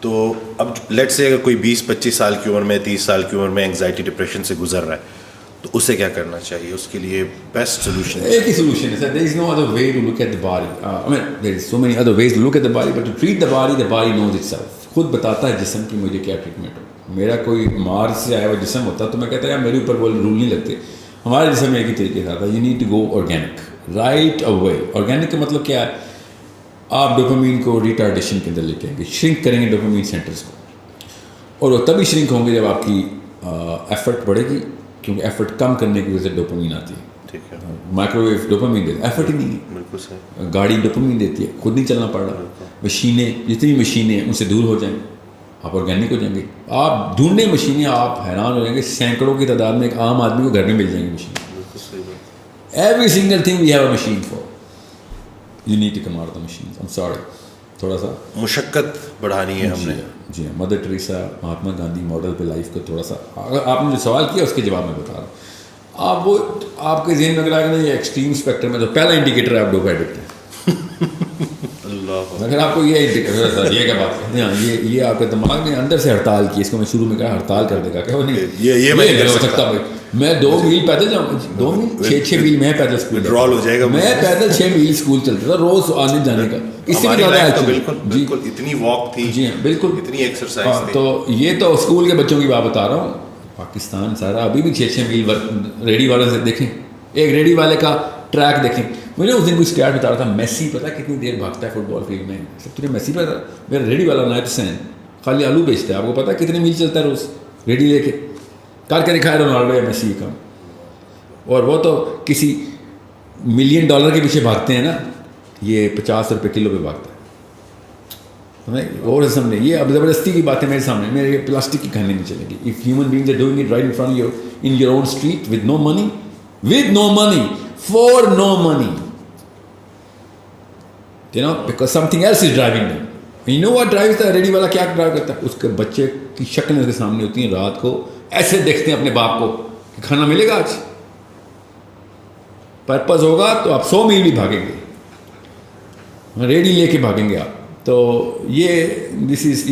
تو اب late سے اگر کوئی 20-25 سال کی عمر میں 30 سال کی عمر میں انگزائٹی ڈپریشن سے گزر رہا ہے تو اسے کیا کرنا چاہیے؟ اس کے لیے بیسٹ سولوشن ایک ہی سولوشن ہے سر. there is no other way to look at the body. I mean there is so many other ways to look at the body, but to treat the body knows itself. خود بتاتا ہے جسم کی مجھے کیا treatment ہو. میرا کوئی مارس سے آیا ہوا جسم ہوتا تو میں کہتا یار میرے اوپر وہ رول نہیں لگتے. ہمارے جسم میں ایک ہی طریقے سے آتا ہے, you need to go organic right away. Organic کا مطلب کیا ہے؟ آپ ڈوپامین کو ریٹارڈیشن کے اندر لے کے آئیں گے, شرنک کریں گے ڈوپامین سینٹرز کو, اور وہ تبھی شرنک ہوں گے جب آپ کی ایفرٹ بڑھے گی, کیونکہ ایفرٹ کم کرنے کی وجہ سے ڈوپامین آتی ہے. ٹھیک ہے. مائکرو ویو ڈوپامین دیتی ہے, ایفرٹ ہی نہیں ہے. بالکل صحیح. گاڑی ڈوپامین دیتی ہے, خود نہیں چلنا پڑ رہا. مشینیں, جتنی مشینیں ان سے دور ہو جائیں, آپ آرگینک ہو جائیں گے. آپ ڈھونڈنے مشینیں, آپ حیران ہو جائیں گے, سینکڑوں کی تعداد میں ایک عام آدمی کو گھر میں مل جائیں گی machine. Every single thing we have a machine for. You need to come out of the machines. I'm sorry. تھوڑا سا مشقت بڑھانی ہے ہم نے. جی ہاں, mother Teresa, Mahatma Gandhi model پہ لائف کو تھوڑا سا, اگر آپ نے جو سوال کیا اس کے جواب میں بتا رہا ہوں. آپ وہ آپ کے ذہن میں اگر آئے گا نا یہ ایکسٹریم اسپیکٹرم میں, تو پہلا انڈیکیٹر ہے آپ ڈوپ ایڈکٹ ہیں. اگر آپ کو یہ انڈیکیٹر, یہ کیا بات ہے, یہ آپ کے دماغ نے اندر سے ہڑتال کی, اس کو میں شروع میں کہا ہڑتال کر دے گا کہ وہ نہیں, یہ میں نہیں کر سکتا بھائی, میں 2 میل پیدل جاؤں, 2 میل 6 میل میں پیدل اسکول ڈرال ہو جائے گا. میں پیدل 6 میل اسکول چلتا تھا روز آنے جانے کا. اس سے زیادہ بالکل اتنی واک تھی. جی ہاں بالکل, اتنی ایکسرسائز تھی. تو یہ تو اسکول کے بچوں کی بات بتا رہا ہوں. پاکستان سارا ابھی بھی 6 میل ریڈی والوں سے دیکھیں, ایک ریڈی والے کا ٹریک دیکھیں. مجھے اس دن کچھ اسٹیٹ بتا رہا تھا, میسی پتا کتنی دیر بھاگتا ہے فٹ بال فیلڈ میں. تجھے میسی پتا, میرا ریڈی والا نائب حسین خالی آلو بیچتا ہے, آپ کو پتا کتنے میل چلتا ہے روز ریڈی لے کے, کر کے دکھایا رونالڈو یا میسی کا. اور وہ تو کسی $1 ملین کے پیچھے بھاگتے ہیں نا, یہ 50 روپے کلو پہ بھاگتا ہے. اور سامنے یہ اب زبردستی کی باتیں میرے سامنے, میرے پلاسٹک کی کہانی نہیں چلے گی. If human beings are doing it right in front you in your own street with no money for no money, you know, because something else is driving them. And you know what drives the ready والا, کیا drive کرتا ہے؟ اس کے بچے کی شکلیں اس کے سامنے ہوتی ہیں, رات کو ایسے دیکھتے ہیں اپنے باپ کو کہ کھانا ملے گا آج. پرپز ہوگا تو آپ 100 میل بھی بھاگیں گے, ریڈی لے کے بھاگیں گے آپ. تو یہ دس از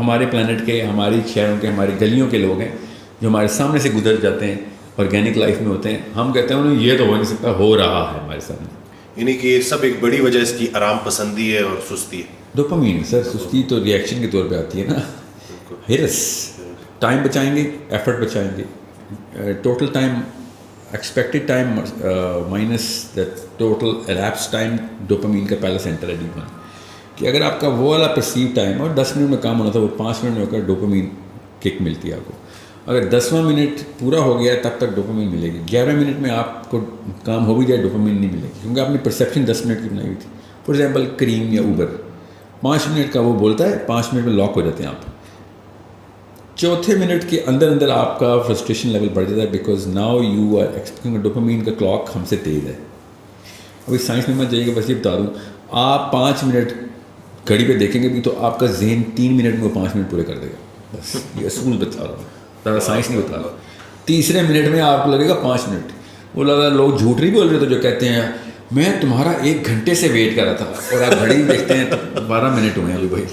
ہمارے پلانٹ کے, ہماری شہروں کے, ہماری گلیوں کے لوگ ہیں جو ہمارے سامنے سے گزر جاتے ہیں, آرگینک لائف میں ہوتے ہیں. ہم کہتے ہیں انہیں یہ تو ہو نہیں سکتا, ہو رہا ہے ہمارے سامنے. یعنی کہ یہ سب ایک بڑی وجہ اس کی آرام پسندی ہے اور سستی ہے. ڈوپامین سر, سستی تو ریئیکشن کے طور پہ آتی ہے نا. ہرس, ٹائم بچائیں گے, ایفرٹ بچائیں گے, total time expected time minus the total elapse time. Dopamine کا پہلا سینٹر ہے ڈیپ میں, کہ اگر آپ کا وہ والا پرسیو ٹائم اور 10 منٹ میں کام ہونا تھا, وہ 5 منٹ میں ہو کر ڈوپامین کک ملتی ہے آپ کو. اگر 10واں منٹ پورا ہو گیا تب تک ڈوپامین ملے گی. 11 منٹ میں آپ کو کام ہو بھی جائے ڈوپامین نہیں ملے گی, کیونکہ آپ نے پرسیپشن 10 منٹ کی بنائی ہوئی تھی. فار ایگزامپل کریم یا اوبر 5 منٹ کا وہ بولتا ہے, 5 منٹ میں لاک ہو جاتے ہیں آپ. چوتھے منٹ کے اندر آپ کا فرسٹریشن لیول بڑھ جاتا ہے, because now you are expecting. Dopamine کا کلاک ہم سے تیز ہے. ابھی سائنس میں مت جائیے گا, بس یہ بتا دوں, آپ 5 منٹ گھڑی پہ دیکھیں گے بھی تو آپ کا ذہن 3 منٹ میں وہ 5 منٹ پورے کر دے گا. بس یہ اصول بتا رہا ہوں, زیادہ سائنس نہیں بتا رہا. تیسرے منٹ میں آپ کو لگے گا 5 منٹ. وہ لگا لوگ جھوٹ نہیں بول رہے تو جو کہتے ہیں میں تمہارا 1 گھنٹے سے ویٹ کر رہا تھا, اور آپ گھڑی دیکھتے ہیں 12 منٹ ہوئے ہیں ابھی بھائی.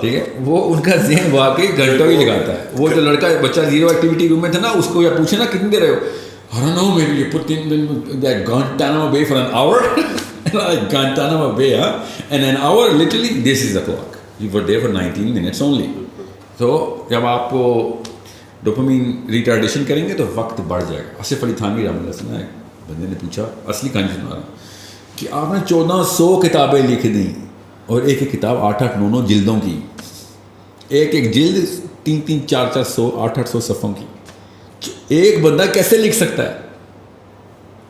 ٹھیک ہے, وہ ان کا ذہن واقعی گھنٹوں ہی لگاتا ہے. وہ جو لڑکا بچہ زیرو ایکٹیویٹی روم میں تھا نا, اس کو یا پوچھے نا کتنی دیر رہے ہو, I don't know, maybe you put that Guantanamo Bay for an hour. Like Guantanamo Bay, huh? And an hour, literally, this is the clock. You were there for 19 minutes only. تو جب آپ کو ڈوپامین ریٹارڈیشن کریں گے تو وقت بڑھ جائے گا. آصف علی تھانوی رحمۃ اللہ علیہ, ایک بندے نے پوچھا, اصلی کہانی سنا رہا کہ آپ نے 1400 کتابیں لکھ دیں, اور ایک کتاب 8-8 9 جلدوں کی, ایک جلد 3-3 400 800 صفحوں کی, ایک بندہ کیسے لکھ سکتا ہے؟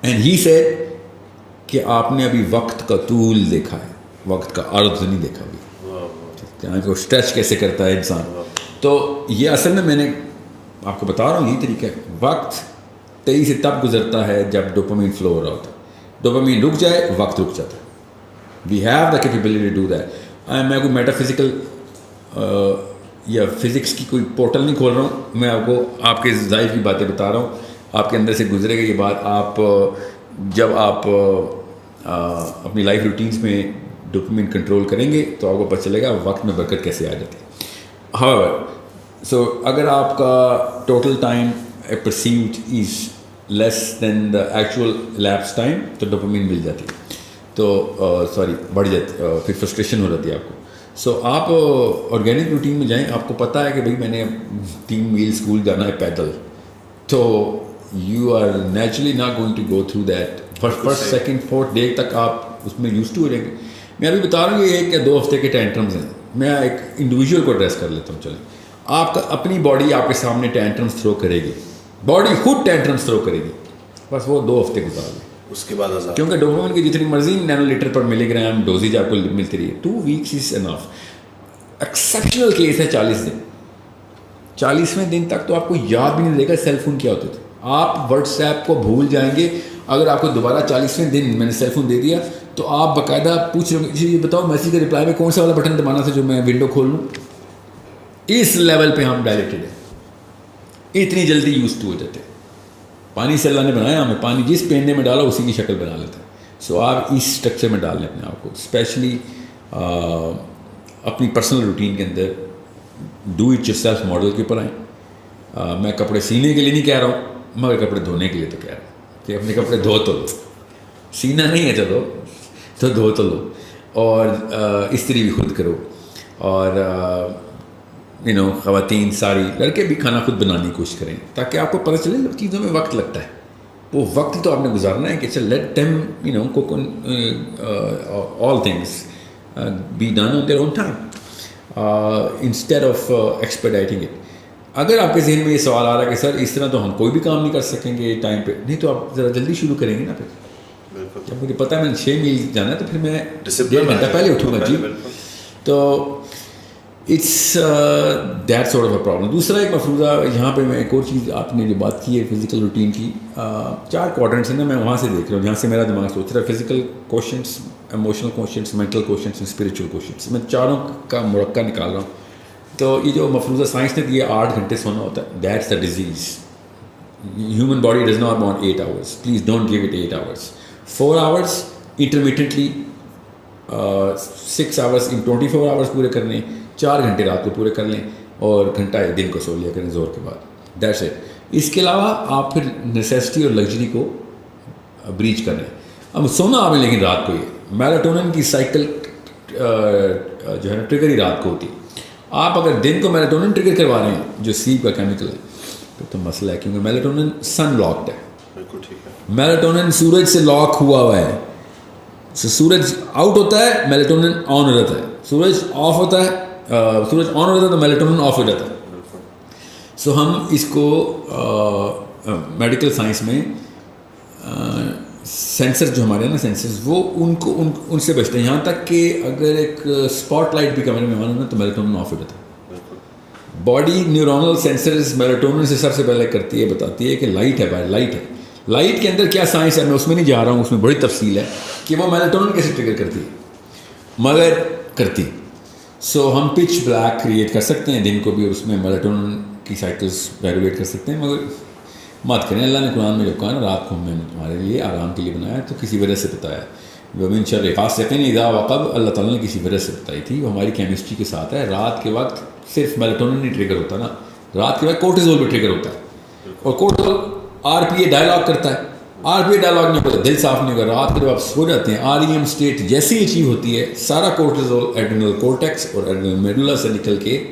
اینڈ ہی سیڈ کہ آپ نے ابھی وقت کا طول دیکھا ہے. وقت کا عرض نہیں دیکھا ابھی کہ وہ اسٹریچ کیسے کرتا ہے انسان. تو یہ اصل میں نے آپ کو بتا رہا ہوں یہی طریقہ ہے. وقت تیزی سے تب گزرتا ہے جب ڈوپامین فلو ہو رہا ہوتا ہے. ڈوپامین رک جائے وقت رک جاتا ہے. We have the capability to do that. میں کوئی میٹا فزیکل یا فزکس کی کوئی پورٹل نہیں کھول رہا ہوں. میں آپ کو آپ کے ظاہر کی باتیں بتا رہا ہوں. آپ کے اندر سے گزرے گا یہ بات. آپ جب آپ اپنی لائف روٹینس میں ڈوپامین کنٹرول کریں گے تو آپ کو پتہ چلے گا وقت میں برکت کیسے آ جاتی ہے. ہاؤیور سو اگر آپ کا total time perceived is less than the actual lapse time تو ڈوپامین مل جاتی ہے. تو بڑھ جاتی, پھر فرسٹریشن ہو جاتی ہے آپ کو. سو آپ آرگینک روٹین میں جائیں. آپ کو پتہ ہے کہ بھائی میں نے 3 میل اسکول جانا ہے پیدل, تو you are naturally not going to go through that. First second fourth day تک آپ اس میں یوز ٹو ہو جائیں گے. میں ابھی بتا رہا ہوں یہ 1 یا 2 ہفتے کے ٹینٹرمز ہیں. میں ایک انڈیویجول کو ایڈریس کر لیتا ہوں. چلیں, آپ کا اپنی باڈی آپ کے سامنے ٹینٹرمز تھرو کرے گی. باڈی خود ٹینٹرمز تھرو کرے گی. بس وہ 2 ہفتے گزار لیں. اس کے بعد کیونکہ ڈوپامین کی جتنی مرضی نینو لیٹر پر ملی گرام ڈوزیج آپ کو ملتی رہی ہے. 2 weeks از انف. ایکسیپشنل کیس ہے 40 دن. 40ویں دن تک تو آپ کو یاد بھی نہیں رہے گا سیل فون کیا ہوتے تھے. آپ واٹس ایپ کو بھول جائیں گے. اگر آپ کو دوبارہ 40ویں دن میں نے سیل فون دے دیا تو آپ باقاعدہ پوچھ رہے ہوں یہ بتاؤ میسیج کا رپلائی میں کون سا والا بٹن دبانا تھا جو میں ونڈو کھول لوں. اس لیول پہ ہم ڈائلیٹڈ ہیں. اتنی جلدی یوز ٹو ہو جاتے ہیں. پانی سے اللہ نے بنایا ہمیں. پانی جس پیندے میں ڈالا اسی کی شکل بنا لیتے ہیں. سو آپ اس اسٹرکچر میں ڈال لیں اپنے آپ کو. اسپیشلی اپنی پرسنل روٹین کے اندر do it yourself model کے اوپر آئیں. میں کپڑے سینے کے لیے نہیں کہہ رہا ہوں, مگر کپڑے دھونے کے لیے تو کہہ رہا ہوں کہ اپنے کپڑے دھو تو لو. سینا نہیں ہے چلو تو دھو تو لو. اور استری بھی خود کرو. اور خواتین ساری لڑکے بھی کھانا خود بنانے کی کوشش کریں تاکہ آپ کو پتہ چلے چیزوں میں وقت لگتا ہے. وہ وقت تو آپ نے گزارنا ہے کہ چل let team cook all things be done on their own time instead of expediting it. اگر آپ کے ذہن میں یہ سوال آ رہا ہے کہ سر اس طرح تو ہم کوئی بھی کام نہیں کر سکیں گے ٹائم پہ, نہیں تو آپ ذرا جلدی شروع کریں گے نا. پھر جب مجھے پتہ ہے میں 6 میل جانا ہے تو پھر میں 1.5 گھنٹہ پہلے اٹھوں گا. جی تو it's that sort of a problem. دوسرا ایک مفروضہ یہاں پہ میں ایک اور چیز آپ نے جو بات کی ہے فزیکل روٹین کی, 4 کوارٹرنٹس ہیں نا, میں وہاں سے دیکھ رہا ہوں جہاں سے میرا دماغ سوچ رہا ہے. Physical questions, emotional questions, mental questions, spiritual questions. میں چاروں کا مرکب نکال رہا ہوں. تو یہ جو مفروضہ سائنس نے دیا 8 گھنٹے سونا ہوتا ہے, that's the disease. Human body does not want 8 hours. Please don't give it 8 hours. 4 hours انٹرمیٹنٹلی, 6 hours in 24 hours پورے کرنے, 4 گھنٹے رات کو پورے کر لیں اور گھنٹہ دن کو سو لیا کریں زور کے بعد. That's it. اس کے علاوہ آپ پھر نیسیسٹی اور لگژری کو بریچ کر رہے ہیں. اب سونا آپ نے لیکن رات کو یہ میلاٹونن کی سائیکل جو ہے نا ٹریگر ہی رات کو ہوتی ہے. آپ اگر دن کو میلاٹونن ٹریگر کروا رہے ہیں جو سلیپ کا کیمیکل ہے پھر تو مسئلہ ہے, کیونکہ میلاٹونن سن لاکڈ ہے. میلاٹونن سورج سے لاک ہوا ہے. سورج آؤٹ ہوتا ہے میلاٹونن آن ہو جاتا ہے. سورج آف ہوتا ہے, سورج آن ہو جاتا ہے تو میلاٹونن آف ہو جاتا ہے. سو ہم اس کو میڈیکل سائنس میں سینسر جو ہمارے ہیں نا سینسرز وہ ان سے بچتے ہیں. یہاں تک کہ اگر ایک اسپاٹ لائٹ بھی کمرے میں مانو نا تو میلاٹونن آف ہو جاتا ہے. باڈی نیورونل سینسرز میلاٹونن سے سب سے پہلے کرتی ہے, بتاتی ہے کہ لائٹ ہے باہر, لائٹ ہے. لائٹ کے اندر کیا سائنس ہے میں اس میں نہیں جا رہا ہوں, اس میں بڑی تفصیل ہے کہ وہ میلاٹونن کیسے ٹریگر کرتی ہے, مگر کرتی. سو ہم پچ بلیک کریٹ کر سکتے ہیں دن کو بھی, اور اس میں میلاٹونن کی سائیکلز ریگولیٹ کر سکتے ہیں, مگر مت کریں. اللہ نے قرآن میں جو کہا نا رات کو میں نے تمہارے لیے آرام کے لیے بنایا تو کسی وجہ سے بتایا. ومن شر غاسق اذا وقب, اللہ تعالیٰ نے کسی وجہ سے بتائی تھی. وہ ہماری کیمسٹری کے ساتھ ہے. رات کے وقت صرف میلاٹونن نہیں ٹریگر ہوتا نا, رات کے وقت کورٹیزول بھی ٹریگر ہوتا ہے, اور کورٹیزول آر پی اے ڈائلاگ کرتا ہے. آر پی اے ڈائلاگ نہیں ہوتا, دل صاف نہیں ہوگا. رات کے جب آپ سو جاتے ہیں آر ای ایم اسٹیٹ جیسی اچیو ہوتی ہے, سارا کورٹیزول ایڈرینل کورٹیکس اور ایڈرینل میڈولا سے نکل کے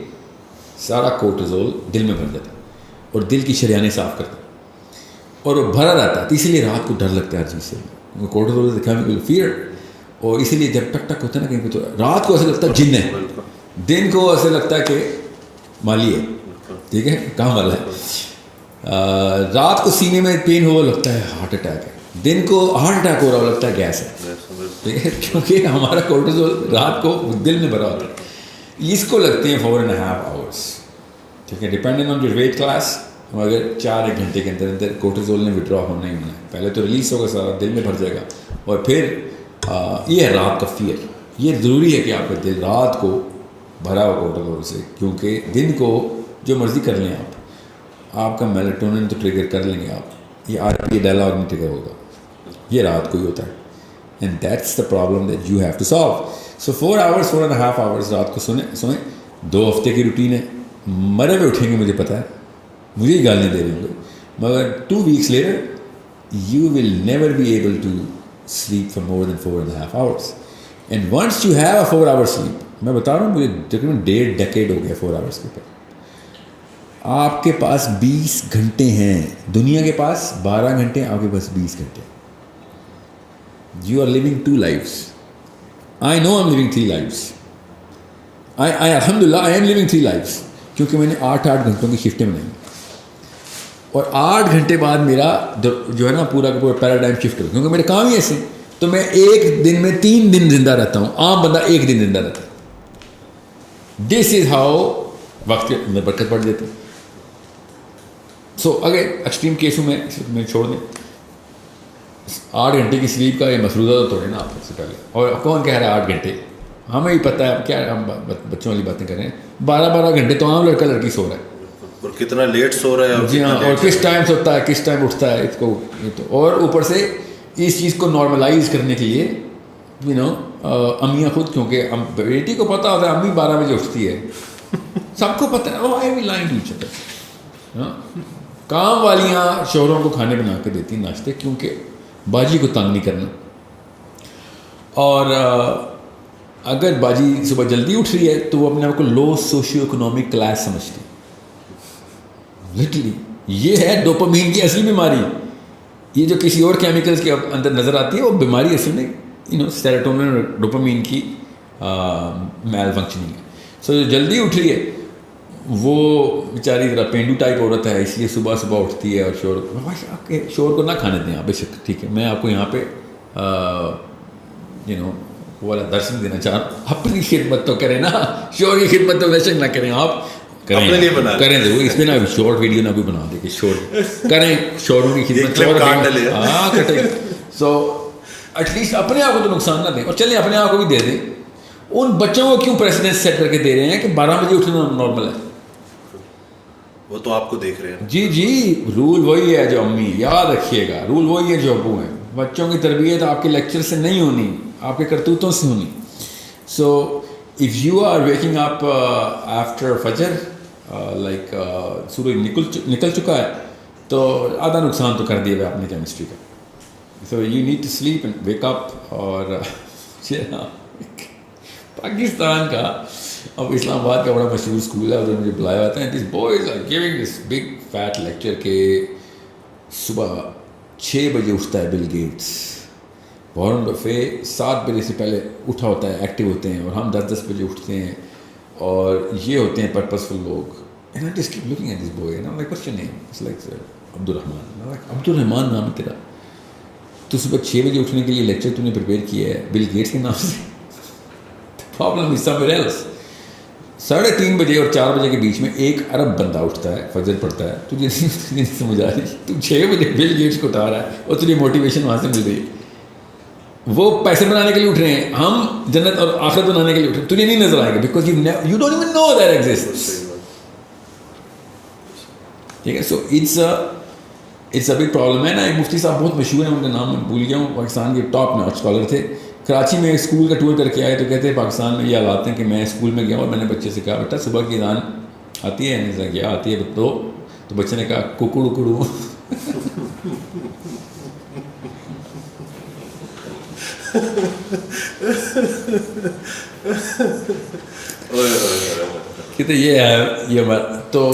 سارا کورٹیزول دل میں بھر جاتا ہے اور دل کی شریانیں صاف کرتا ہے اور وہ بھرا رہتا ہے. تو اسی لیے رات کو ڈر لگتا ہے ہر چیز سے. کورٹیزول دکھا میں فیئر, اور اسی لیے جب ٹک ٹک ہوتا ہے نا کہیں پہ تو رات کو ایسا لگتا ہے جن ہے, دن کو ایسا لگتا ہے کہ مالی ہے, ٹھیک ہے کام والا ہے. رات کو سینے میں پین ہوا لگتا ہے ہارٹ اٹیک ہے, دن کو ہارٹ اٹیک ہو رہا ہوا لگتا ہے گیس ہے. ٹھیک ہے, کیونکہ ہمارا کورٹیزول رات کو دل میں بھرا ہوتا ہے, اس کو لگتے ہیں 4.5 hours. ٹھیک ہے, depending on your weight class, مگر 4-1 گھنٹے کے اندر اندر کورٹیزول نے وڈرا ہونا ہی ہونا ہے. پہلے تو ریلیز ہوگا سارا, دل میں بھر جائے گا, اور پھر یہ ہے رات کا فیئر. یہ ضروری ہے کہ آپ کا دل رات کو بھرا ہوا کورٹیزول سے, کیونکہ دن کو جو مرضی کر لیں آپ کا میلاٹونن تو ٹریگر کر لیں گے آپ, یہ RPA ڈائلاگ میں ٹریگر ہوگا, یہ رات کو ہی ہوتا ہے. And that's the problem that you have to solve. So 4 hours 4.5 hours رات کو سوئیں. 2 ہفتے کی روٹین ہے, مرے ہوئے اٹھیں گے مجھے پتہ ہے, مجھے ہی گال نہیں دے رہے ہیں لوگ, مگر 2 weeks later you will never be able to sleep for more than 4.5 hours. And once you have a 4-hour sleep, میں بتا رہا ہوں مجھے تقریباً 1.5 decade ہو گیا 4 hours کے اوپر. آپ کے پاس 20 گھنٹے ہیں, دنیا کے پاس 12 گھنٹے, آپ کے پاس 20 گھنٹے. You are living 2 lives. I know I'm living 3 lives. الحمدللہ I am living 3 lives, کیونکہ میں نے 8 گھنٹوں کی شفٹیں بنائی, اور 8 گھنٹے بعد میرا جو ہے نا پورا کا پورا پیراڈائم شفٹ ہو, کیونکہ میرے کام ہی ایسے, تو میں ایک دن میں 3 دن زندہ رہتا ہوں, عام بندہ 1 دن زندہ رہتا ہے. دس از ہاؤ وقت میں برکت پڑ جاتی. سو اگر ایکسٹریم کیسوں میں چھوڑ دیں, 8 گھنٹے کی سلیپ کا یہ مفروضہ تو ہے نا آپ سے پہلے, اور کون کہہ رہا ہے 8 گھنٹے, ہمیں ہی پتہ ہے کیا, ہم بچوں والی باتیں کر رہے ہیں. 12 گھنٹے تو عام لڑکا لڑکی سو رہا ہے, اور کتنا لیٹ سو رہا ہے. جی ہاں, اور کس ٹائم سوتا ہے, کس ٹائم اٹھتا ہے, اس کو یہ تو, اور اوپر سے اس چیز کو نارملائز کرنے کے لیے امیاں خود, کیونکہ بیٹی کو پتہ ہوتا ہے امی 12 بجے اٹھتی ہے, سب کو پتہ ہے, آئی ول لائن ٹیچر. کام والیاں شوہروں کو کھانے بنا کے دیتی ہیں ناشتے, کیونکہ باجی کو تنگ نہیں کرنا. اور اگر باجی صبح جلدی اٹھ رہی ہے تو وہ اپنے آپ کو لو سوشیو اکنامک کلاس سمجھتی ہے. لٹرلی یہ ہے ڈوپامین کی اصلی بیماری. یہ جو کسی اور کیمیکلز کے اندر نظر آتی ہے وہ بیماری اصل میں سیروٹونن اور ڈوپامین کی میل فنکشننگ ہے. سو جو جلدی اٹھ رہی ہے وہ بیچاری ذرا پینڈو ٹائپ عورت ہے, اس لیے صبح اٹھتی ہے, اور شوہر کو نہ کھانے دیں آپ, بے شک ٹھیک ہے, میں آپ کو یہاں پہ وہ والا درس نہیں دینا چاہ رہا ہوں. اپنی خدمت تو کریں نا, شوہر کی خدمت تو بے شک نہ کریں آپ, کریں ضرور. اس میں نا شارٹ ویڈیو نہ بھی بنا دے کہ شوہر کریں, شوہروں کی خدمت, ہاں کٹے. سو ایٹ لیسٹ اپنے آپ کو تو نقصان نہ دیں, اور چلیں اپنے آپ کو بھی دے دیں. ان بچوں کو کیوں پریسیڈنس سیٹ کر کے دے رہے ہیں کہ 12 بجے اٹھنا نارمل ہے؟ وہ تو آپ کو دیکھ رہے ہیں. جی رول وہی ہے جو امی, یاد رکھیے گا, رول وہی ہے جو ابو ہیں. بچوں کی تربیت آپ کے لیکچر سے نہیں ہونی, آپ کے کرتوتوں سے ہونی. So if you are waking up after فجر, لائک سورج نکل چکا ہے, تو آدھا نقصان تو کر دیا ہے آپ نے کیمسٹری کا. So you need to sleep and wake up. اور پاکستان کا اب اسلام آباد کا بڑا مشہور اسکول ہے, ادھر مجھے بلایا جاتا ہے. This boys are giving this big fat lecture کہ صبح 6 بجے اٹھتا ہے بل گیٹس, وارن بفے 7 بجے سے پہلے اٹھا ہوتا ہے, ایکٹیو ہوتے ہیں, اور ہم 10 بجے اٹھتے ہیں, اور یہ ہوتے ہیں پرپسفل لوگ. And I just keep looking at this boy, and I am like what's your name? It's like Abdulrahman. Abdulrahman نام ہے تیرا, تو صبح 6 بجے اٹھنے کے لیے لیکچر تو نے پریپیئر کیا ہے بل گیٹس کے نام سے. Problem is somewhere else. 3:30 بجے اور 4 بجے کے بیچ میں 1 ارب بندہ اٹھتا ہے, فجر پڑتا ہے. تجھے نہیں سمجھ آ رہی, تو 6 بجے بل گیٹس کو اٹھا رہا ہے, اور تجھے موٹیویشن وہاں سے مل رہی ہے. وہ پیسے بنانے کے لیے اٹھ رہے ہیں, ہم جنت اور آخرت بنانے کے لیے اٹھ رہے ہیں. تجھے نہیں نظر آئے گا because you don't even know that exists. ٹھیک ہے, so it's a big problem ہے نا. ایک مفتی صاحب بہت مشہور ہیں, ان کا نام میں بھول گیا ہوں, پاکستان کے ٹاپ ناچ اسکالر تھے. کراچی میں اسکول کا ٹور کر کے آئے تو کہتے ہیں پاکستان میں یہ حالات ہیں کہ میں اسکول میں گیا اور میں نے بچے سے کہا بیٹا صبح کی اذان آتی ہے؟ نہیں کیا آتی ہے تو بچے نے کہا ککڑ اکڑو. کہتے یہ ہے یہ بات تو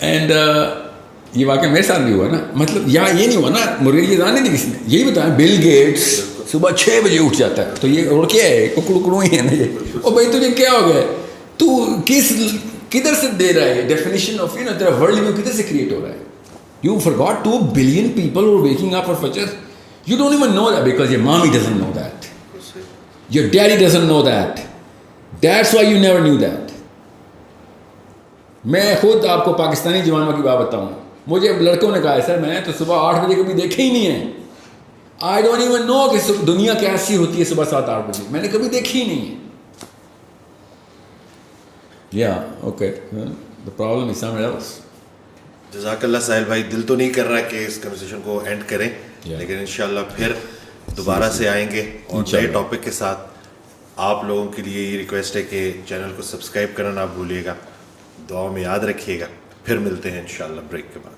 اینڈ یہ واقعہ میرے ساتھ بھی ہوا نا. مطلب یہاں یہ نہیں ہوا نا مرغے کی اذان نہیں تھی کسی نے, یہی بتایا بل گیٹس صبح 6 بجے اٹھ جاتا ہے, تو یہ اور کیا ہے ککڑ اکڑو ہی ہے نا یہ. اور بھائی تجھے کیا ہو گیا, تو کدھر سے دے رہا ہے ڈیفینیشن آف تیرا ورلڈ ویو کدھر سے کریٹ ہو رہا ہے. You forgot 2 billion people who are waking up for Fajr. You don't even know that because your mommy doesn't know that. Your daddy doesn't know that. That's why you never knew that. میں خود آپ کو پاکستانی جوانوں کی بات بتاؤں, مجھے لڑکوں نے کہا سر میں تو صبح 8 بجے کبھی دیکھے ہی نہیں ہے. آئی ڈونٹ ایون نو کہ دنیا کیسی ہوتی ہے صبح 7-8 بجے, میں نے کبھی دیکھی ہی نہیں ہے. Okay, the problem is somewhere else. جزاک اللہ ساحل بھائی. دل تو نہیں کر رہا کہ اس کنورسیشن کو اینڈ کریں, لیکن انشاءاللہ پھر دوبارہ سے آئیں گے اور نئے ٹاپک کے ساتھ. آپ لوگوں کے لیے یہ ریکویسٹ ہے کہ چینل کو سبسکرائب کرنا نہ بھولیے گا, دعاؤں میں یاد رکھیے گا. پھر ملتے ہیں انشاءاللہ بریک کے بعد.